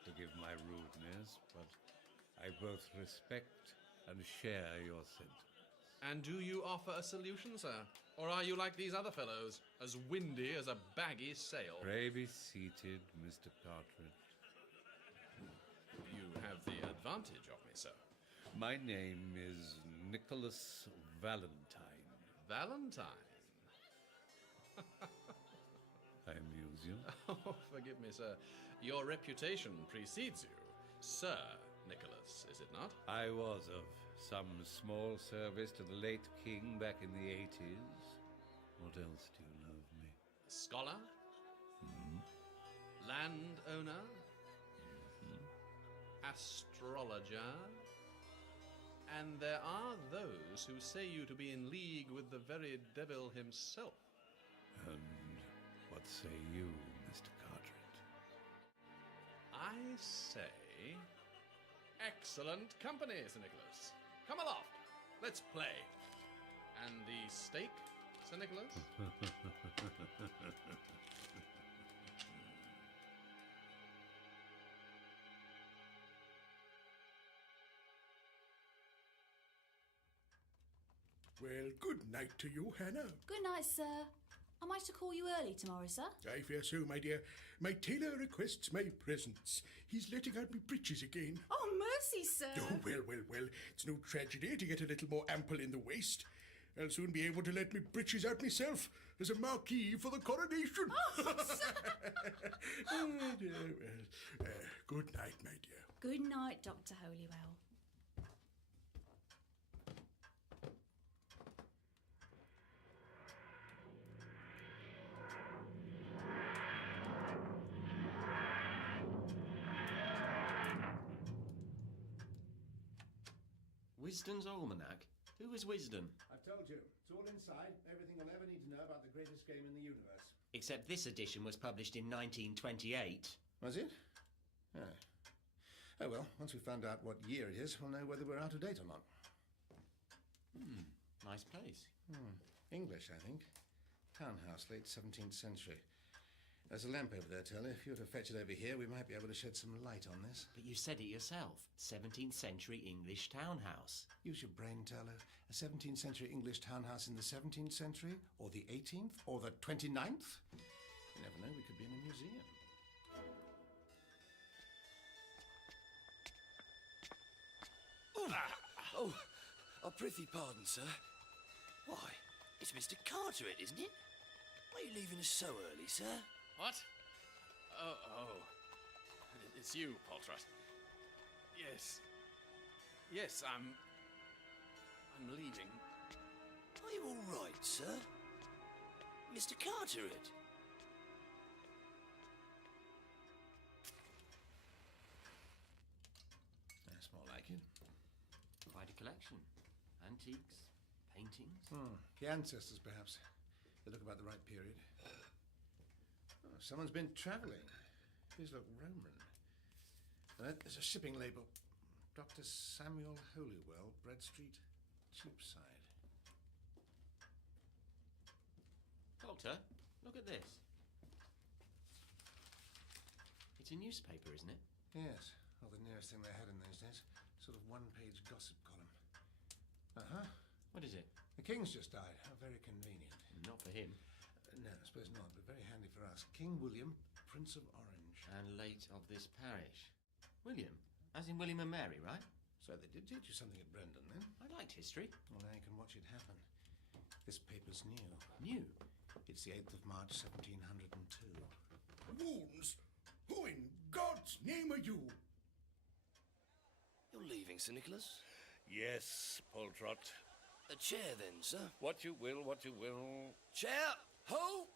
forgive my rudeness, but I both respect and share your sentiments. And do you offer a solution, sir? Or are you like these other fellows, as windy as a baggy sail? Pray be seated, Mr. Carteret. You have the advantage of me, sir. My name is Nicholas Valentine. Valentine? I amuse you? Oh, forgive me, sir. Your reputation precedes you. Sir Nicholas, is it not? I was of some small service to the late king back in the 80s. What else do you know of me? Scholar? Landowner? Astrologer? And there are those who say you to be in league with the very devil himself. And What say you, Mr. Carteret? I say... Excellent company, Sir Nicholas. Come aloft. Let's play. And the steak, Sir Nicholas? Well, good night to you, Hannah. Good night, sir. Am I to call you early tomorrow, sir? I fear so, my dear. My tailor requests my presence. He's letting out me breeches again. Oh, mercy, sir. Oh, well. It's no tragedy to get a little more ample in the waist. I'll soon be able to let me breeches out myself as a marquee for the coronation. Oh, sir. Oh, dear. Well, good night, my dear. Good night, Dr. Holywell. Wisdom's Almanac? Who is Wisdom? I've told you. It's all inside. Everything you'll ever need to know about the greatest game in the universe. Except this edition was published in 1928. Was it? Ah. Oh, well, once we've found out what year it is, we'll know whether we're out of date or not. Nice place. English, I think. Townhouse, late 17th century. There's a lamp over there, Turley. If you were to fetch it over here, we might be able to shed some light on this. But you said it yourself. 17th century English townhouse. Use your brain, Turley. A 17th century English townhouse in the 17th century? Or the 18th? Or the 29th? You never know, we could be in a museum. Oh, prithee pardon, sir. Why, it's Mr. Carteret, isn't it? Why are you leaving us so early, sir? What? Oh. It's you, Poltrot. Yes, I'm leaving. Are you all right, sir? Mr. Carteret? That's more like it. Quite a collection. Antiques, paintings. The ancestors, perhaps. They look about the right period. Oh, someone's been travelling. These look Roman. There's a shipping label. Dr. Samuel Holywell, Bread Street, Cheapside. Doctor, look at this. It's a newspaper, isn't it? Yes. Well, the nearest thing they had in those days. Sort of one-page gossip column. Uh-huh. What is it? The King's just died. How very convenient. Not for him. No, I suppose not, but very handy for us. King William, Prince of Orange. And late of this parish. William? As in William and Mary, right? So they did teach you something at Brendan, then? I liked history. Well, now you can watch it happen. This paper's new. New? It's the 8th of March, 1702. Wounds? Who in God's name are you? You're leaving, Sir Nicholas? Yes, Poltrot. A chair, then, sir. What you will, what you will. Chair! Ho!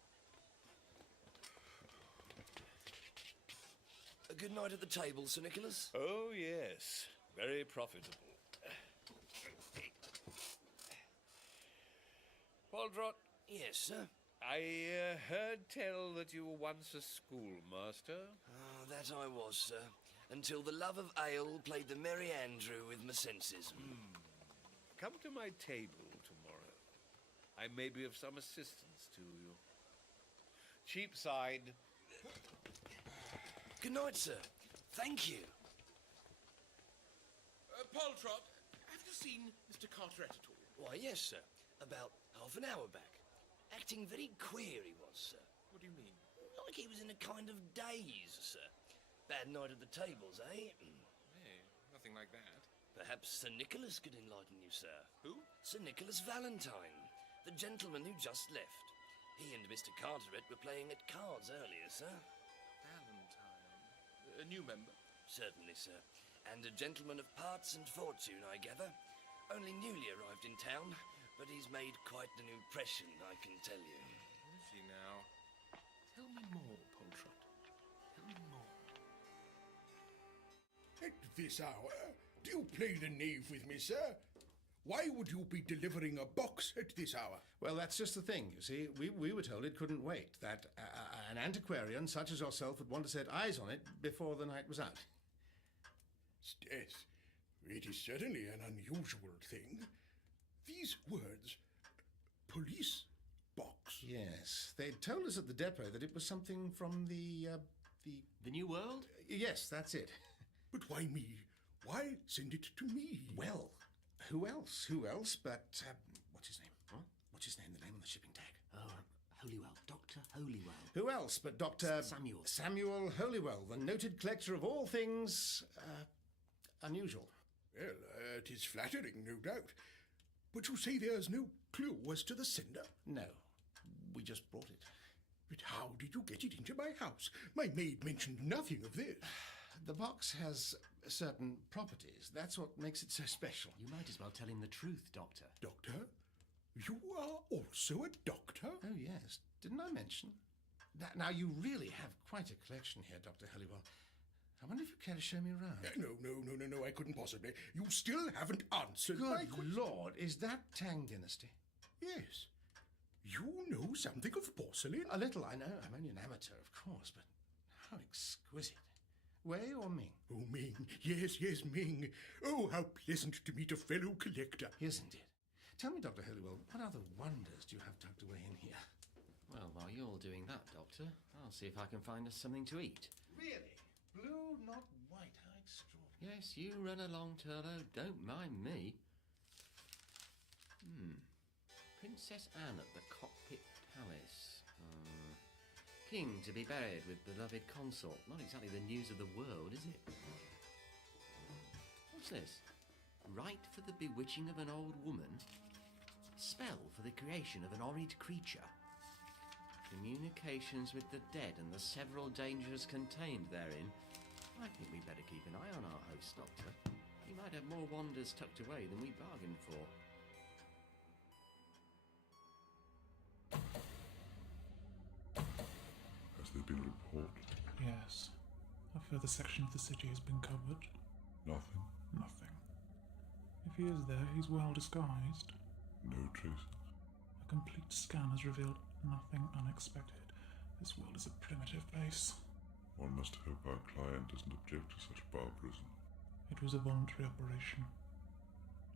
A good night at the table, Sir Nicholas? Oh, yes. Very profitable. Poltrot? Yes, sir? I heard tell that you were once a schoolmaster. Ah, that I was, sir. Until the love of ale played the Merry Andrew with my senses. Come to my table tomorrow. I may be of some assistance to you. Cheapside. Good night, sir. Thank you. Poltrot, have you seen Mr. Carteret at all? Why, yes, sir. About half an hour back. Acting very queer he was, sir. What do you mean? Like he was in a kind of daze, sir. Bad night at the tables, eh? Hey, nothing like that. Perhaps Sir Nicholas could enlighten you, sir. Who? Sir Nicholas Valentine, the gentleman who just left. He and Mr. Carteret were playing at cards earlier, sir. Valentine. A new member? Certainly, sir. And a gentleman of parts and fortune, I gather. Only newly arrived in town, but he's made quite an impression, I can tell you. Is he now? Tell me more, Poltrot. Tell me more. At this hour? Do you play the knave with me, sir? Why would you be delivering a box at this hour? Well, that's just the thing, you see. We were told it couldn't wait, that an antiquarian such as yourself would want to set eyes on it before the night was out. Yes, it is certainly an unusual thing. These words, police box. Yes, they told us at the depot that it was something from the New World? Yes, that's it. But why me? Why send it to me? Well, who else? Who else but, what's his name? Huh? What's his name, the name on the shipping tag? Oh, Holywell. Dr. Holywell. Who else but Dr. Samuel. Samuel Holywell, the noted collector of all things, unusual. Well, it is flattering, no doubt. But you say there's no clue as to the sender? No, we just brought it. But how did you get it into my house? My maid mentioned nothing of this. The box has certain properties. That's what makes it so special. You might as well tell him the truth, Doctor. Doctor? You are also a doctor? Oh, yes. Didn't I mention? Now, you really have quite a collection here, Dr. Holywell. I wonder if you care to show me around. No, I couldn't possibly. You still haven't answered my question. Good Lord, is that Tang Dynasty? Yes. You know something of porcelain? A little, I know. I'm only an amateur, of course, but how exquisite. Wei or Ming? Oh, Ming. Yes, Ming. Oh, how pleasant to meet a fellow collector. Isn't it? Tell me, Dr. Holywell, what other wonders do you have tucked away in here? Well, while you're doing that, Doctor, I'll see if I can find us something to eat. Really? Blue, not white. How extraordinary. Yes, you run along, Turlo. Don't mind me. Princess Anne at the Cockpit Palace. King to be buried with beloved consort. Not exactly the news of the world, is it? What's this? Rite for the bewitching of an old woman. Spell for the creation of an horrid creature. Communications with the dead and the several dangers contained therein. I think we'd better keep an eye on our host, Doctor. He might have more wonders tucked away than we bargained for. Has there been a report? Yes. A further section of the city has been covered. Nothing? Nothing. If he is there, he's well disguised. No traces? A complete scan has revealed nothing unexpected. This world is a primitive place. One must hope our client doesn't object to such barbarism. It was a voluntary operation.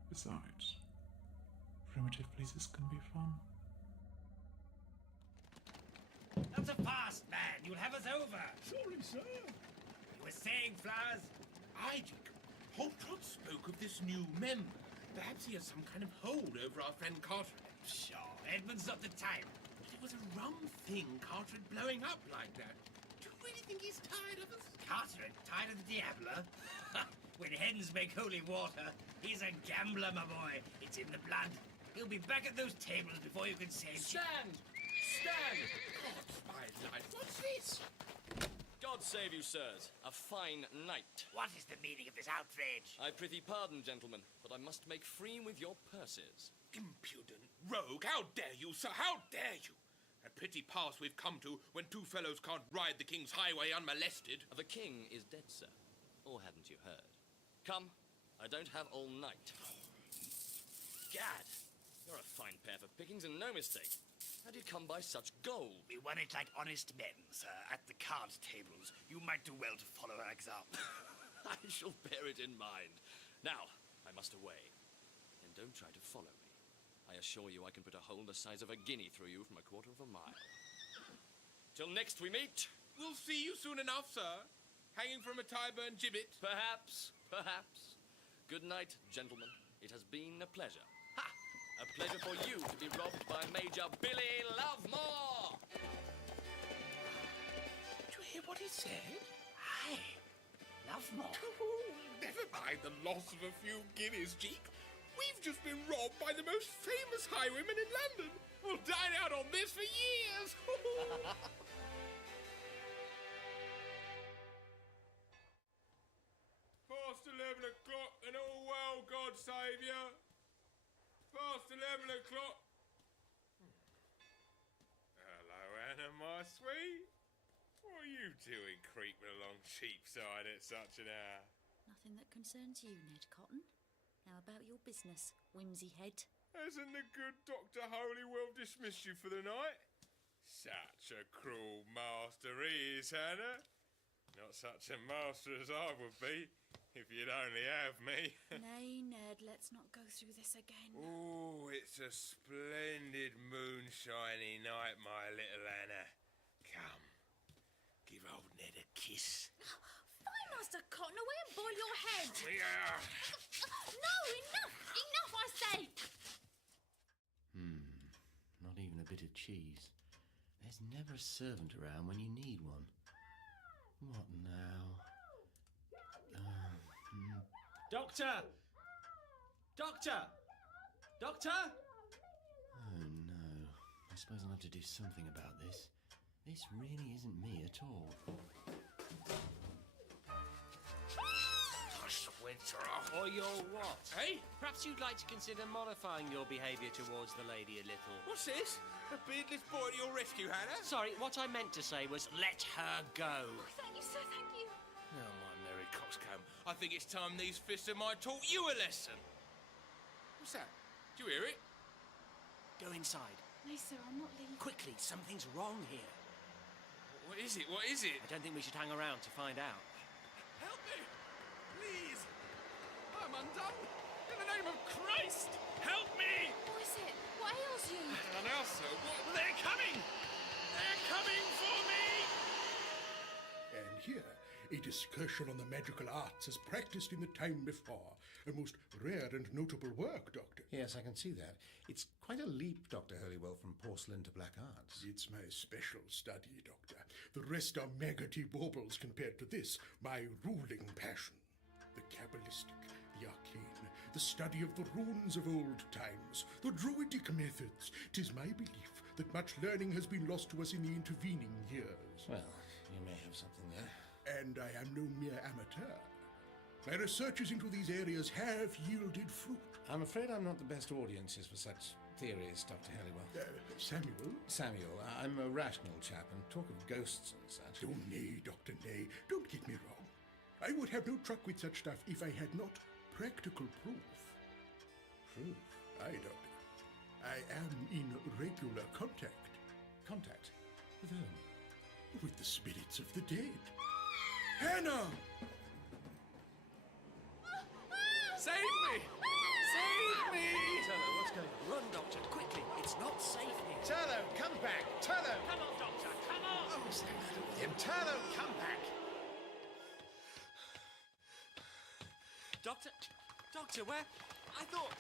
Besides, primitive places can be fun. Not so fast, man. You'll have us over. Sorry, sir. You were saying, Flowers? Jacob. Holtrot spoke of this new member. Perhaps he has some kind of hold over our friend Carteret. Sure. Edmund's not the type. But it was a rum thing, Carteret blowing up like that. Do you really think he's tired of us? Carteret, tired of the Diablo? When hens make holy water, he's a gambler, my boy. It's in the blood. He'll be back at those tables before you can say... Stand! Stand! God's my life, what's this? God save you, sirs. A fine night. What is the meaning of this outrage? I prithee pardon, gentlemen, but I must make free with your purses. Impudent rogue! How dare you, sir? How dare you? A pretty pass we've come to when two fellows can't ride the king's highway unmolested. The king is dead, sir. Or hadn't you heard? Come, I don't have all night. Gad, you're a fine pair for pickings and no mistake. How do you come by such gold? We won it like honest men, sir, at the card tables. You might do well to follow our example. I shall bear it in mind. Now, I must away. And don't try to follow me. I assure you I can put a hole the size of a guinea through you from a quarter of a mile. Till next we meet. We'll see you soon enough, sir. Hanging from a Tyburn gibbet. Perhaps. Good night, gentlemen. It has been a pleasure. Ha! A pleasure for you to be robbed by Major Billy Lovemore! Did you hear what he said? Aye. Lovemore. Never mind the loss of a few guineas, Jeek. We've just been robbed by the most famous highwayman in London. We'll dine out on this for years. Past 11 o'clock and all well, God save you. Past 11 o'clock. Hello, Anna, my sweet. What are you doing creeping along Cheapside at such an hour? Nothing that concerns you, Ned Cotton. How about your business, whimsy head? Hasn't the good Dr. Holywell dismissed you for the night? Such a cruel master he is, Hannah. Not such a master as I would be, if you'd only have me. Nay, Ned, let's not go through this again. Oh, it's a splendid moonshiny night, my little Hannah. Come, give old Ned a kiss. Fine, Master Cotton, away and boil your head. Yeah. No, enough! Enough, I say! Not even a bit of cheese. There's never a servant around when you need one. What now? Doctor! Doctor! Doctor! Oh no. I suppose I'll have to do something about this. This really isn't me at all. Or your what? Hey? Perhaps you'd like to consider modifying your behaviour towards the lady a little. What's this? A beardless boy to your rescue, Hannah? Sorry, what I meant to say was let her go. Oh, thank you, sir, thank you. Oh, my merry coxcomb. I think it's time these fists of mine taught you a lesson. What's that? Do you hear it? Go inside. No, sir, I'm not leaving. Quickly, something's wrong here. What is it? What is it? I don't think we should hang around to find out. Help me! Please! I'm undone! In the name of Christ! Help me! What is it? What ails you? And also, what? They're coming! They're coming for me! And here, a discussion on the magical arts as practiced in the time before. A most rare and notable work, Doctor. Yes, I can see that. It's quite a leap, Dr. Holywell, from porcelain to black arts. It's my special study, Doctor. The rest are maggoty baubles compared to this, my ruling passion. The cabalistic, the arcane, the study of the runes of old times, the druidic methods. 'Tis my belief that much learning has been lost to us in the intervening years. Well, you may have something there. And I am no mere amateur. My researches into these areas have yielded fruit. I'm afraid I'm not the best audiences for such theories, Dr. Holywell. Samuel? Samuel, I'm a rational chap and talk of ghosts and such. Oh, nay, Doctor, nay. Don't get me wrong. I would have no truck with such stuff if I had not practical proof. Proof? Aye, Doctor. I am in regular contact. Contact? With whom? With the spirits of the dead. Hannah! Save me! Save me! Turlo, what's going on? Run, Doctor, quickly. It's not safe here. Turlo, come back! Turlo! Come on, Doctor, come on! Oh, what's the matter with him? Turlo, come back! Doctor, where? I thought...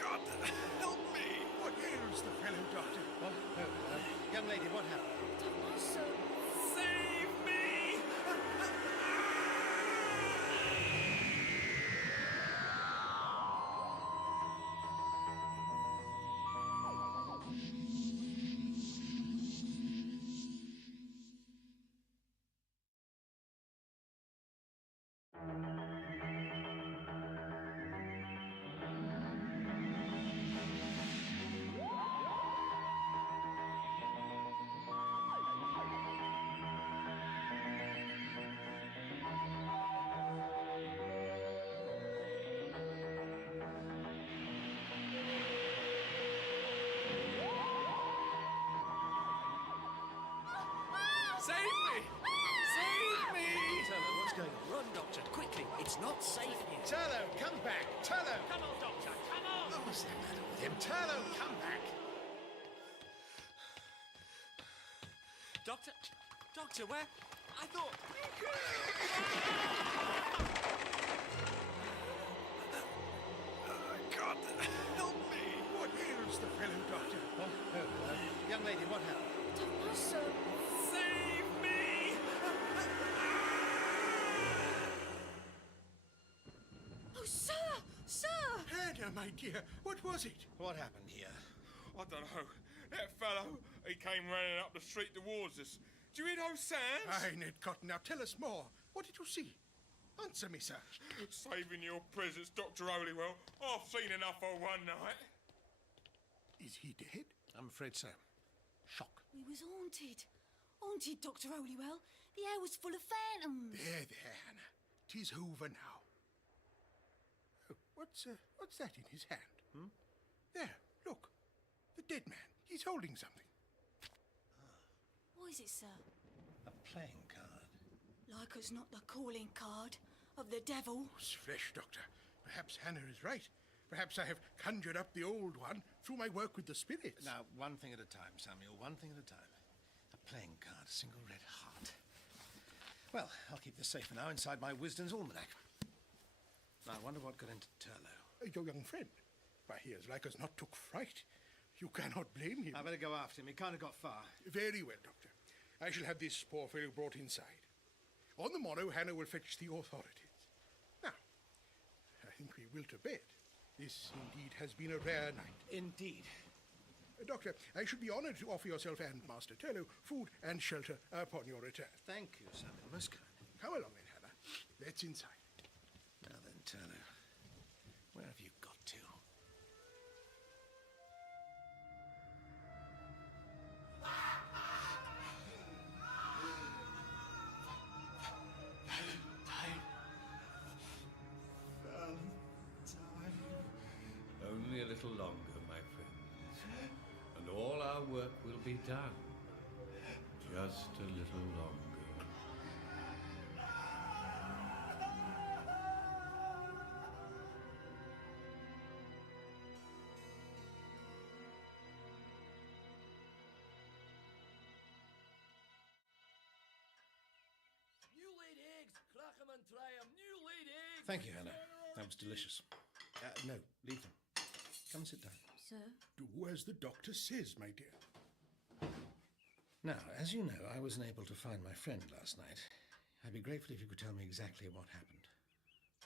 God, help me! What ails the fellow, Doctor? Young lady, what happened? I don't know, sir. Save me! Save me! Save me! Turlo, what's going on? Run, Doctor, quickly. It's not safe here. Turlo, come back! Turlo! Come on, Doctor, come on! Oh, what's the matter with him? Turlo, come back! Doctor, where? I thought... God, help me! What ails the fellow, Doctor? Young lady, what happened? I don't know, sir. Save me! Oh, sir! Sir! Hannah, my dear, what was it? What happened here? I don't know. That fellow, he came running up the street towards us. Do you hear those sounds? Aye, Ned Cotton, now tell us more. What did you see? Answer me, sir. Saving your presence, Dr. Holywell. I've seen enough for one night. Is he dead? I'm afraid so. Shock. We was haunted. Haunted, Dr. Holywell. The air was full of phantoms. There, Hannah. 'Tis over now. Oh, what's that in his hand? There, look. The dead man. He's holding something. What is it, sir? A playing card. Like as not the calling card of the devil. Fresh, Doctor. Perhaps Hannah is right. Perhaps I have conjured up the old one through my work with the spirits. Now, one thing at a time, Samuel, one thing at a time. A playing card, a single red heart. Well, I'll keep this safe for now inside my Wisdom's Almanac. Now, I wonder what got into Turlough. Your young friend. Why, he as like as not took fright. You cannot blame him. I better go after him. He can't have got far. Very well, Doctor. I shall have this poor fellow brought inside. On the morrow, Hannah will fetch the authorities. Now, I think we will to bed. This, indeed, has been a rare night. Indeed. Doctor, I should be honoured to offer yourself and Master Turlough food and shelter upon your return. Thank you, Samuel. Most kind. Come along then, Hannah. Let's inside. Now then, Turlough, where have you got to? Only a little longer, my friends, and all our work will be done. Just a little longer. New laid eggs, crack 'em and try 'em. New laid eggs. Thank you, Hannah. That was delicious. No, leave them. Come and sit down. Sir? Do as the doctor says, my dear. Now, as you know, I wasn't able to find my friend last night. I'd be grateful if you could tell me exactly what happened.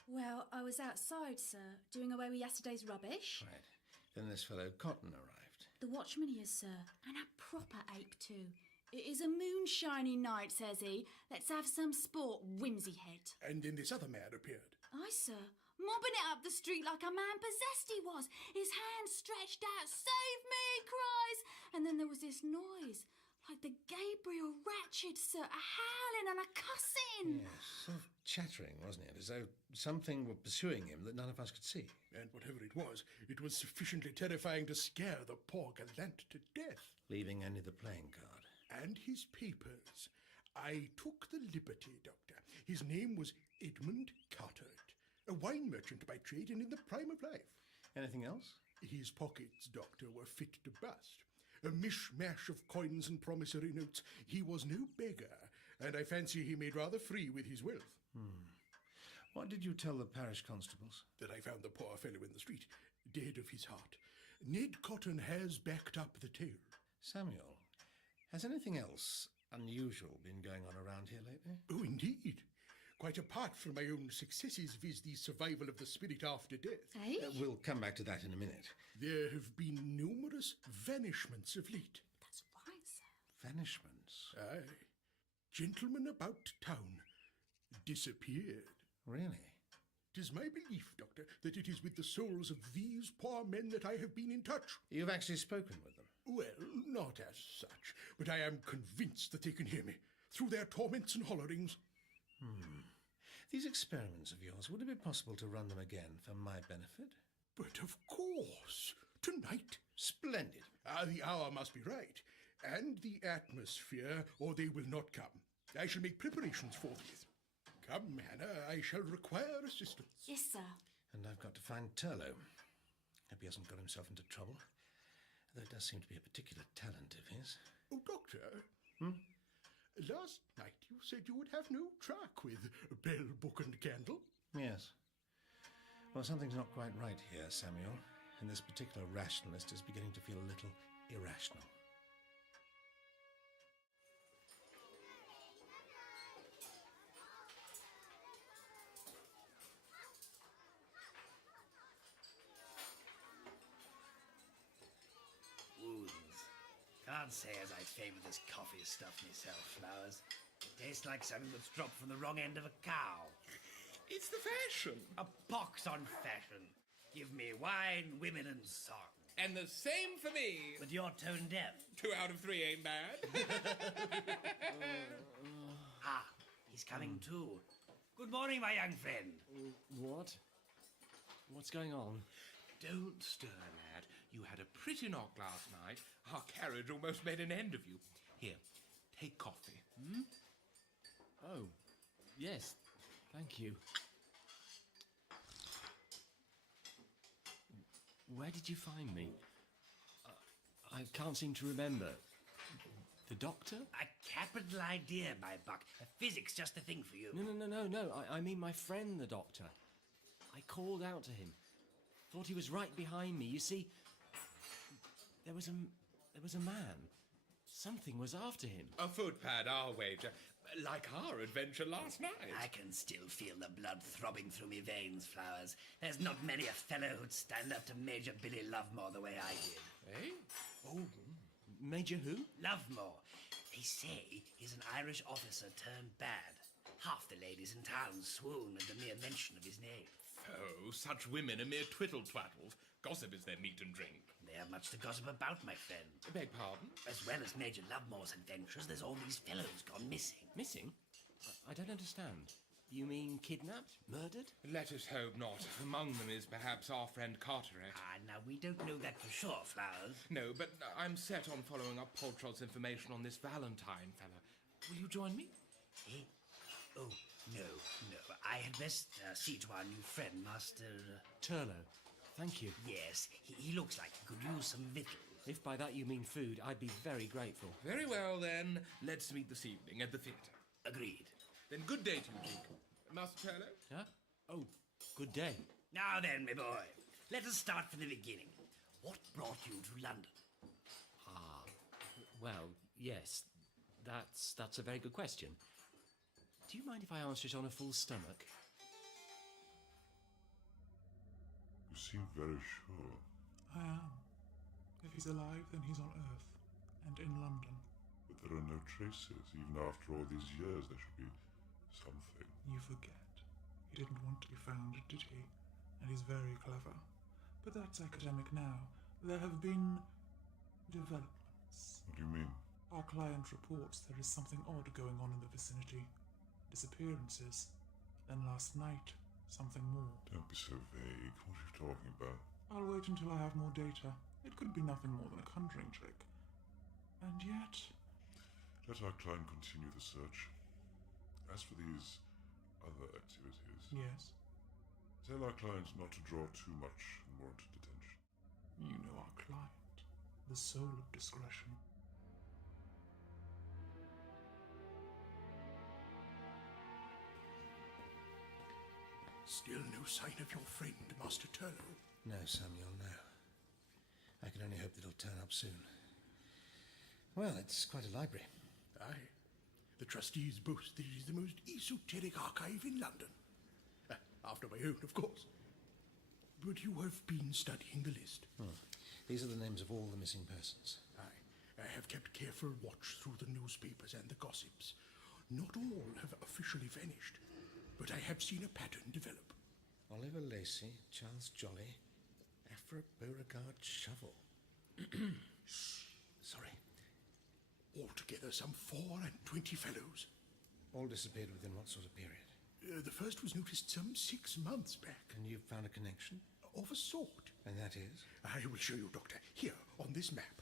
Well, I was outside, sir, doing away with yesterday's rubbish. Right. Then this fellow Cotton arrived. The watchman he is, sir, and a proper ape too. It is a moonshiny night, says he. Let's have some sport, whimsy head. And then this other man appeared. Aye, sir. Mobbing it up the street like a man possessed he was. His hands stretched out. Save me, he cries. And then there was this noise. Like the Gabriel Ratchet, sir. A howling and a cussing. Yes, sort of chattering, wasn't it? As though something were pursuing him that none of us could see. And whatever it was sufficiently terrifying to scare the poor gallant to death. Leaving only the playing card. And his papers. I took the liberty, Doctor. His name was Edmund Carteret, a wine merchant by trade and in the prime of life. Anything else? His pockets, Doctor, were fit to burst. A mishmash of coins and promissory notes. He was no beggar, and I fancy he made rather free with his wealth. What did you tell the parish constables? That I found the poor fellow in the street, dead of his heart. Ned Cotton has backed up the tale. Samuel, has anything else unusual been going on around here lately? Oh, indeed. Quite apart from my own successes, viz. The survival of the spirit after death. Eh? We'll come back to that in a minute. There have been numerous vanishments of late. That's right, sir. Vanishments? Aye. Gentlemen about town disappeared. Really? 'Tis my belief, Doctor, that it is with the souls of these poor men that I have been in touch. You've actually spoken with them? Well, not as such, but I am convinced that they can hear me, through their torments and hollerings. These experiments of yours, would it be possible to run them again for my benefit? But of course. Tonight. Splendid. The hour must be right, and the atmosphere, or they will not come. I shall make preparations forthwith. Come, Hannah, I shall require assistance. Yes, sir. And I've got to find Turlough. Hope he hasn't got himself into trouble. Though it does seem to be a particular talent of his. Oh, Doctor. Last night you said you would have no truck with bell, book and candle. Yes. Well, something's not quite right here, Samuel. And this particular rationalist is beginning to feel a little irrational. Wounds. Can't say as I favour this coffee stuff myself, Flowers. It tastes like something that's dropped from the wrong end of a cow. It's the fashion. A pox on fashion. Give me wine, women, and song. And the same for me. But you're tone deaf. 2 out of 3 ain't bad. Ah, he's coming too. Good morning, my young friend. What? What's going on? Don't stir, lad. You had a pretty knock last night. Our carriage almost made an end of you. Here, take coffee. Hmm? Oh, yes. Thank you. Where did you find me? I can't seem to remember. The doctor? A capital idea, my buck. Physics just the thing for you. No. I mean my friend, the doctor. I called out to him. Thought he was right behind me. You see, there was a man. Something was after him. A footpad, I'll wager. Like our adventure last night. I can still feel the blood throbbing through me veins, Flowers. There's not many a fellow who'd stand up to Major Billy Lovemore the way I did. Eh? Oh, Major who? Lovemore. They say he's an Irish officer turned bad. Half the ladies in town swoon at the mere mention of his name. Oh, such women are mere twiddle-twaddles. Gossip is their meat and drink. They have much to gossip about, my friend. Beg pardon? As well as Major Lovemore's adventures, there's all these fellows gone missing. Missing? I don't understand. You mean kidnapped? Murdered? Let us hope not. Among them is perhaps our friend Carteret. Ah, now we don't know that for sure, Flowers. No, but I'm set on following up Poltrott's information on this Valentine fella. Will you join me? Eh? Oh, no. I had best see to our new friend, Master... Turlough. Thank you. Yes, he looks like he could use some victuals. If by that you mean food, I'd be very grateful. Very well, then. Let's meet this evening at the theatre. Agreed. Then good day to you, Jake. Master Turlough? Huh? Oh, good day. Now then, my boy, let us start from the beginning. What brought you to London? Ah, well, yes. That's a very good question. Do you mind if I answer it on a full stomach? You seem very sure. I am. If he's alive, then he's on Earth, and in London. But there are no traces. Even after all these years, there should be something. You forget. He didn't want to be found, did he? And he's very clever. But that's academic now. There have been developments. What do you mean? Our client reports there is something odd going on in the vicinity. Disappearances. Then last night, something more. Don't be so vague. What are you talking about? I'll wait until I have more data. It could be nothing more than a conjuring trick. And yet... Let our client continue the search. As for these other activities... Yes? Tell our client not to draw too much unwarranted attention. You know our client. The soul of discretion. Still no sign of your friend, Master Turlough? No, Samuel, no. I can only hope that he'll turn up soon. Well, it's quite a library. Aye. The trustees boast that it is the most esoteric archive in London. After my own, of course. But you have been studying the list. These are the names of all the missing persons. Aye. I have kept careful watch through the newspapers and the gossips. Not all have officially vanished, but I have seen a pattern develop. Oliver Lacey, Charles Jolly, Afra Beauregard Shovel. Sorry. Altogether some 24 fellows. All disappeared within what sort of period? The first was noticed some 6 months back. And you found a connection? Of a sort. And that is? I will show you, Doctor. Here, on this map.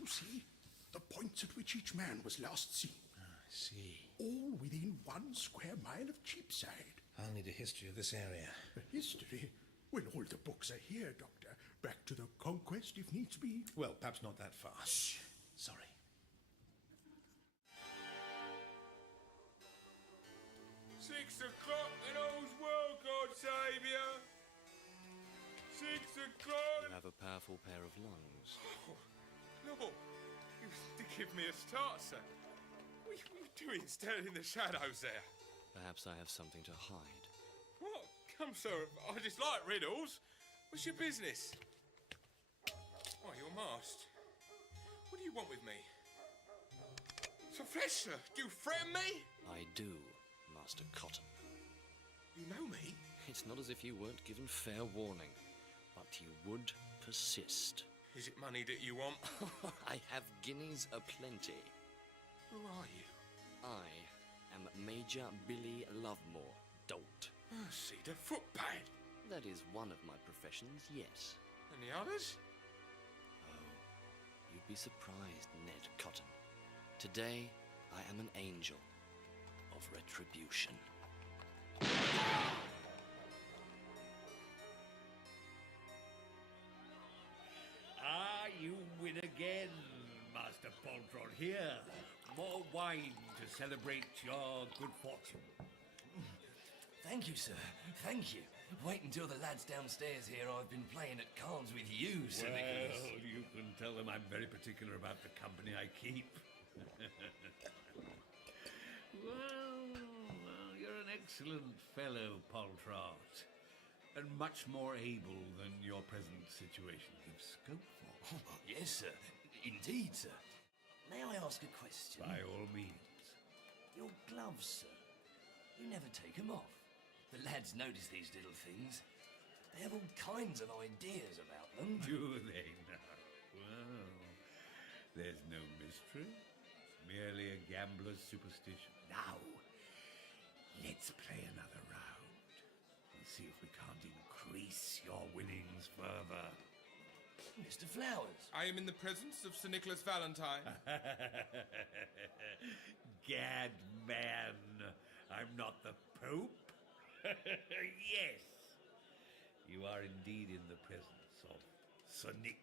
You see? The points at which each man was last seen. I see. All within 1 square mile of Cheapside. I'll need a history of this area. A history? When all the books are here, Doctor. Back to the conquest, if needs be. Well, perhaps not that far. Shh. Sorry. $6 and all's well, God save you. 6 o'clock. You have a powerful pair of lungs. Oh, no, you to give me a start, sir. What are you doing standing in the shadows there? Perhaps I have something to hide. What? Come, sir, I just like riddles. What's your business? Oh, you're masked. What do you want with me? So fresh, sir. Do you threaten me? I do, Master Cotton. You know me? It's not as if you weren't given fair warning, but you would persist. Is it money that you want? I have guineas aplenty. Who are you? I am Major Billy Lovemore, Dolt. Cedar footpad. That is one of my professions, yes. Any others? Oh, you'd be surprised, Ned Cotton. Today, I am an angel of retribution. Ah, you win again, Master Poltron. Here, more wine to celebrate your good fortune. Thank you, sir. Thank you. Wait until the lads downstairs hear I've been playing at cards with you, Sir Nicholas. Well, you can tell them I'm very particular about the company I keep. Well, you're an excellent fellow, Poltrot, and much more able than your present situation gives scope for. Oh, yes, sir. Indeed, sir. May I ask a question? By all means. Your gloves, sir. You never take them off. The lads notice these little things. They have all kinds of ideas about them. Do they now? Well, there's no mystery. Merely a gambler's superstition. Now, let's play another round and see if we can't increase your winnings further. Mr. Flowers. I am in the presence of Sir Nicholas Valentine. Gad, man. I'm not the Pope. Yes. You are indeed in the presence of Sir Nick.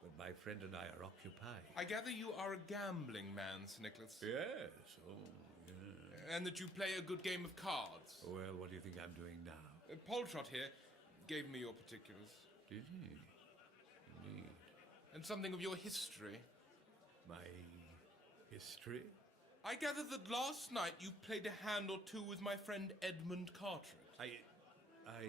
But my friend and I are occupied. I gather you are a gambling man, Sir Nicholas. Yes, oh, yes. And that you play a good game of cards. Well, what do you think I'm doing now? Poltrot here gave me your particulars. Did he? Indeed. And something of your history. My history? I gather that last night you played a hand or two with my friend Edmund Carteret. I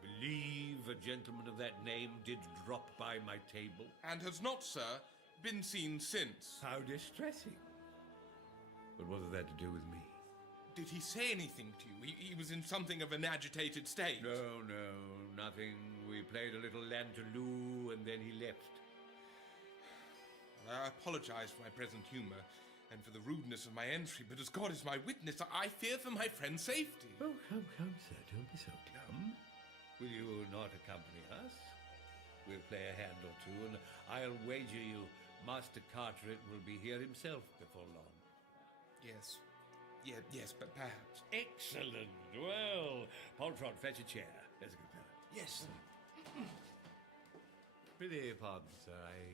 believe a gentleman of that name did drop by my table. And has not, sir, been seen since. How distressing. But what has that to do with me? Did he say anything to you? He was in something of an agitated state. No, nothing. We played a little Lantaloo and then he left. I apologize for my present humor and for the rudeness of my entry, but as God is my witness, I fear for my friend's safety. Oh, come, sir, don't be so glum. Will you not accompany us? We'll play a hand or two, and I'll wager you Master Carteret will be here himself before long. Yes. Yes, but perhaps. Excellent. Well, Poltron, fetch a chair. There's a good fellow. Yes, sir. Pity pardon, sir. I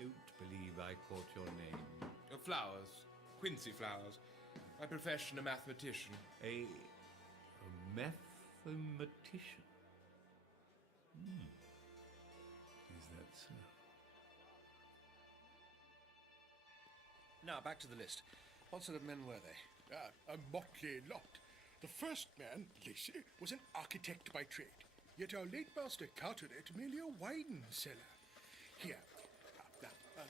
don't believe I caught your name. Flowers. Quincy Flowers. By profession, a mathematician. A mathematician? Is that so? Now, back to the list. What sort of men were they? A motley lot. The first man, Lacey, was an architect by trade, yet our late Master Carteret merely a wine cellar. Here,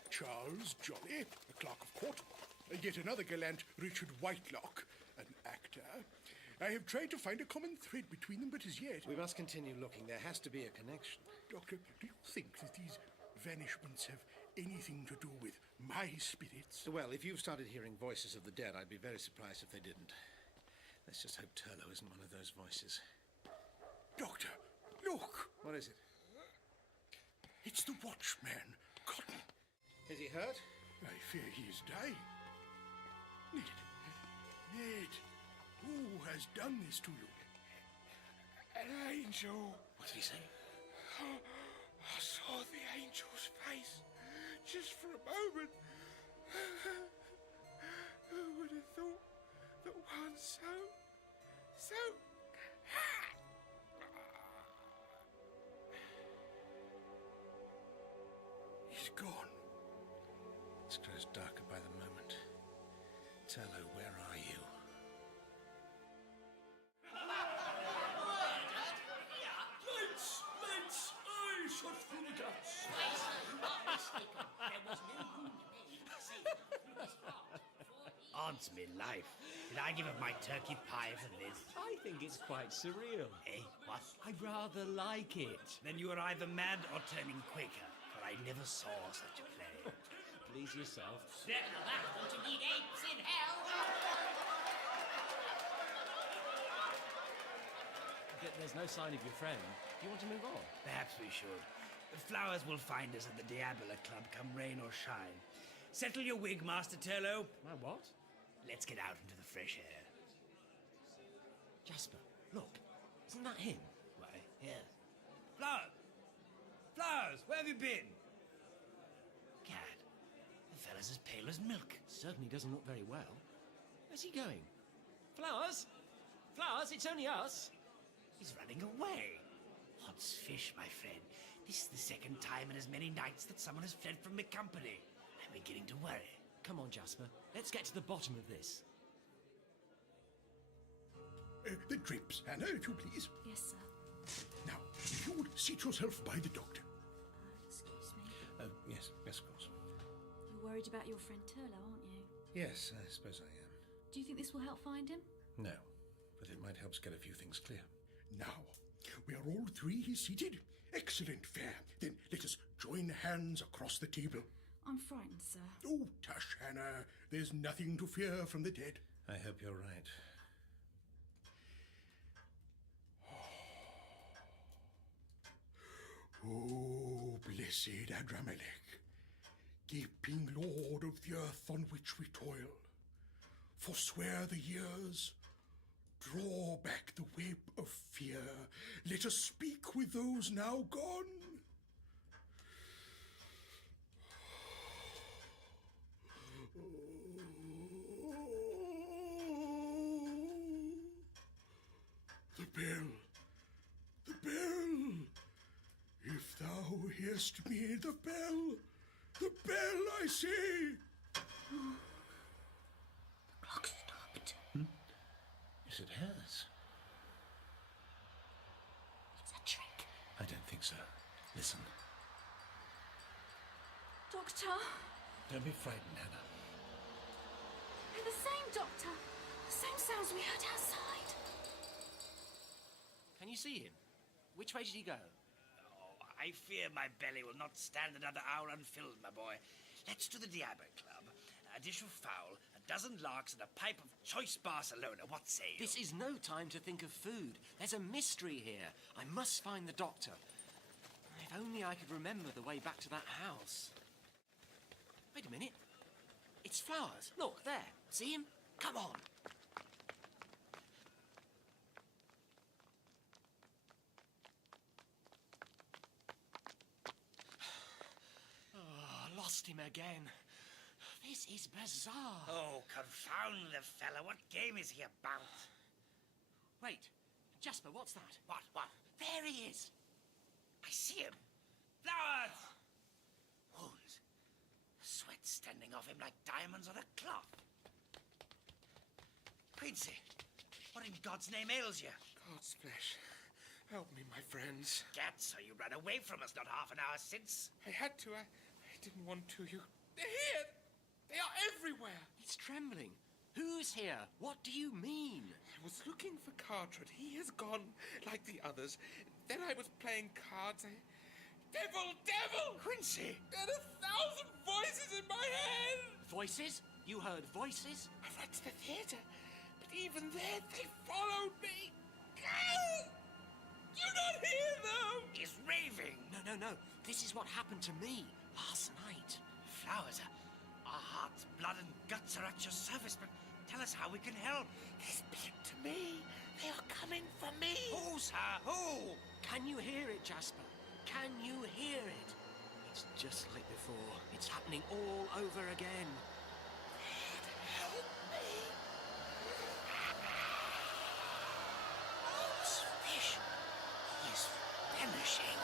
Charles Jolly, a clerk of court, yet another gallant, Richard Whitelock, an actor. I have tried to find a common thread between them, but as yet... We must continue looking. There has to be a connection. Doctor, do you think that these vanishments have anything to do with my spirits? Well, if you've started hearing voices of the dead, I'd be very surprised if they didn't. Let's just hope Turlo isn't one of those voices. Doctor, look! What is it? It's the watchman, Cotton. Is he hurt? I fear he is dying. Ned, who has done this to you? An angel. What did he say? I saw the angel's face just for a moment. Who would have thought that one so... He's gone. This grows darker by the moment. Turlo, where are you? Mates! I shot through the guts. There was no wound made save through his heart. Odds me life. Did I give up my turkey pie for this? I think it's quite surreal. Eh? What? I rather like it. Then you are either mad or turning Quaker, for I never saw such a play. please yourself. Settle that, don't you need apes in hell? There's no sign of your friend. Do you want to move on? Perhaps we should. The flowers will find us at the Diabola Club, come rain or shine. Settle your wig, Master Turlo. My what? Let's get out into the fresh air. Jasper, look. Isn't that him? Why, yes. Flowers! Flowers, where have you been? Gad, the fella's as pale as milk. Certainly doesn't look very well. Where's he going? Flowers? Flowers, it's only us. He's running away. Odds fish, my friend. This is the second time in as many nights that someone has fled from the company. I'm beginning to worry. Come on, Jasper. Let's get to the bottom of this. The drapes, Hannah, if you please. Yes, sir. Now, if you would seat yourself by the doctor. Excuse me. Yes, of course. You're worried about your friend Turlo, aren't you? Yes, I suppose I am. Do you think this will help find him? No, but it might help us get a few things clear. Now, we are all three seated. Excellent fare. Then let us join hands across the table. I'm frightened, sir. Oh, tush, Hannah. There's nothing to fear from the dead. I hope you're right. Oh, blessed Adramelech, gaping lord of the earth on which we toil, forswear the years, draw back the web of fear, let us speak with those now gone. The bell, the bell. If thou hearest me, the bell, I say. The clock stopped. Yes, it has. It's a trick. I don't think so. Listen. Doctor? Don't be frightened, Hannah. They're the same, Doctor. The same sounds we heard outside. Can you see him? Which way did he go? I fear my belly will not stand another hour unfilled, my boy. Let's to the Diabo Club. A dish of fowl, a dozen larks, and a pipe of choice Barcelona. What say you? This is no time to think of food. There's a mystery here. I must find the doctor. If only I could remember the way back to that house. Wait a minute. It's Flowers. Look, there. See him? Come on. Lost him again. This is bizarre. Oh, confound the fella. What game is he about? Wait. Jasper, what's that? What? There he is. I see him. Flowers! Wounds. Sweat standing off him like diamonds on a cloth. Quincy, what in God's name ails you? God's flesh. Help me, my friends. Gad, so you ran away from us not half an hour since. I had to. I didn't want to. They're here. They are everywhere. It's trembling. Who's here? What do you mean? I was looking for Carteret. He has gone like the others. Then I was playing cards. Devil! Quincy! There are 1,000 voices in my head. Voices? You heard voices? I ran to the theatre, but even there they followed me. Do you not hear them? He's raving. No. This is what happened to me last night. Flowers, our hearts, blood, and guts are at your service, but tell us how we can help. They speak to me. They are coming for me. Who, sir? Who? Can you hear it, Jasper? Can you hear it? It's just like before. It's happening all over again. Help me. This fish is vanishing.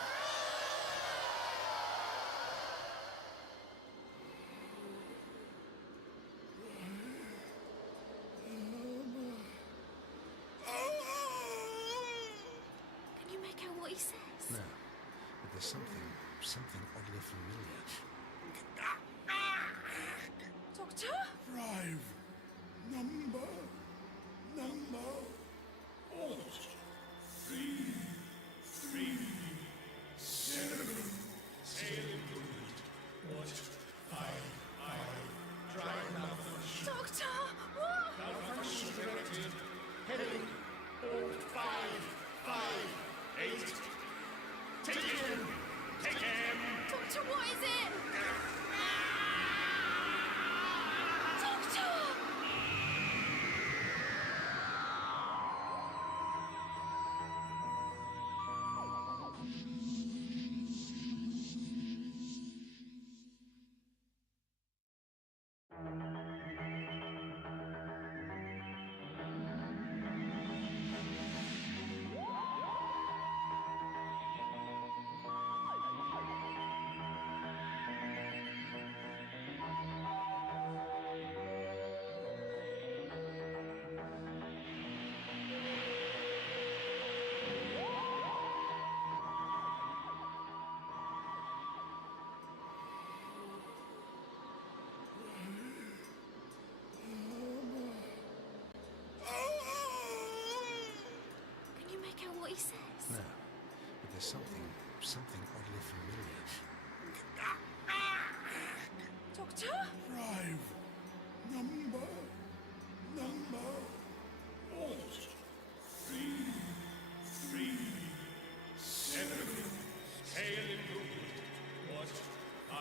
Can you make out what he says? No, but there's something oddly familiar. Doctor? 5, number, 8, 3, 7, 8, 5, he says? No, but there's something oddly familiar. Doctor? Drive. Number. Alt. 3. 7. Hail improvement. What? 5.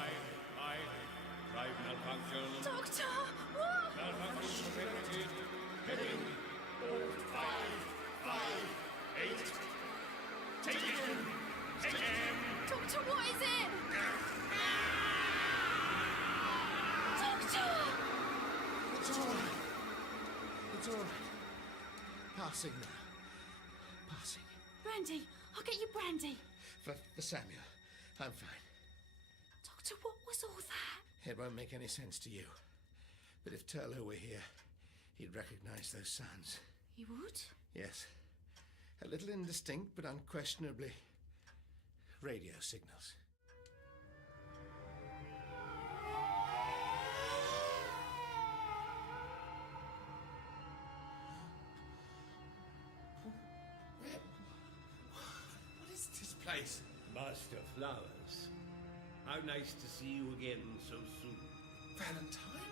Drive malfunction. Doctor! What? Malfunction detected. Heading. 5. 8. Take him. Doctor, what is it? Doctor! It's all right. It's all right. Passing now. Passing. Brandy, I'll get you brandy. For Samuel. I'm fine. Doctor, what was all that? It won't make any sense to you. But if Turlo were here, he'd recognize those sounds. He would? Yes. A little indistinct, but unquestionably radio signals. What is this place? Master Flowers, how nice to see you again so soon. Valentine?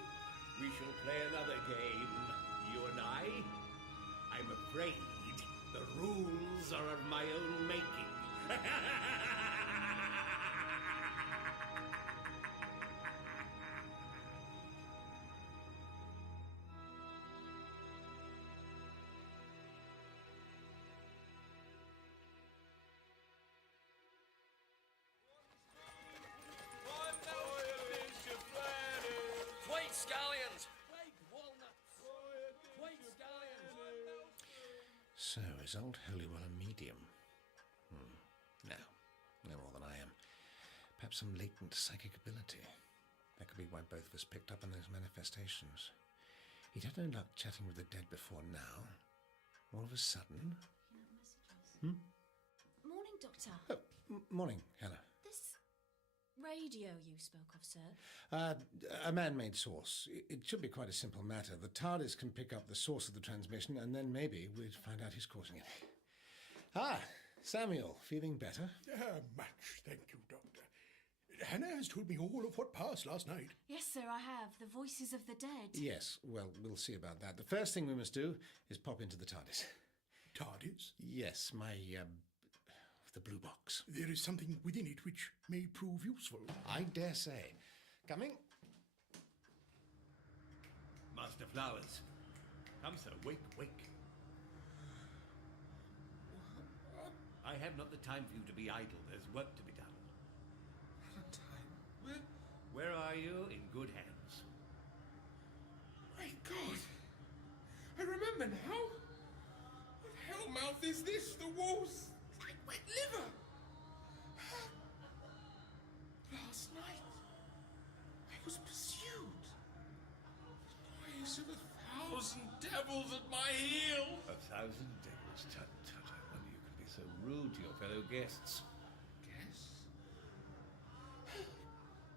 We shall play another game, you and I. I'm afraid the rules are of my own making. White scallions! White walnuts! White scallions! So, is old Holywell a medium? No more than I am. Perhaps some latent psychic ability. That could be why both of us picked up on those manifestations. He'd had no luck chatting with the dead before now. All of a sudden... Morning, Doctor. Morning, Hannah. This radio you spoke of, sir? A man-made source. It should be quite a simple matter. The TARDIS can pick up the source of the transmission, and then maybe we'd find out who's causing it. Samuel, feeling better? Much, thank you, Doctor. Hannah has told me all of what passed last night. Yes, sir, I have. The voices of the dead. Yes, well, we'll see about that. The first thing we must do is pop into the TARDIS. TARDIS? Yes, the blue box. There is something within it which may prove useful. I dare say. Coming? Master Flowers, come, sir, wake. I have not the time for you to be idle. There's work to be done. Valentine, Where are you? In good hands. my God! I remember now! What hellmouth is this? The walls like wet liver! Last night, I was pursued. The noise of 1,000 devils at my heels! 1,000 devils, tut. I wonder you can be so rude to your fellow guests. Guess?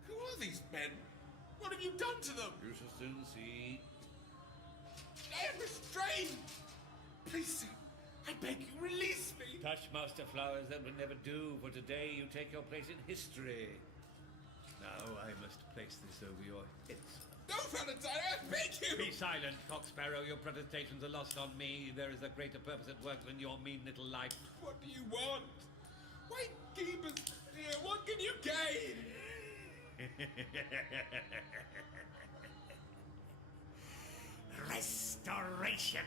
Who are these men? What have you done to them? You shall soon see. I am restrained! Please, sir, I beg you, release me! Touch, Master Flowers, that will never do, for today you take your place in history. Now I must place this over your heads. No, Valentine, I beg you! Be silent, Cock Sparrow. Your protestations are lost on me. There is a greater purpose at work than your mean little life. What do you want? Why keep us here? What can you gain? Restoration!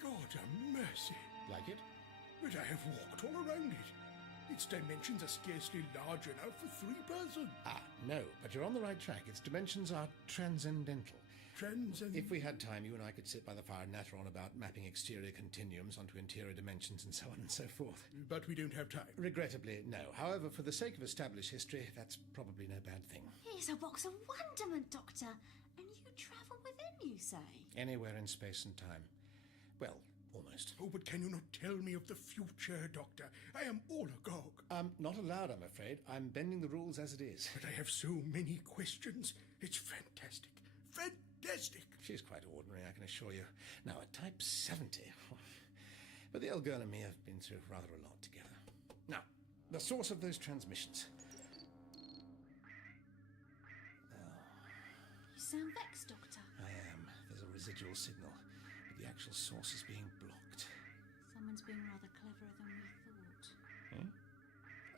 God a mercy. Like it? But I have walked all around it. Its dimensions are scarcely large enough for 3 persons. No, but you're on the right track. Its dimensions are transcendental. If we had time, you and I could sit by the fire and natter on about mapping exterior continuums onto interior dimensions and so on and so forth. But we don't have time. Regrettably, no. However, for the sake of established history, that's probably no bad thing. Here's a box of wonderment, Doctor. And you travel within, you say? Anywhere in space and time. Well, Almost. Oh, but can you not tell me of the future, Doctor? I am all agog. Not allowed, I'm afraid. I'm bending the rules as it is. But I have so many questions. It's fantastic. Fantastic! She's quite ordinary, I can assure you. Now, at type 70... But the old girl and me have been through rather a lot together. Now, the source of those transmissions. You sound vexed, Doctor. I am. There's a residual signal, but the actual source is being blocked. Someone's being rather cleverer than we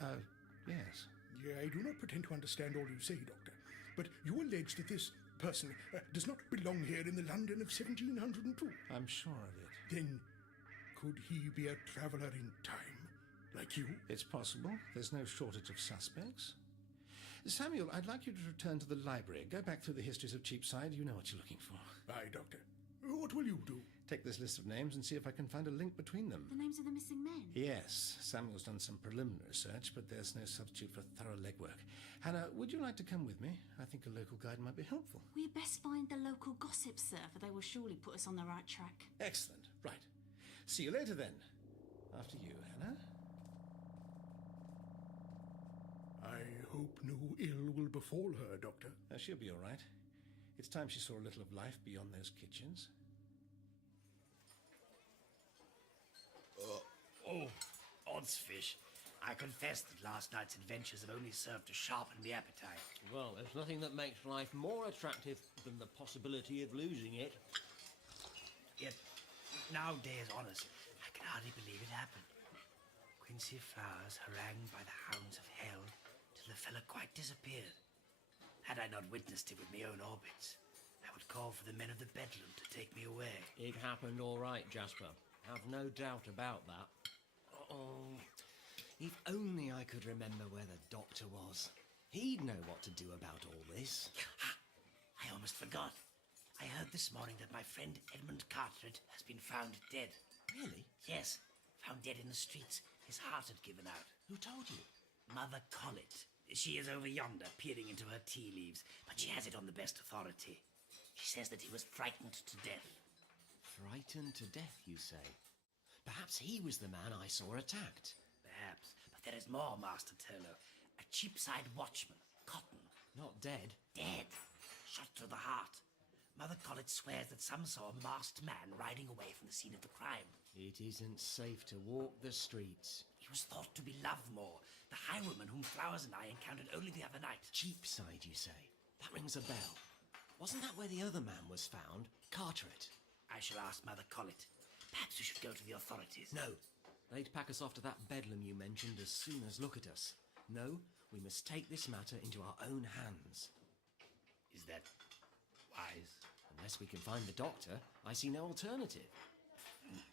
thought. Yes. Yeah, I do not pretend to understand all you say, Doctor, but you allege that this person does not belong here in the London of 1702. I'm sure of it. Then, could he be a traveller in time, like you? It's possible. There's no shortage of suspects. Samuel, I'd like you to return to the library. Go back through the histories of Cheapside. You know what you're looking for. Aye, Doctor. What will you do? Take this list of names and see if I can find a link between them. The names of the missing men? Yes. Samuel's done some preliminary research, but there's no substitute for thorough legwork. Hannah, would you like to come with me? I think a local guide might be helpful. We'd best find the local gossip, sir, for they will surely put us on the right track. Excellent. Right. See you later, then. After you, Hannah. I hope no ill will befall her, Doctor. She'll be all right. It's time she saw a little of life beyond those kitchens. Odds fish. I confess that last night's adventures have only served to sharpen the appetite. Well, there's nothing that makes life more attractive than the possibility of losing it. Yet, nowadays, honest, I can hardly believe it happened. Quincy Flowers harangued by the hounds of hell till the fella quite disappeared. Had I not witnessed it with my own orbits, I would call for the men of the Bedlam to take me away. It happened all right, Jasper. Have no doubt about that. Oh, if only I could remember where the doctor was. He'd know what to do about all this. I almost forgot. I heard this morning that my friend Edmund Carteret has been found dead. Really? Yes, found dead in the streets. His heart had given out. Who told you? Mother Collett. She is over yonder, peering into her tea leaves, but she has it on the best authority. She says that he was frightened to death. Frightened to death, you say? Perhaps he was the man I saw attacked. Perhaps, but there is more, Master Turlo. A Cheapside watchman, Cotton. Not dead? Dead. Shot through the heart. Mother Collett swears that some saw a masked man riding away from the scene of the crime. It isn't safe to walk the streets. He was thought to be Lovemore, the highwayman whom Flowers and I encountered only the other night. Cheapside, you say? That rings a bell. Wasn't that where the other man was found? Carteret? I shall ask Mother Collett. Perhaps we should go to the authorities. No. They'd pack us off to that bedlam you mentioned as soon as look at us. No, we must take this matter into our own hands. Is that wise? Unless we can find the doctor, I see no alternative.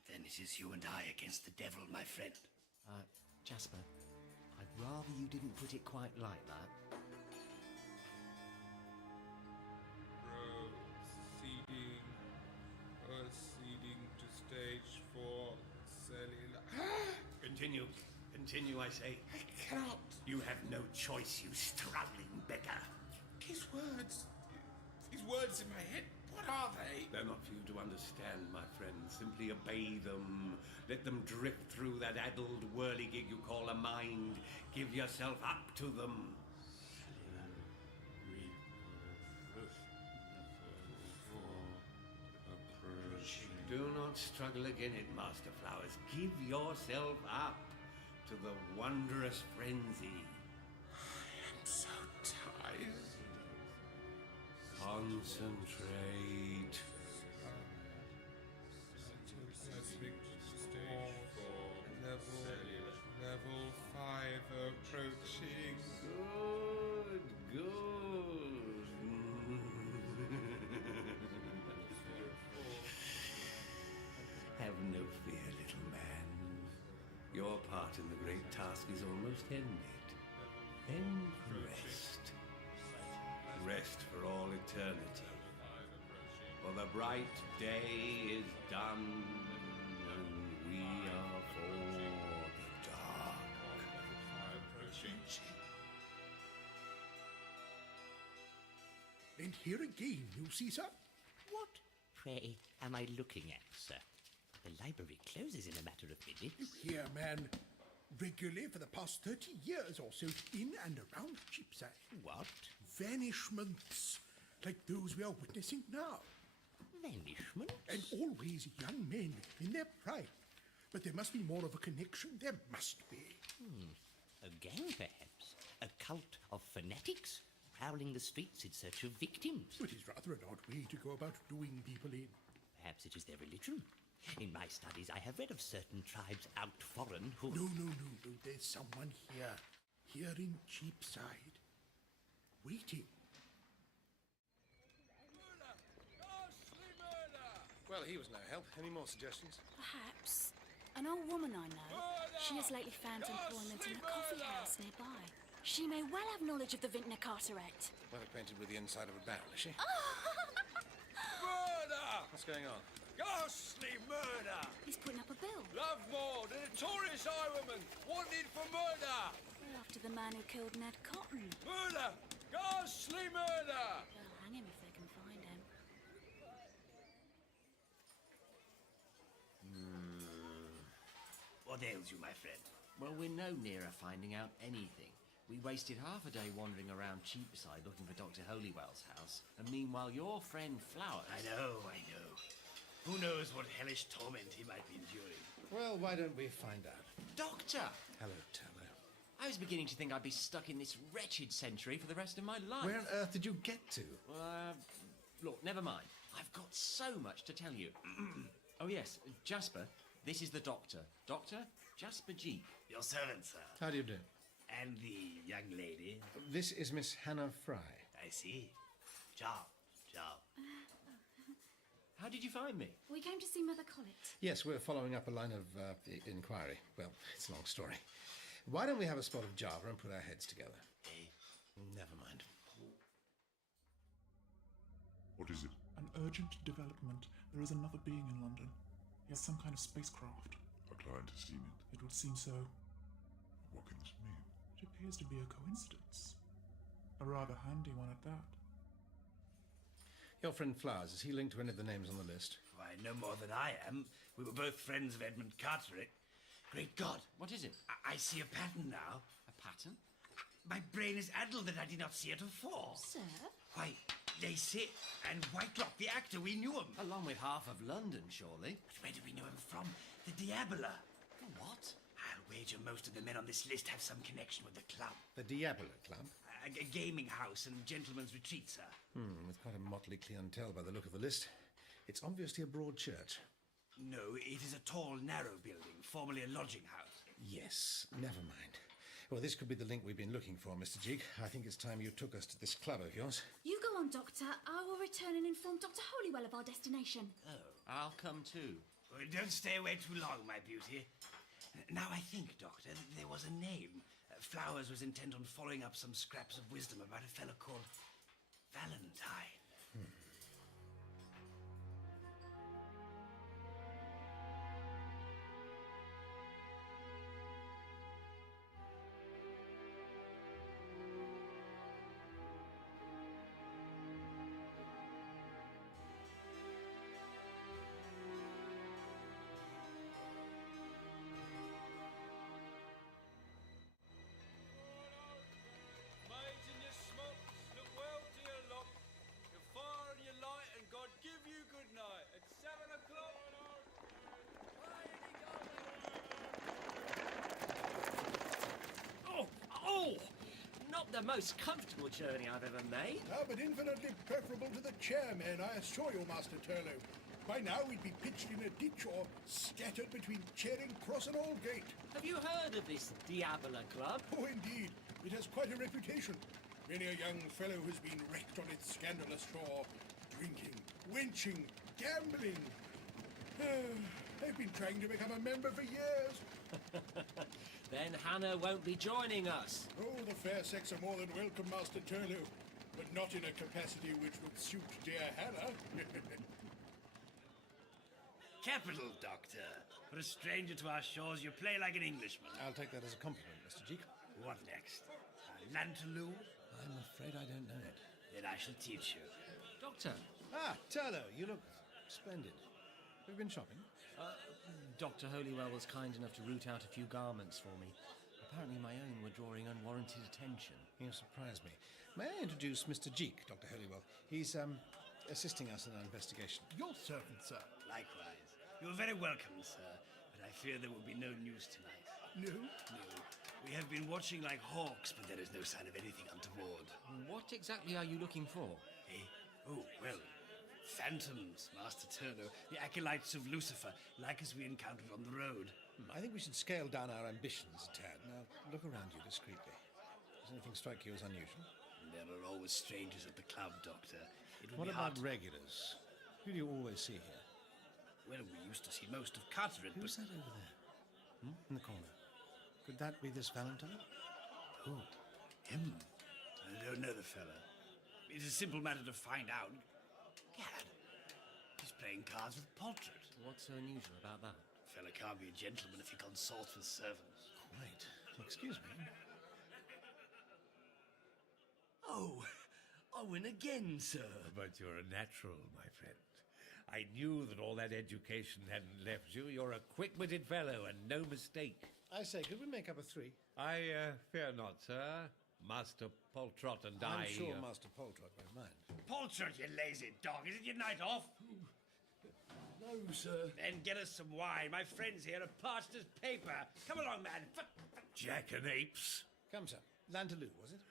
Then it is you and I against the devil, my friend. Jasper, I'd rather you didn't put it quite like that. Proceeding to stage 4, cellular... Continue. Continue, I say. I cannot. You have no choice, you struggling beggar. These words in my head, what are they? They're not for you to understand, my friend. Simply obey them. Let them drift through that addled whirligig you call a mind. Give yourself up to them. Do not struggle against it, Master Flowers. Give yourself up to the wondrous frenzy. I am so tired. Concentrate. Level 5 approaching. Good. Have no fear, little man. Your part in the great task is almost ended. Then rest. Rest for all eternity. For the bright day is done, and we are for the dark. And here again, you see, sir? What? Pray, am I looking at, sir? The library closes in a matter of minutes. Here, man. Regularly for the past 30 years or so, in and around Cheapside. What? Vanishments. Like those we are witnessing now. Vanishments? And always young men in their prime. But there must be more of a connection. There must be. A gang, perhaps? A cult of fanatics? Prowling the streets in search of victims? It is rather an odd way to go about doing people in. Perhaps it is their religion. In my studies, I have read of certain tribes out foreign who... No. There's someone here. Here in Cheapside. Waiting. Well, he was no help. Any more suggestions? Perhaps. An old woman I know. She has lately found employment in a coffee house nearby. She may well have knowledge of the Vintner Carteret. Well acquainted with the inside of a barrel, is she? Murder! What's going on? Ghastly murder! He's putting up a bill. Lovemore, the notorious highwayman, wanted for murder! We're after the man who killed Ned Cotton. Murder! Ghastly murder! They'll hang him if they can find him. What ails you, my friend? Well, we're no nearer finding out anything. We wasted half a day wandering around Cheapside looking for Dr. Holywell's house, and meanwhile your friend Flowers... I know. Who knows what hellish torment he might be enduring? Well, why don't we find out? Doctor! Hello, Turlo. I was beginning to think I'd be stuck in this wretched century for the rest of my life. Where on earth did you get to? Look, never mind. I've got so much to tell you. Oh, yes, Jasper, this is the doctor. Dr. Jasper Jeep. Your servant, sir. How do you do? And the young lady? This is Miss Hannah Fry. I see. Ciao. How did you find me? We came to see Mother Collett. Yes, we're following up a line of inquiry. Well, it's a long story. Why don't we have a spot of Java and put our heads together? Never mind. What is it? An urgent development. There is another being in London. He has some kind of spacecraft. Our client has seen it. It would seem so. What can this mean? It appears to be a coincidence. A rather handy one at that. Your friend Flowers, is he linked to any of the names on the list? Why, no more than I am. We were both friends of Edmund Carteret. Great God! What is it? I see a pattern now. A pattern? My brain is addled that I did not see it before. Sir? Why, they sit and Whitelock, the actor, we knew him. Along with half of London, surely. But where do we know him from? The Diabola. What? I'll wager most of the men on this list have some connection with the club. The Diabola Club? A gaming house and gentleman's retreat, sir. With quite a motley clientele by the look of the list. It's obviously a broad church. No, it is a tall, narrow building, formerly a lodging house. Yes, never mind. Well, this could be the link we've been looking for, Mr. Jeek. I think it's time you took us to this club of yours. You go on, Doctor. I will return and inform Dr. Holywell of our destination. Oh. I'll come too. Well, don't stay away too long, my beauty. Now I think, Doctor, that there was a name. Flowers was intent on following up some scraps of wisdom about a fellow called Valentine. The most comfortable journey I've ever made. But infinitely preferable to the chairman, I assure you, Master Turlo. By now we'd be pitched in a ditch or scattered between Charing Cross and Aldgate. Have you heard of this Diabola Club? Oh, indeed. It has quite a reputation. Many a young fellow has been wrecked on its scandalous shore. Drinking, wenching, gambling. I've been trying to become a member for years. Then Hannah won't be joining us. Oh, the fair sex are more than welcome, Master Turlo, but not in a capacity which would suit dear Hannah. Capital, Doctor. For a stranger to our shores, you play like an Englishman. I'll take that as a compliment, Mr. Jeek. What next? Lantaloo? I'm afraid I don't know it. Then I shall teach you. Doctor. Turlo, you look splendid. Have you been shopping? Dr. Holywell was kind enough to root out a few garments for me. Apparently my own were drawing unwarranted attention. You surprise me. May I introduce Mr. Jeek, Dr. Holywell? He's, assisting us in our investigation. Your servant, sir. Likewise. You're very welcome, sir. But I fear there will be no news tonight. No? No. We have been watching like hawks, but there is no sign of anything untoward. What exactly are you looking for? Eh? Oh, well, phantoms, Master Turner, the acolytes of Lucifer, like as we encountered on the road. I think we should scale down our ambitions a tad. Now, look around you discreetly. Does anything strike you as unusual? There are always strangers at the club, Doctor. It would What be about hard regulars? Who do you always see here? Well, we used to see most of Carteret, Who's that over there? In the corner. Could that be this Valentine? Who? Him? I don't know the fella. It's a simple matter to find out. Gad, he's playing cards with Portrait. What's so unusual about that? Fella can't be a gentleman if he consorts with servants. Quite. Excuse me. Oh, I win again, sir. But you're a natural, my friend. I knew that all that education hadn't left you. You're a quick-witted fellow and no mistake. I say, could we make up a three? I fear not, sir. Master Poltrot and I'm I... sure Master Poltrot won't mind. Poltrot, you lazy dog. Is it your night off? No, sir. Then get us some wine. My friends here are parched as paper. Come along, man. Jackanapes. Come, sir. Lantaloo, was it?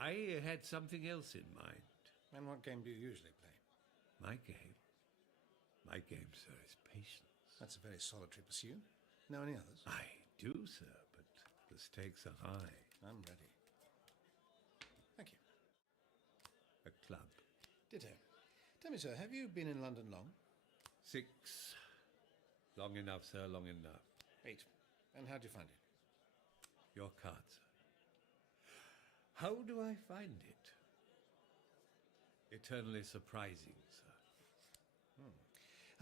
I had something else in mind. And what game do you usually play? My game? My game, sir, is patience. That's a very solitary pursuit. Know any others? I do, sir, but the stakes are high. I'm ready. Thank you. A club. Ditto. Tell me, sir, have you been in London long? 6. Long enough, sir, long enough. 8. And how'd you find it? Your card, sir. How do I find it? Eternally surprising, sir.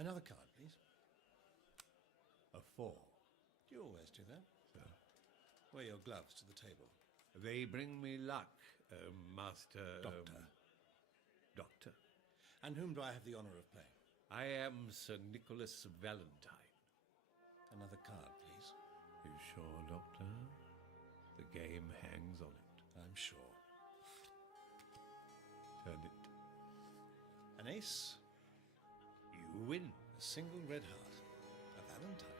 Another card, please. A 4. Do you always do that? Sir. Wear your gloves to the table. They bring me luck, Master... Doctor. Doctor. And whom do I have the honour of playing? I am Sir Nicholas Valentine. Another card, please. You sure, Doctor? The game hangs on it. I'm sure. Turn it. An ace. You win. A single red heart. A Valentine.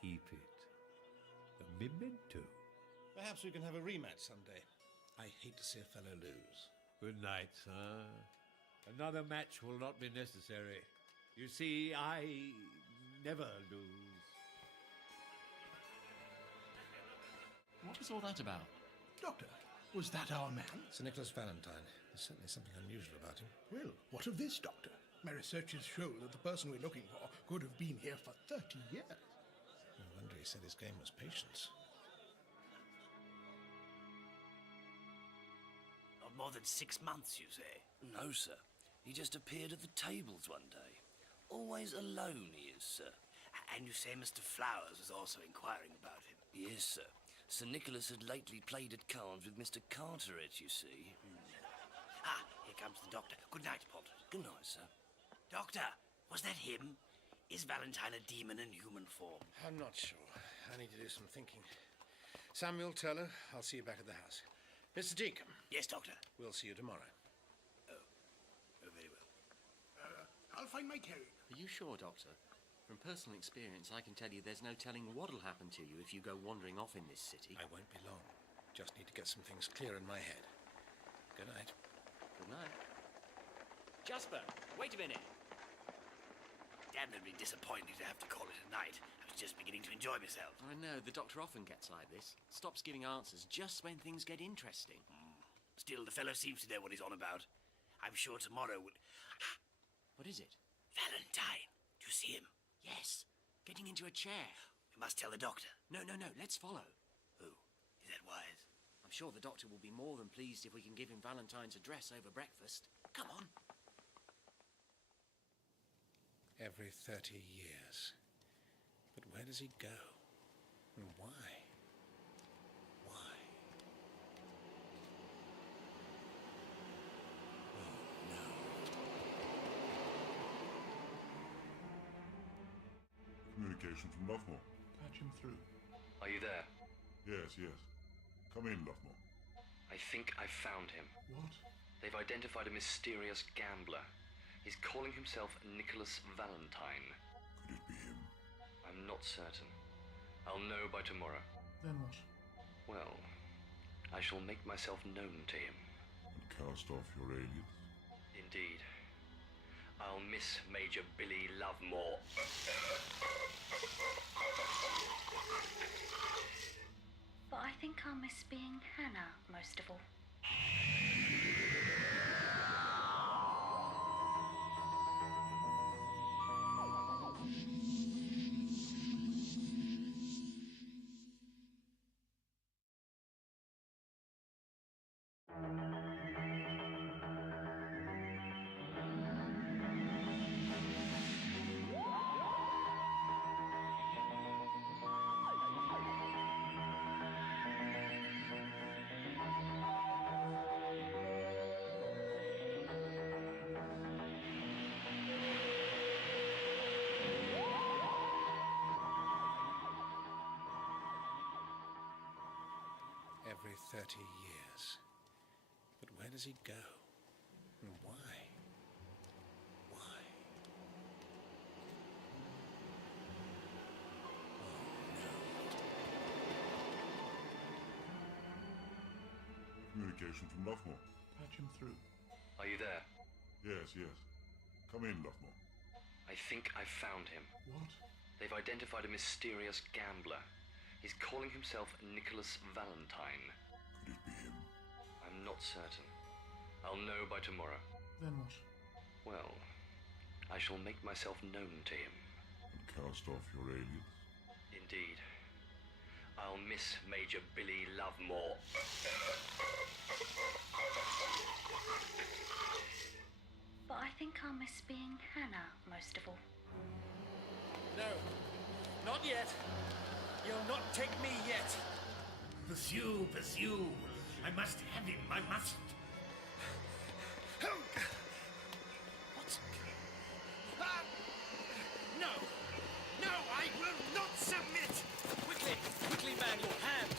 Keep it. A memento. Perhaps we can have a rematch someday. I hate to see a fellow lose. Good night, sir. Another match will not be necessary. You see, I never lose. What was all that about? Doctor, was that our man? Sir Nicholas Valentine. There's certainly something unusual about him. Well, what of this, Doctor? My researches show that the person we're looking for could have been here for 30 years. No wonder he said his game was patience. Not more than 6 months, you say? No, sir. He just appeared at the tables one day. Always alone, he is, sir. And you say Mr. Flowers was also inquiring about him? Yes, sir. Sir Nicholas had lately played at cards with Mr. Carteret, you see. Ah, here comes the doctor. Good night, Potter. Good night, sir. Doctor, was that him? Is Valentine a demon in human form? I'm not sure. I need to do some thinking. Samuel Turlough, I'll see you back at the house. Mr. Jeek. Yes, Doctor. We'll see you tomorrow. Oh, very well. I'll find my carriage. Are you sure, Doctor? From personal experience, I can tell you there's no telling what'll happen to you if you go wandering off in this city. I won't be long. Just need to get some things clear in my head. Good night. Good night. Jasper, wait a minute. Damnably disappointing to have to call it a night. I was just beginning to enjoy myself. I know, the Doctor often gets like this. Stops giving answers just when things get interesting. Still, the fellow seems to know what he's on about. I'm sure tomorrow will... What is it? Valentine. Do you see him? Yes. Getting into a chair. We must tell the doctor. No, let's follow. Oh, is that wise? I'm sure the Doctor will be more than pleased if we can give him Valentine's address over breakfast. Come on. Every 30 years. But where does he go? And why? Why? Oh, no. Communication from Lovemore. Patch him through. Are you there? Yes, yes. Come in, Lovemore. I think I found him. What? They've identified a mysterious gambler. He's calling himself Nicholas Valentine. Could it be him? I'm not certain. I'll know by tomorrow. Then what? Well, I shall make myself known to him. And cast off your alias? Indeed. I'll miss Major Billy Lovemore. But I think I'll miss being Hannah most of all. Every 30 years. But where does he go? And why? Why? Communication from Lovemore. Patch him through. Are you there? Yes, yes. Come in, Lovemore. I think I found him. What? They've identified a mysterious gambler. He's calling himself Nicholas Valentine. Could it be him? I'm not certain. I'll know by tomorrow. Then what? Well, I shall make myself known to him. And cast off your alias? Indeed. I'll miss Major Billy Lovemore. But I think I'll miss being Hannah most of all. No, not yet. You'll not take me yet. Pursue, pursue. I must have him, I must. What? Ah! No! No, I will not submit! Quickly, quickly, man, your hand!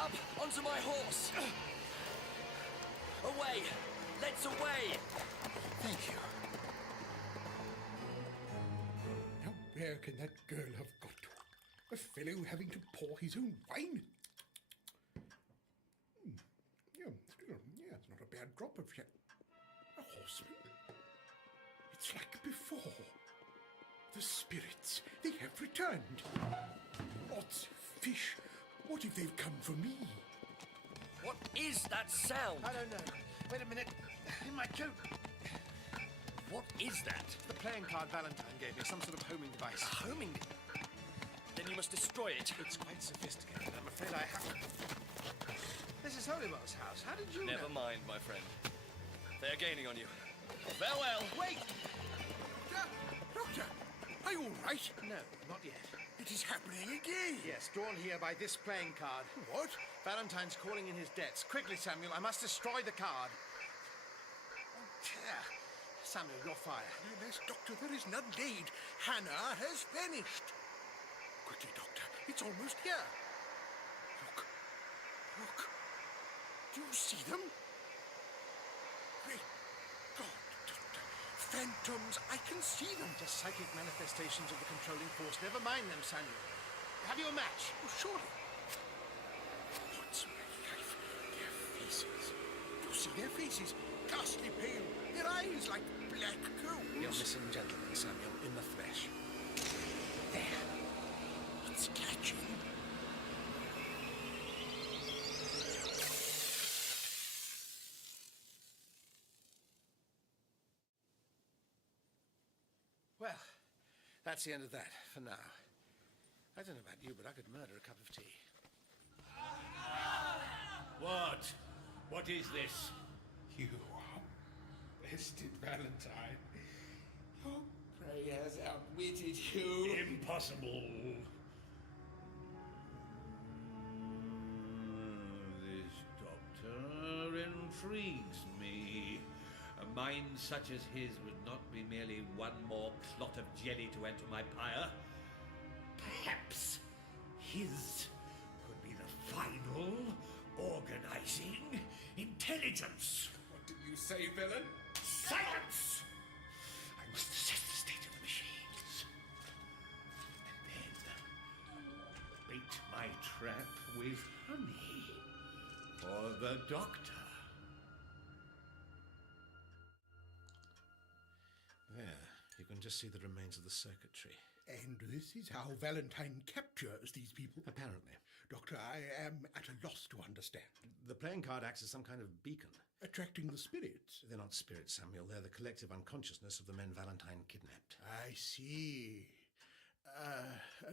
Up onto my horse! Away! Let's away! Thank you. Now where can that girl have got to? A fellow having to pour his own wine? Yeah, still, it's not a bad drop of shit. A horseman? It's like before. The spirits, they have returned. Odds fish, what if they've come for me? What is that sound? I don't know. Wait a minute. In my coat. What is that? The playing card Valentine gave me, some sort of homing device. A homing? Then you must destroy it. It's quite sophisticated. I'm afraid I have to. This is Holywell's house. How did you Never know? mind, my friend. They are gaining on you. Farewell! Wait! Doctor, are you all right? No, not yet. It is happening again. Yes, drawn here by this playing card. What? Valentine's calling in his debts. Quickly, Samuel, I must destroy the card. Oh, dear. Samuel, you're fired. Yes, Doctor, there is none deed. Hannah has vanished. Quickly, Doctor, it's almost here. Look. Look. Do you see them? Great God, Doctor. Phantoms, I can see them. Just psychic manifestations of the controlling force. Never mind them, Samuel. Have you a match? Oh, surely. What's my life? Their faces. You see their faces? Ghastly pale. Their eyes like black coals. You're missing gentlemen, Samuel, in the flesh. There. It's catching. Well, that's the end of that, for now. I don't know about you, but I could murder a cup of tea. What? What is this? You are bested Valentine. Your prey has outwitted you. Impossible. This doctor intrigues me. A mind such as his would not be merely one more clot of jelly to enter my pyre. His could be the final organizing intelligence. What did you say, villain? Silence! I must assess the state of the machines. And then bait my trap with honey for the doctor. There, you can just see the remains of the circuitry. And this is how Valentine captures these people? Apparently. Doctor, I am at a loss to understand. The playing card acts as some kind of beacon. Attracting the spirits? They're not spirits, Samuel. They're the collective unconsciousness of the men Valentine kidnapped. I see.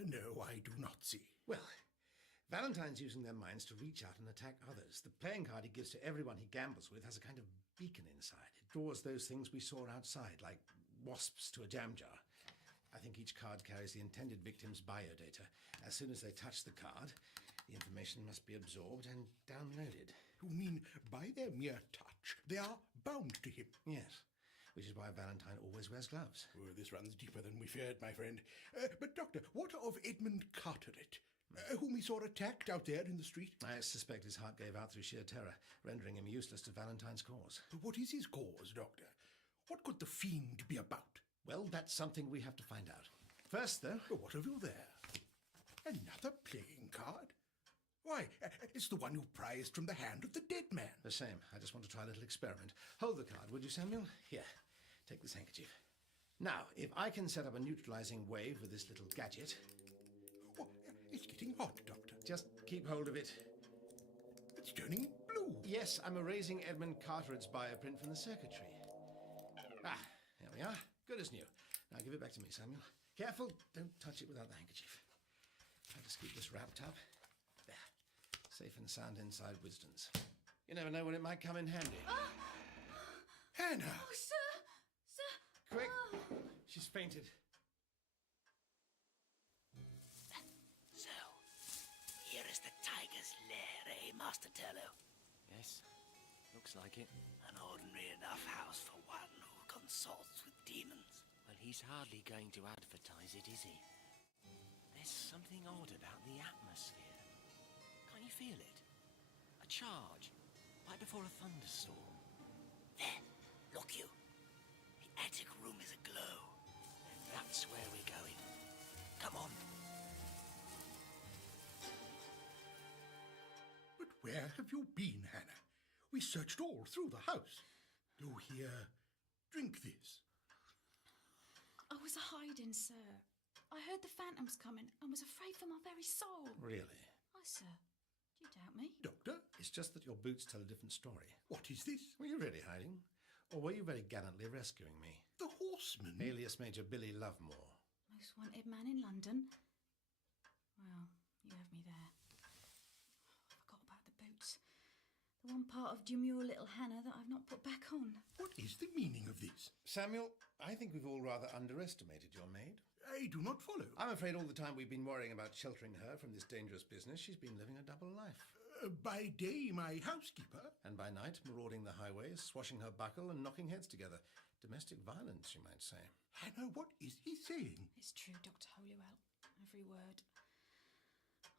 No, I do not see. Well, Valentine's using their minds to reach out and attack others. The playing card he gives to everyone he gambles with has a kind of beacon inside. It draws those things we saw outside, like wasps to a jam jar. I think each card carries the intended victim's biodata. As soon as they touch the card, the information must be absorbed and downloaded. You mean by their mere touch, they are bound to him? Yes, which is why Valentine always wears gloves. Oh, this runs deeper than we feared, my friend. But, Doctor, what of Edmund Carteret, whom we saw attacked out there in the street? I suspect his heart gave out through sheer terror, rendering him useless to Valentine's cause. What is his cause, Doctor? What could the fiend be about? Well, that's something we have to find out. First, though... What have you there? Another playing card? Why, it's the one you prized from the hand of the dead man. The same. I just want to try a little experiment. Hold the card, would you, Samuel? Here, take this handkerchief. Now, if I can set up a neutralizing wave with this little gadget... Oh, it's getting hot, Doctor. Just keep hold of it. It's turning blue. Yes, I'm erasing Edmund Carteret's bioprint from the circuitry. Ah, there we are. Good as new. Now give it back to me, Samuel. Careful, don't touch it without the handkerchief. I'll just keep this wrapped up. There. Safe and sound inside Wisdom's. You never know when it might come in handy. Hannah! Oh, sir! Sir! Quick! She's fainted. So, here is the tiger's lair, eh, Master Tello? Yes, looks like it. An ordinary enough house for one who consorts with demons. Well, he's hardly going to advertise it, is he? There's something odd about the atmosphere. Can't you feel it? A charge, right before a thunderstorm. There, look you. The attic room is aglow. That's where we're going. Come on. But where have you been, Hannah? We searched all through the house. Do here, drink this. I was hiding, sir. I heard the phantoms coming and was afraid for my very soul. Really? Why, sir? Do you doubt me? Doctor? It's just that your boots tell a different story. What is this? Were you really hiding? Or were you very gallantly rescuing me? The horseman? Alias Major Billy Lovemore. Most wanted man in London. Well, you have me there. I forgot about the boots. The one part of demure little Hannah that I've not put back on. What is the meaning of this? Samuel, I think we've all rather underestimated your maid. I do not follow. I'm afraid all the time we've been worrying about sheltering her from this dangerous business, she's been living a double life. By day, my housekeeper. And by night, marauding the highways, swashing her buckle and knocking heads together. Domestic violence, you might say. Hannah, what is he saying? It's true, Dr. Holywell. Every word.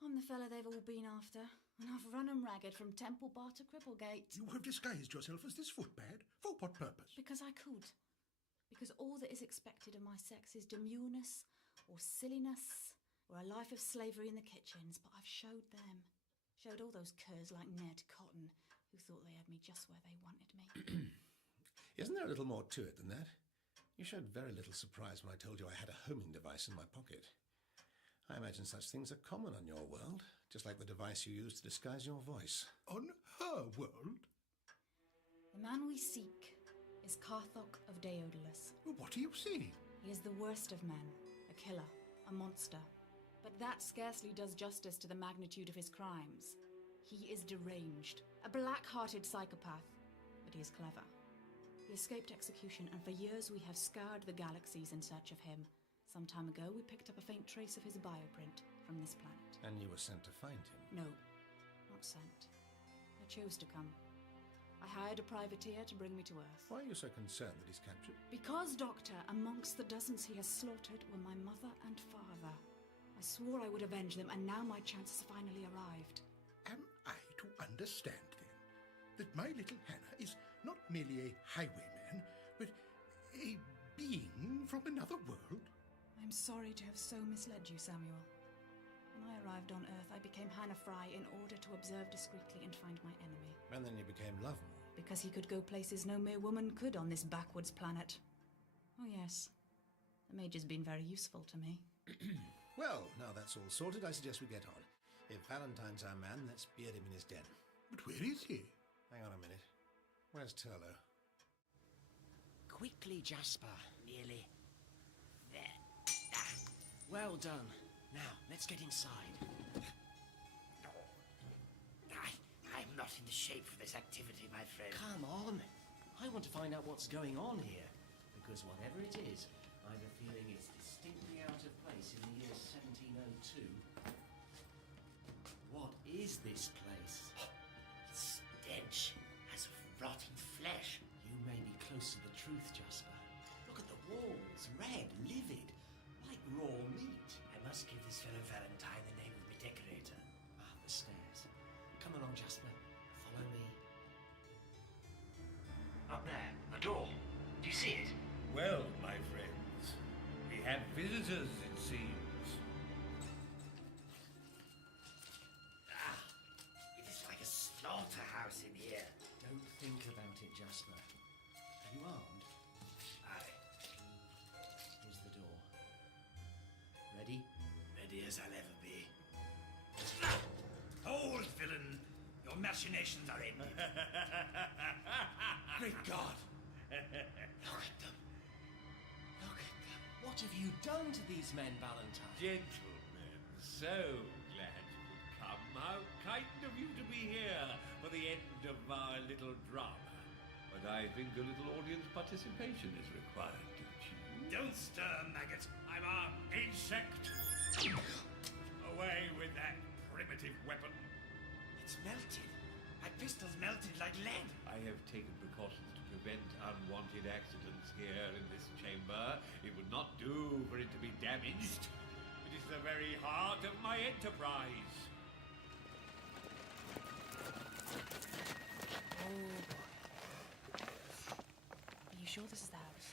I'm the fella they've all been after, and I've run 'em ragged from Temple Bar to Cripplegate. You have disguised yourself as this footpad? For what purpose? Because I could. Because all that is expected of my sex is demureness, or silliness, or a life of slavery in the kitchens, but I've showed them. Showed all those curs like Ned Cotton, who thought they had me just where they wanted me. Isn't there a little more to it than that? You showed very little surprise when I told you I had a homing device in my pocket. I imagine such things are common on your world, just like the device you use to disguise your voice. On her world? The man we seek is Carthok of Daedalus. What are you saying? He is the worst of men, a killer, a monster. But that scarcely does justice to the magnitude of his crimes. He is deranged, a black-hearted psychopath, but he is clever. He escaped execution, and for years we have scoured the galaxies in search of him. Some time ago, we picked up a faint trace of his bioprint from this planet. And you were sent to find him? No, not sent. I chose to come. I hired a privateer to bring me to Earth. Why are you so concerned that he's captured? Because, Doctor, amongst the dozens he has slaughtered were my mother and father. I swore I would avenge them, and now my chance has finally arrived. Am I to understand, then, that my little Hannah is not merely a highwayman, but a being from another world? I'm sorry to have so misled you, Samuel. When I arrived on Earth, I became Hannah Fry in order to observe discreetly and find my enemy. And then you became Lovemore. Because he could go places no mere woman could on this backwards planet. Oh yes, the mage has been very useful to me. Well, now that's all sorted, I suggest we get on. If Valentine's our man, let's beard him in his den. But where is he? Hang on a minute. Where's Turlo? Quickly, Jasper. Nearly. There. Well done. Now, let's get inside. I'm not in shape for this activity, my friend. Come on. I want to find out what's going on here. Because whatever it is, I have a feeling it's distinctly out of place in the year 1702. What is this place? Stench as of rotting flesh. You may be close to the truth, Jasper. Look at the walls, red, livid, like raw meat. I must give this fellow Valentine the name of my decorator. Ah, the stairs. Come along, Jasper. Follow me. Up there, a door. Do you see it? Well, my friends, we have visitors, it seems. It is like a slaughterhouse in here. Don't think about it, Jasper. Are you armed? Aye. Here's the door. Ready? Ready as I'll ever be. Hold, villain! Your machinations are ended. Great God! Look at them. Look at them. What have you done to these men, Valentine? Gentlemen, so glad you could come. How kind of you to be here for the end of our little drama. But I think a little audience participation is required, don't you? Don't stir, maggot. I'm armed. Insect! Away with that primitive weapon. It's melted. My pistol's melted like lead. I have taken precautions to prevent unwanted accidents here in this chamber. It would not do for it to be damaged. It is the very heart of my enterprise. Oh boy. Are you sure this is the house?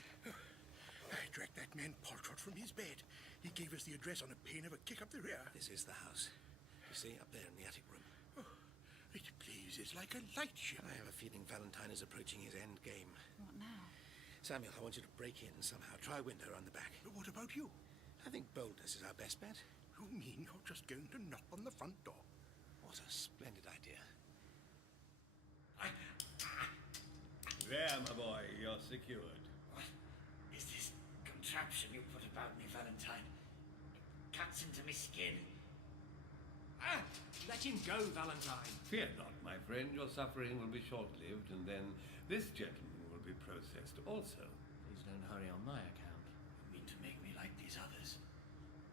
I dragged that man Poltrot from his bed. He gave us the address on a pain of a kick up the rear. This is the house. You see, up there in the attic room. Oh, it blazes like a light ship. I have a feeling Valentine is approaching his end game. What now? Samuel, I want you to break in somehow. Try a window around the back. But what about you? I think boldness is our best bet. You mean you're just going to knock on the front door? What a splendid idea. There, my boy, you're secured. What is this contraption you put about me, Valentine? It cuts into my skin. Ah! Let him go, Valentine. Fear not, my friend. Your suffering will be short-lived, and then this gentleman will be processed also. Please don't hurry on my account. You mean to make me like these others?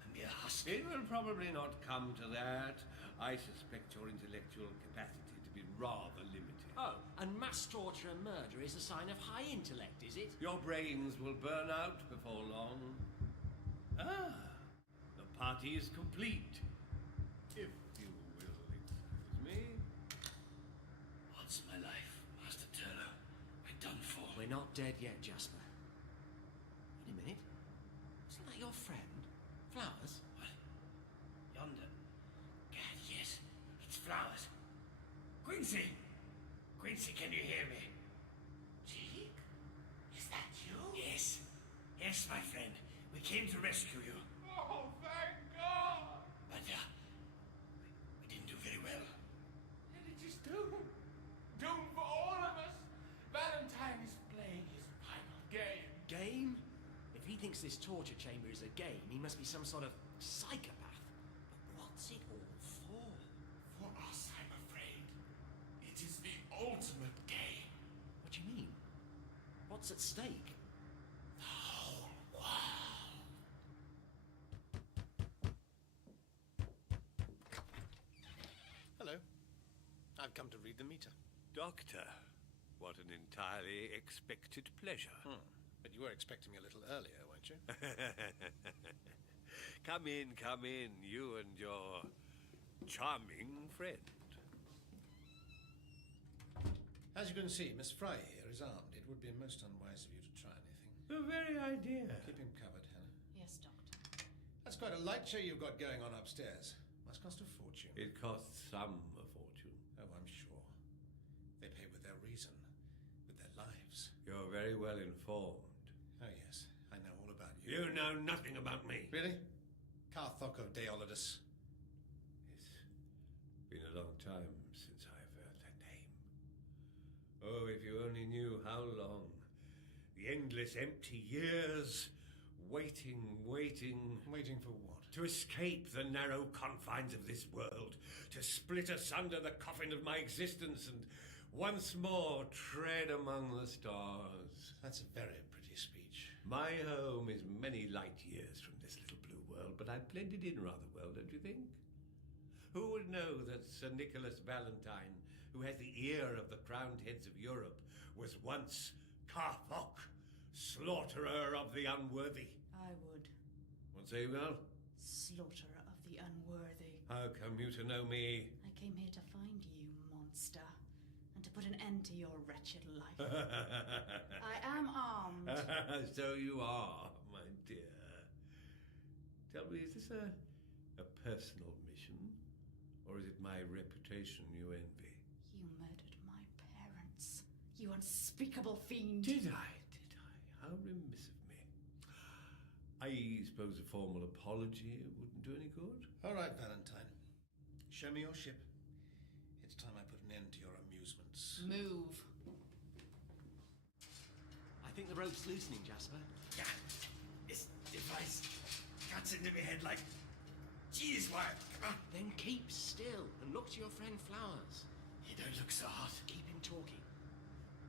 A mere husk? It will probably not come to that. I suspect your intellectual capacity to be rather limited. Oh, and mass torture and murder is a sign of high intellect, is it? Your brains will burn out before long. Ah, the party is complete. If you will excuse me. What's my life, Master Turlo? I'm done for. We're not dead yet, Jasper. Wait a minute. Isn't that your friend? Flowers? What? Yonder? Gad, yes. It's Flowers. Quincy! Quincy, can you hear me? Cheek? Is that you? Yes. Yes, my friend. We came to rescue you. Oh, thank God! But, we didn't do very well. And it is doom. Doom for all of us. Valentine is playing his final game. Game? If he thinks this torture chamber is a game, he must be some sort of psychopath. But what's it all for? For us, I'm afraid. It is the ultimate game. What do you mean? What's at stake? The whole world. Hello. I've come to read the meter. Doctor, what an entirely expected pleasure. But you were expecting me a little earlier, weren't you? Come in, you and your charming friend. As you can see, Miss Fry here is armed. It would be most unwise of you to try anything. The very idea. Keep him covered, Hannah. Yes, Doctor. That's quite a light show you've got going on upstairs. Must cost a fortune. It costs some a fortune. Oh, I'm sure. They pay with their reason, with their lives. You're very well informed. Oh, yes. I know all about you. You know nothing about me. Really? Carthok of Deolidus. It's been a long time since I've heard that name. Oh, if you only knew how long. The endless empty years. Waiting. Waiting for what? To escape the narrow confines of this world. To split asunder the coffin of my existence and once more tread among the stars. That's a very pretty speech. My home is many light years from this little blue world, but I've blended in rather well, don't you think? Who would know that Sir Nicholas Valentine, who has the ear of the crowned heads of Europe, was once Carthok, slaughterer of the unworthy? I would. What say you, girl? Slaughterer of the unworthy. How come you to know me? I came here to find you, monster, and to put an end to your wretched life. I am armed. So you are, my dear. Tell me, is this a personal mission? Or is it my reputation you envy? You murdered my parents. You unspeakable fiend. Did I? How remiss of me. I suppose a formal apology wouldn't do any good? All right, Valentine. Show me your ship. It's time I put an end to your amusements. Move. I think the rope's loosening, Jasper. Yeah. This device cuts into my head like cheese wire. Then keep still and look to your friend Flowers. He don't look so hot. Keep him talking.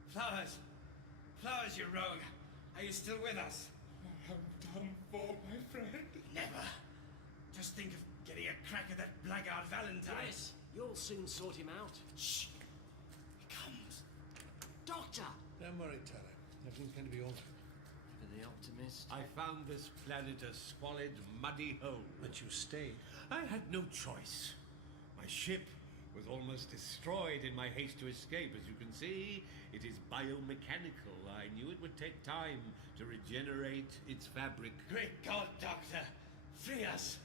Flowers, you rogue. Are you still with us? I'm done for, my friend. Never. Just think of getting a crack at that blackguard Valentine. Yes, you'll soon sort him out. Shh. He comes. Doctor! Don't worry, Tyler. Everything's going to be all right. For the optimist. I found this planet a squalid, muddy hole. But you stayed. I had no choice. My ship was almost destroyed in my haste to escape. As you can see, it is biomechanical. I knew it would take time to regenerate its fabric. Great God, Doctor! Free us!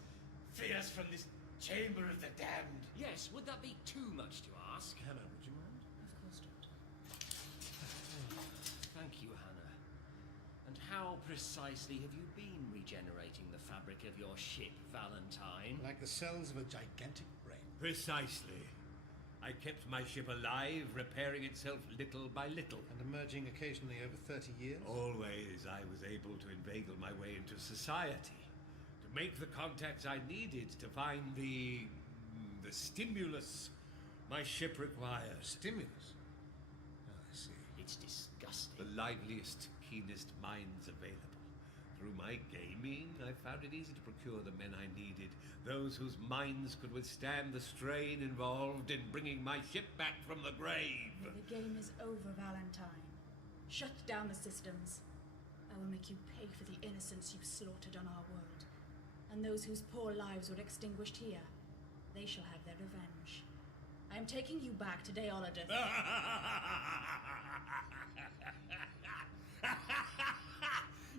Free us from this chamber of the damned! Yes, would that be too much to ask? Hannah, would you mind? Of course, Doctor. Thank you, Hannah. And how precisely have you been regenerating the fabric of your ship, Valentine? Like the cells of a gigantic brain. Precisely. I kept my ship alive, repairing itself little by little. And emerging occasionally over 30 years? Always I was able to inveigle my way into society, to make the contacts I needed to find the stimulus my ship requires. Stimulus? Oh, I see. It's disgusting. The liveliest, keenest minds available. Through my gaming, I found it easy to procure the men I needed, those whose minds could withstand the strain involved in bringing my ship back from the grave. The game is over, Valentine. Shut down the systems. I will make you pay for the innocents you slaughtered on our world. And those whose poor lives were extinguished here, they shall have their revenge. I am taking you back to Deolidus.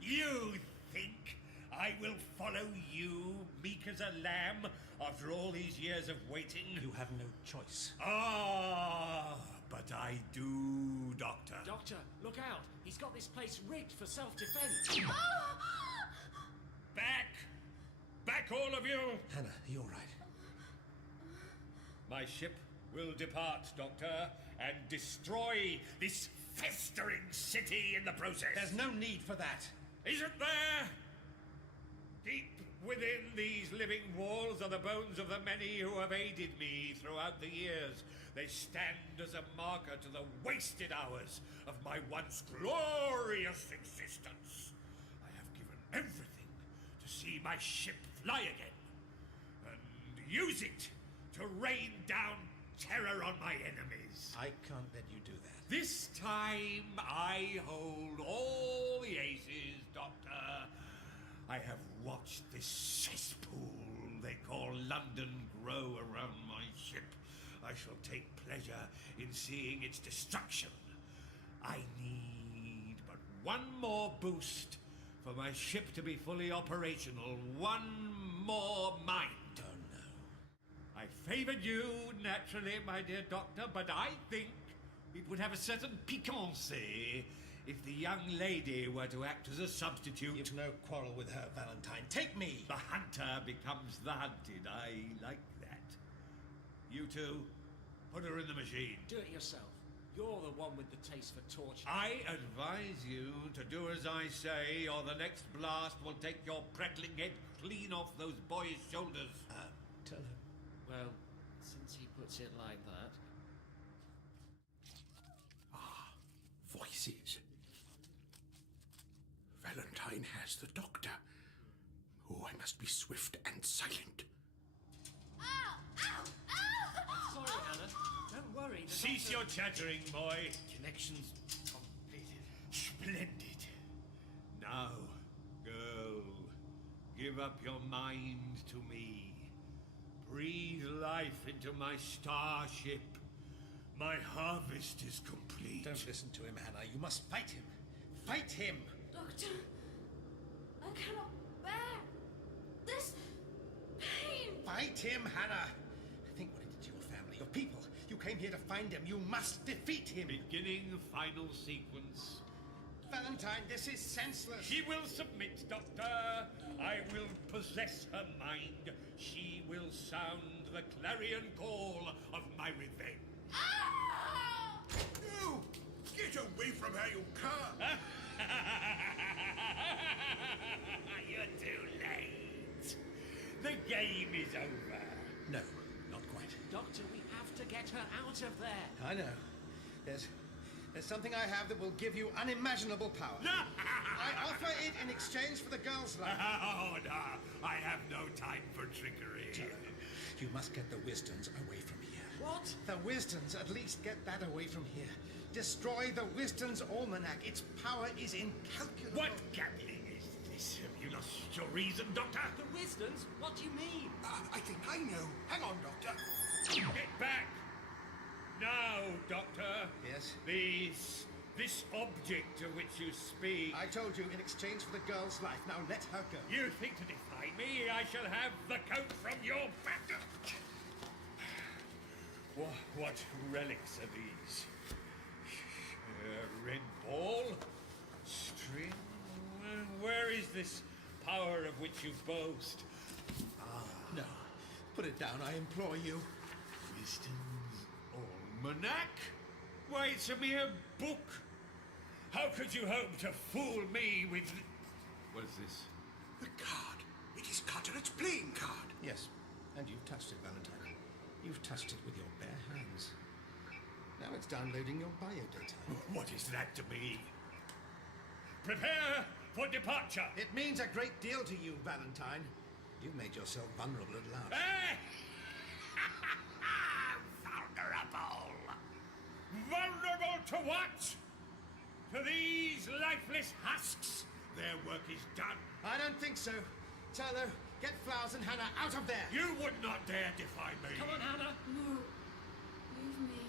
You think I will follow you, meek as a lamb, after all these years of waiting? You have no choice. Ah, but I do, Doctor. Doctor, look out! He's got this place rigged for self-defense. Back! Back, all of you! Hannah, you're right. My ship will depart, Doctor, and destroy this festering city in the process. There's no need for that. Isn't there? Deep within these living walls are the bones of the many who have aided me throughout the years. They stand as a marker to the wasted hours of my once glorious existence. I have given everything to see my ship fly again, and use it to rain down terror on my enemies. I can't let you do that. This time I hold all the aces, Doctor. I have watched this cesspool they call London grow around my ship. I shall take pleasure in seeing its destruction. I need but one more boost for my ship to be fully operational. One more mind. Oh no. I favored you, naturally, my dear doctor, but I think it would have a certain piquancy if the young lady were to act as a substitute. You've no quarrel with her, Valentine. Take me! The hunter becomes the hunted. I like that. You two, put her in the machine. Do it yourself. You're the one with the taste for torture. I advise you to do as I say, or the next blast will take your prattling head clean off those boyish shoulders. Tell her. Well, since he puts it like that... Voices. Valentine has the doctor. Oh, I must be swift and silent. Sorry, Hannah. Don't worry. Cease your chattering, boy. Connections completed. Splendid. Now, girl, give up your mind to me. Breathe life into my starship. My harvest is complete. Don't listen to him, Hannah. You must fight him. Fight him! Doctor, I cannot bear this pain. Fight him, Hannah! Think what he did to your family, your people. You came here to find him. You must defeat him. Beginning final sequence. Valentine, this is senseless. She will submit, Doctor. I will possess her mind. She will sound the clarion call of my revenge. No! Get away from her, you cur! You're too late. The game is over. No, not quite. Doctor, we have to get her out of there. I know. There's something I have that will give you unimaginable power. I offer it in exchange for the girl's life. Oh, no. I have no time for trickery. You must get the Wisdons away from here. What? The Wisdons, at least get that away from here. Destroy the Wisdons' almanac. Its power is incalculable. What gabbling is this? Have you lost your reason, Doctor? The Wisdons? What do you mean? I think I know. Hang on, Doctor. Get back! Now, Doctor. Yes? This object of which you speak... I told you, in exchange for the girl's life. Now let her go. You think to defy me? I shall have the coat from your back. What relics are these? Red ball? String? Where is this power of which you boast? No. Put it down, I implore you. Wisdom's Almanac? Why, it's a mere book. How could you hope to fool me with... What is this? The card. It is Carteret's playing card. Yes, and you've touched it, Valentine. You've touched it with your bare hands. Now it's downloading your biodata. What is that to me? Prepare for departure. It means a great deal to you, Valentine. You've made yourself vulnerable at last. Vulnerable! Vulnerable to what? To these lifeless husks? Their work is done. I don't think so. Turlo, get Flowers and Hannah out of there. You would not dare defy me. Come on, Hannah. No. Leave me.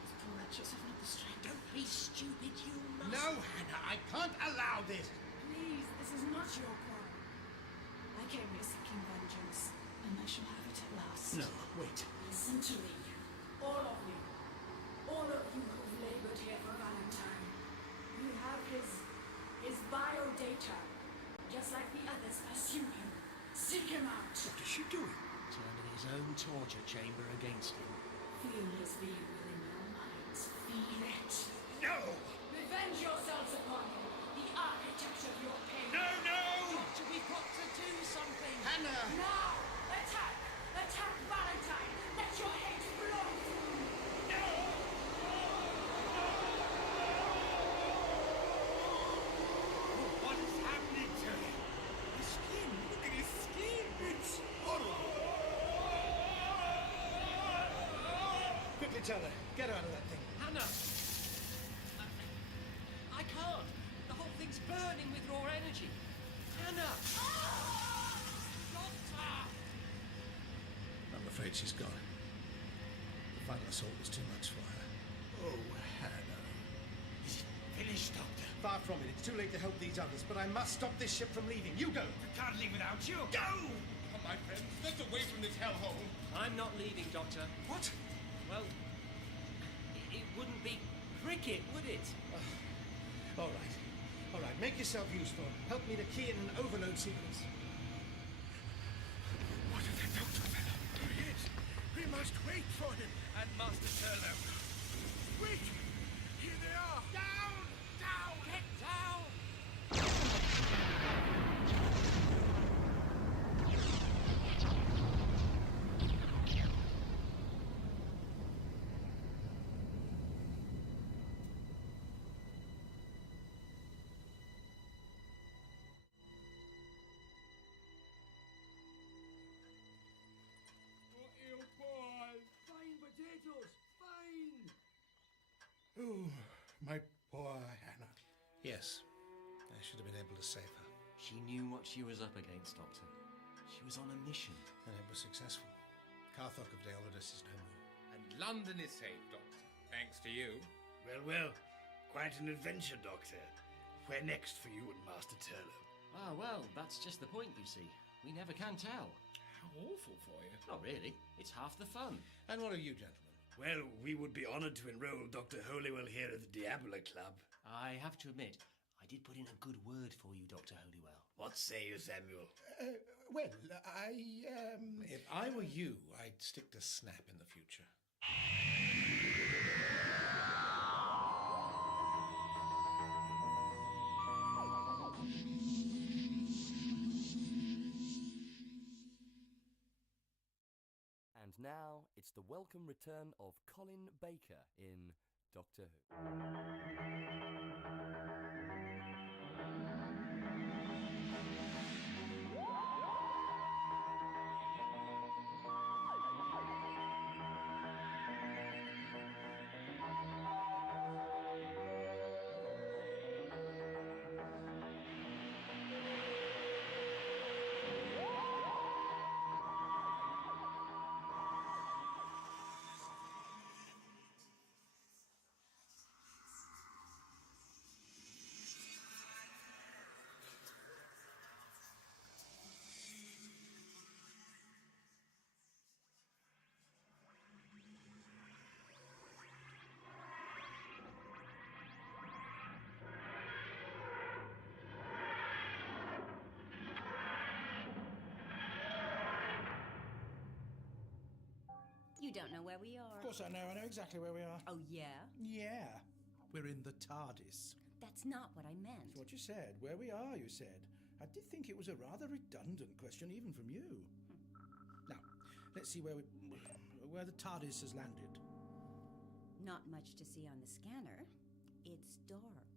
These poor wretches have not the strength. Don't be stupid, you must... No, Hannah, I can't allow this. Please, this is not your quarrel. I came here seeking vengeance, and I shall have it at last. No, wait. Listen to me. All of you. All of you who've labored here for Valentine. You have his biodata. Just like the others, pursue him. Seek him out. What is she doing? Turning his own torture chamber against him. Feel his being within your minds. Feel it. No! Revenge yourselves upon him. The architect of your pain. No, no! Doctor, we've got to do something. Hannah! Now! Attack! Attack Valentine! Let your hate flow through! No! What is happening to him? His skin. Look at his skin. It's horrible. Quickly, Turlo, get her out of that thing. Hannah! I can't. The whole thing's burning with raw energy. Hannah! Doctor! I'm afraid she's gone. The final assault was too much for her. Oh, Hannah. Is it finished, Doctor? Far from it. It's too late to help these others, but I must stop this ship from leaving. You go! We can't leave without you. Go! Come, my friends, let's away from this hellhole. I'm not leaving, Doctor. What? Well, it wouldn't be cricket, would it? All right. All right, make yourself useful. Help me to key in an overload sequence. What is the Doctor fellow? There he is. We must wait for him. And Master Turlo. Wait! Here they are! Down! Down! Get down! Fine potatoes! Fine! Oh, my poor Hannah. Yes, I should have been able to save her. She knew what she was up against, Doctor. She was on a mission. And it was successful. Carthok of Deolodus is no more. And London is safe, Doctor. Thanks to you. Well, well. Quite an adventure, Doctor. Where next for you and Master Turlo? Ah, well, that's just the point, you see. We never can tell. How awful for you. Not really. It's half the fun. And what are you, gentlemen? Well, we would be honoured to enroll Dr. Holywell here at the Diablo Club. I have to admit, I did put in a good word for you, Dr. Holywell. What say you, Samuel? If I were you, I'd stick to Snap in the future. And now it's the welcome return of Colin Baker in Doctor Who. You don't know where we are. Of course I know exactly where we are. Oh, yeah? Yeah. We're in the TARDIS. That's not what I meant. That's what you said. Where we are, you said. I did think it was a rather redundant question, even from you. Now, let's see where the TARDIS has landed. Not much to see on the scanner. It's dark.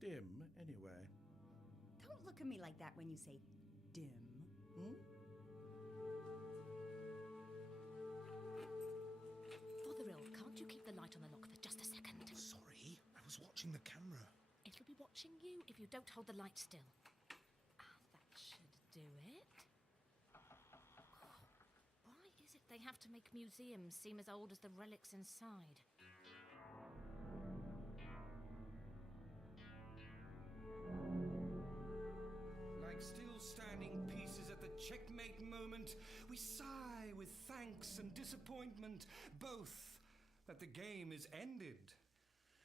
Dim, anyway. Don't look at me like that when you say dim. Hmm? For the real, can't you keep the light on the lock for just a second? Sorry, I was watching the camera. It'll be watching you if you don't hold the light still. That should do it. Why is it they have to make museums seem as old as the relics inside? Like still standing pieces at the checkmate moment, we sigh with thanks and disappointment, both, that the game is ended.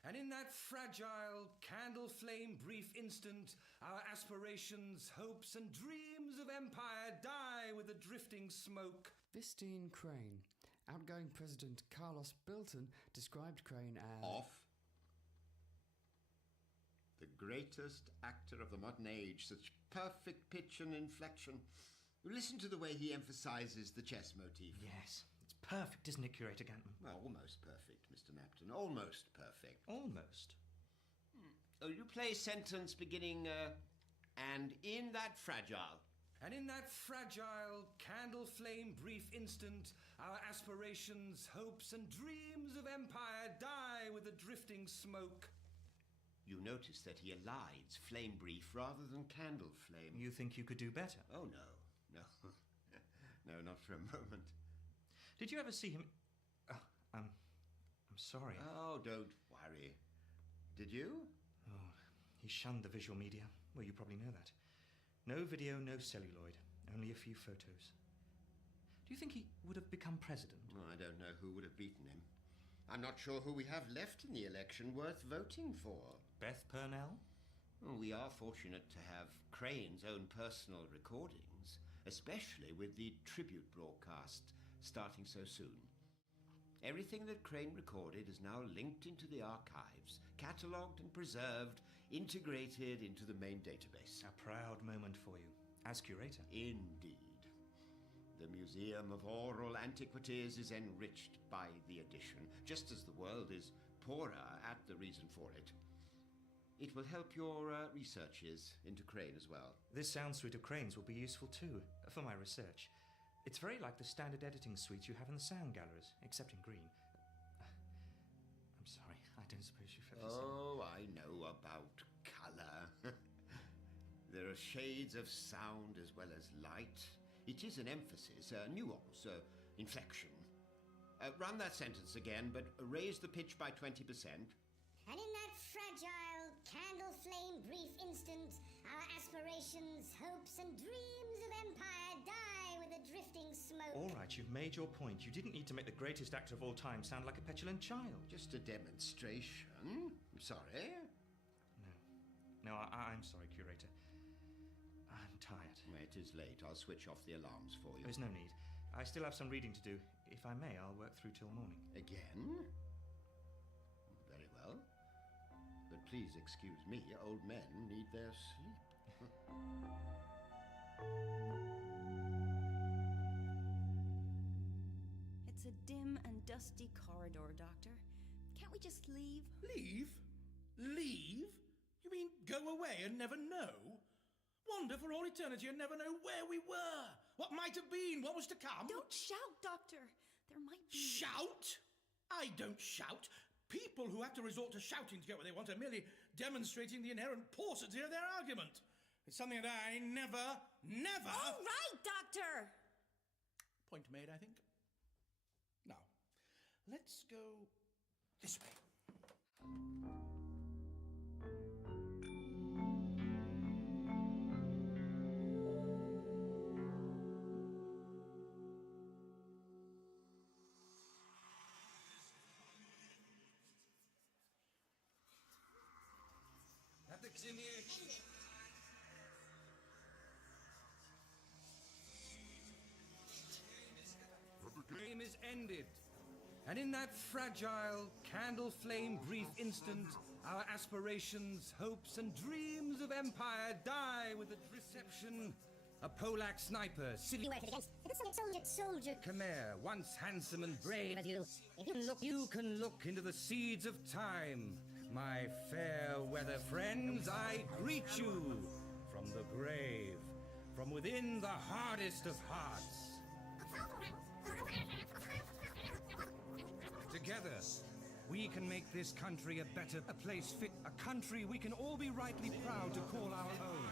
And in that fragile, candle flame brief instant, our aspirations, hopes, and dreams of empire die with a drifting smoke. Vistine Crane. Outgoing President Carlos Bilton described Crane as... Off. The greatest actor of the modern age, such perfect pitch and inflection. Listen to the way he emphasizes the chess motif. Yes, it's perfect, isn't it, Curator Ganton? Well, almost perfect, Mr. Napton. Almost perfect. Almost. Oh, you play a sentence beginning, and in that fragile. And in that fragile, candle flame brief instant, our aspirations, hopes, and dreams of empire die with a drifting smoke. You notice that he elides flame brief rather than candle flame. You think you could do better? Oh, no. No. No, not for a moment. Did you ever see him... I'm sorry. Oh, don't worry. Did you? Oh, he shunned the visual media. Well, you probably know that. No video, no celluloid. Only a few photos. Do you think he would have become president? Oh, I don't know who would have beaten him. I'm not sure who we have left in the election worth voting for. Beth Purnell? Well, we are fortunate to have Crane's own personal recordings, especially with the tribute broadcast starting so soon. Everything that Crane recorded is now linked into the archives, catalogued and preserved, integrated into the main database. A proud moment for you, as curator. Indeed. The Museum of Oral Antiquities is enriched by the addition, just as the world is poorer at the reason for it. It will help your researches into Crane as well. This sound suite of Crane's will be useful too, for my research. It's very like the standard editing suites you have in the sound galleries, except in green. I'm sorry, I don't suppose you've ever seen... Oh, I know about colour. There are shades of sound as well as light. It is an emphasis, a nuance, inflection. Run that sentence again, but raise the pitch by 20%. And in that fragile, candle flame brief instant, our aspirations, hopes, and dreams of empire die with a drifting smoke. All right, you've made your point. You didn't need to make the greatest actor of all time sound like a petulant child. Just a demonstration. I'm sorry. No, I'm sorry, curator. I'm tired. It is late. I'll switch off the alarms for you. There's no need. I still have some reading to do. If I may, I'll work through till morning. Again? Very well. But please excuse me, old men need their sleep. It's a dim and dusty corridor, Doctor. Can't we just leave? Leave? Leave? You mean go away and never know? Wander for all eternity and never know where we were? What might have been? What was to come? Don't shout, Doctor. There might be... Shout? I don't shout. People who have to resort to shouting to get what they want are merely demonstrating the inherent paucity of their argument. It's something that I never... All right, Doctor! Point made, I think. Now, let's go this way. The game is ended. And in that fragile, candle flame brief instant, our aspirations, hopes, and dreams of empire die with a reception. A Polak sniper, You worked against soldier. Khmer, once handsome and brave as you. If you look, you can look into the seeds of time. My fair weather friends, I greet you from the grave, from within the hardest of hearts. Together, we can make this country a better place fit, a country we can all be rightly proud to call our own.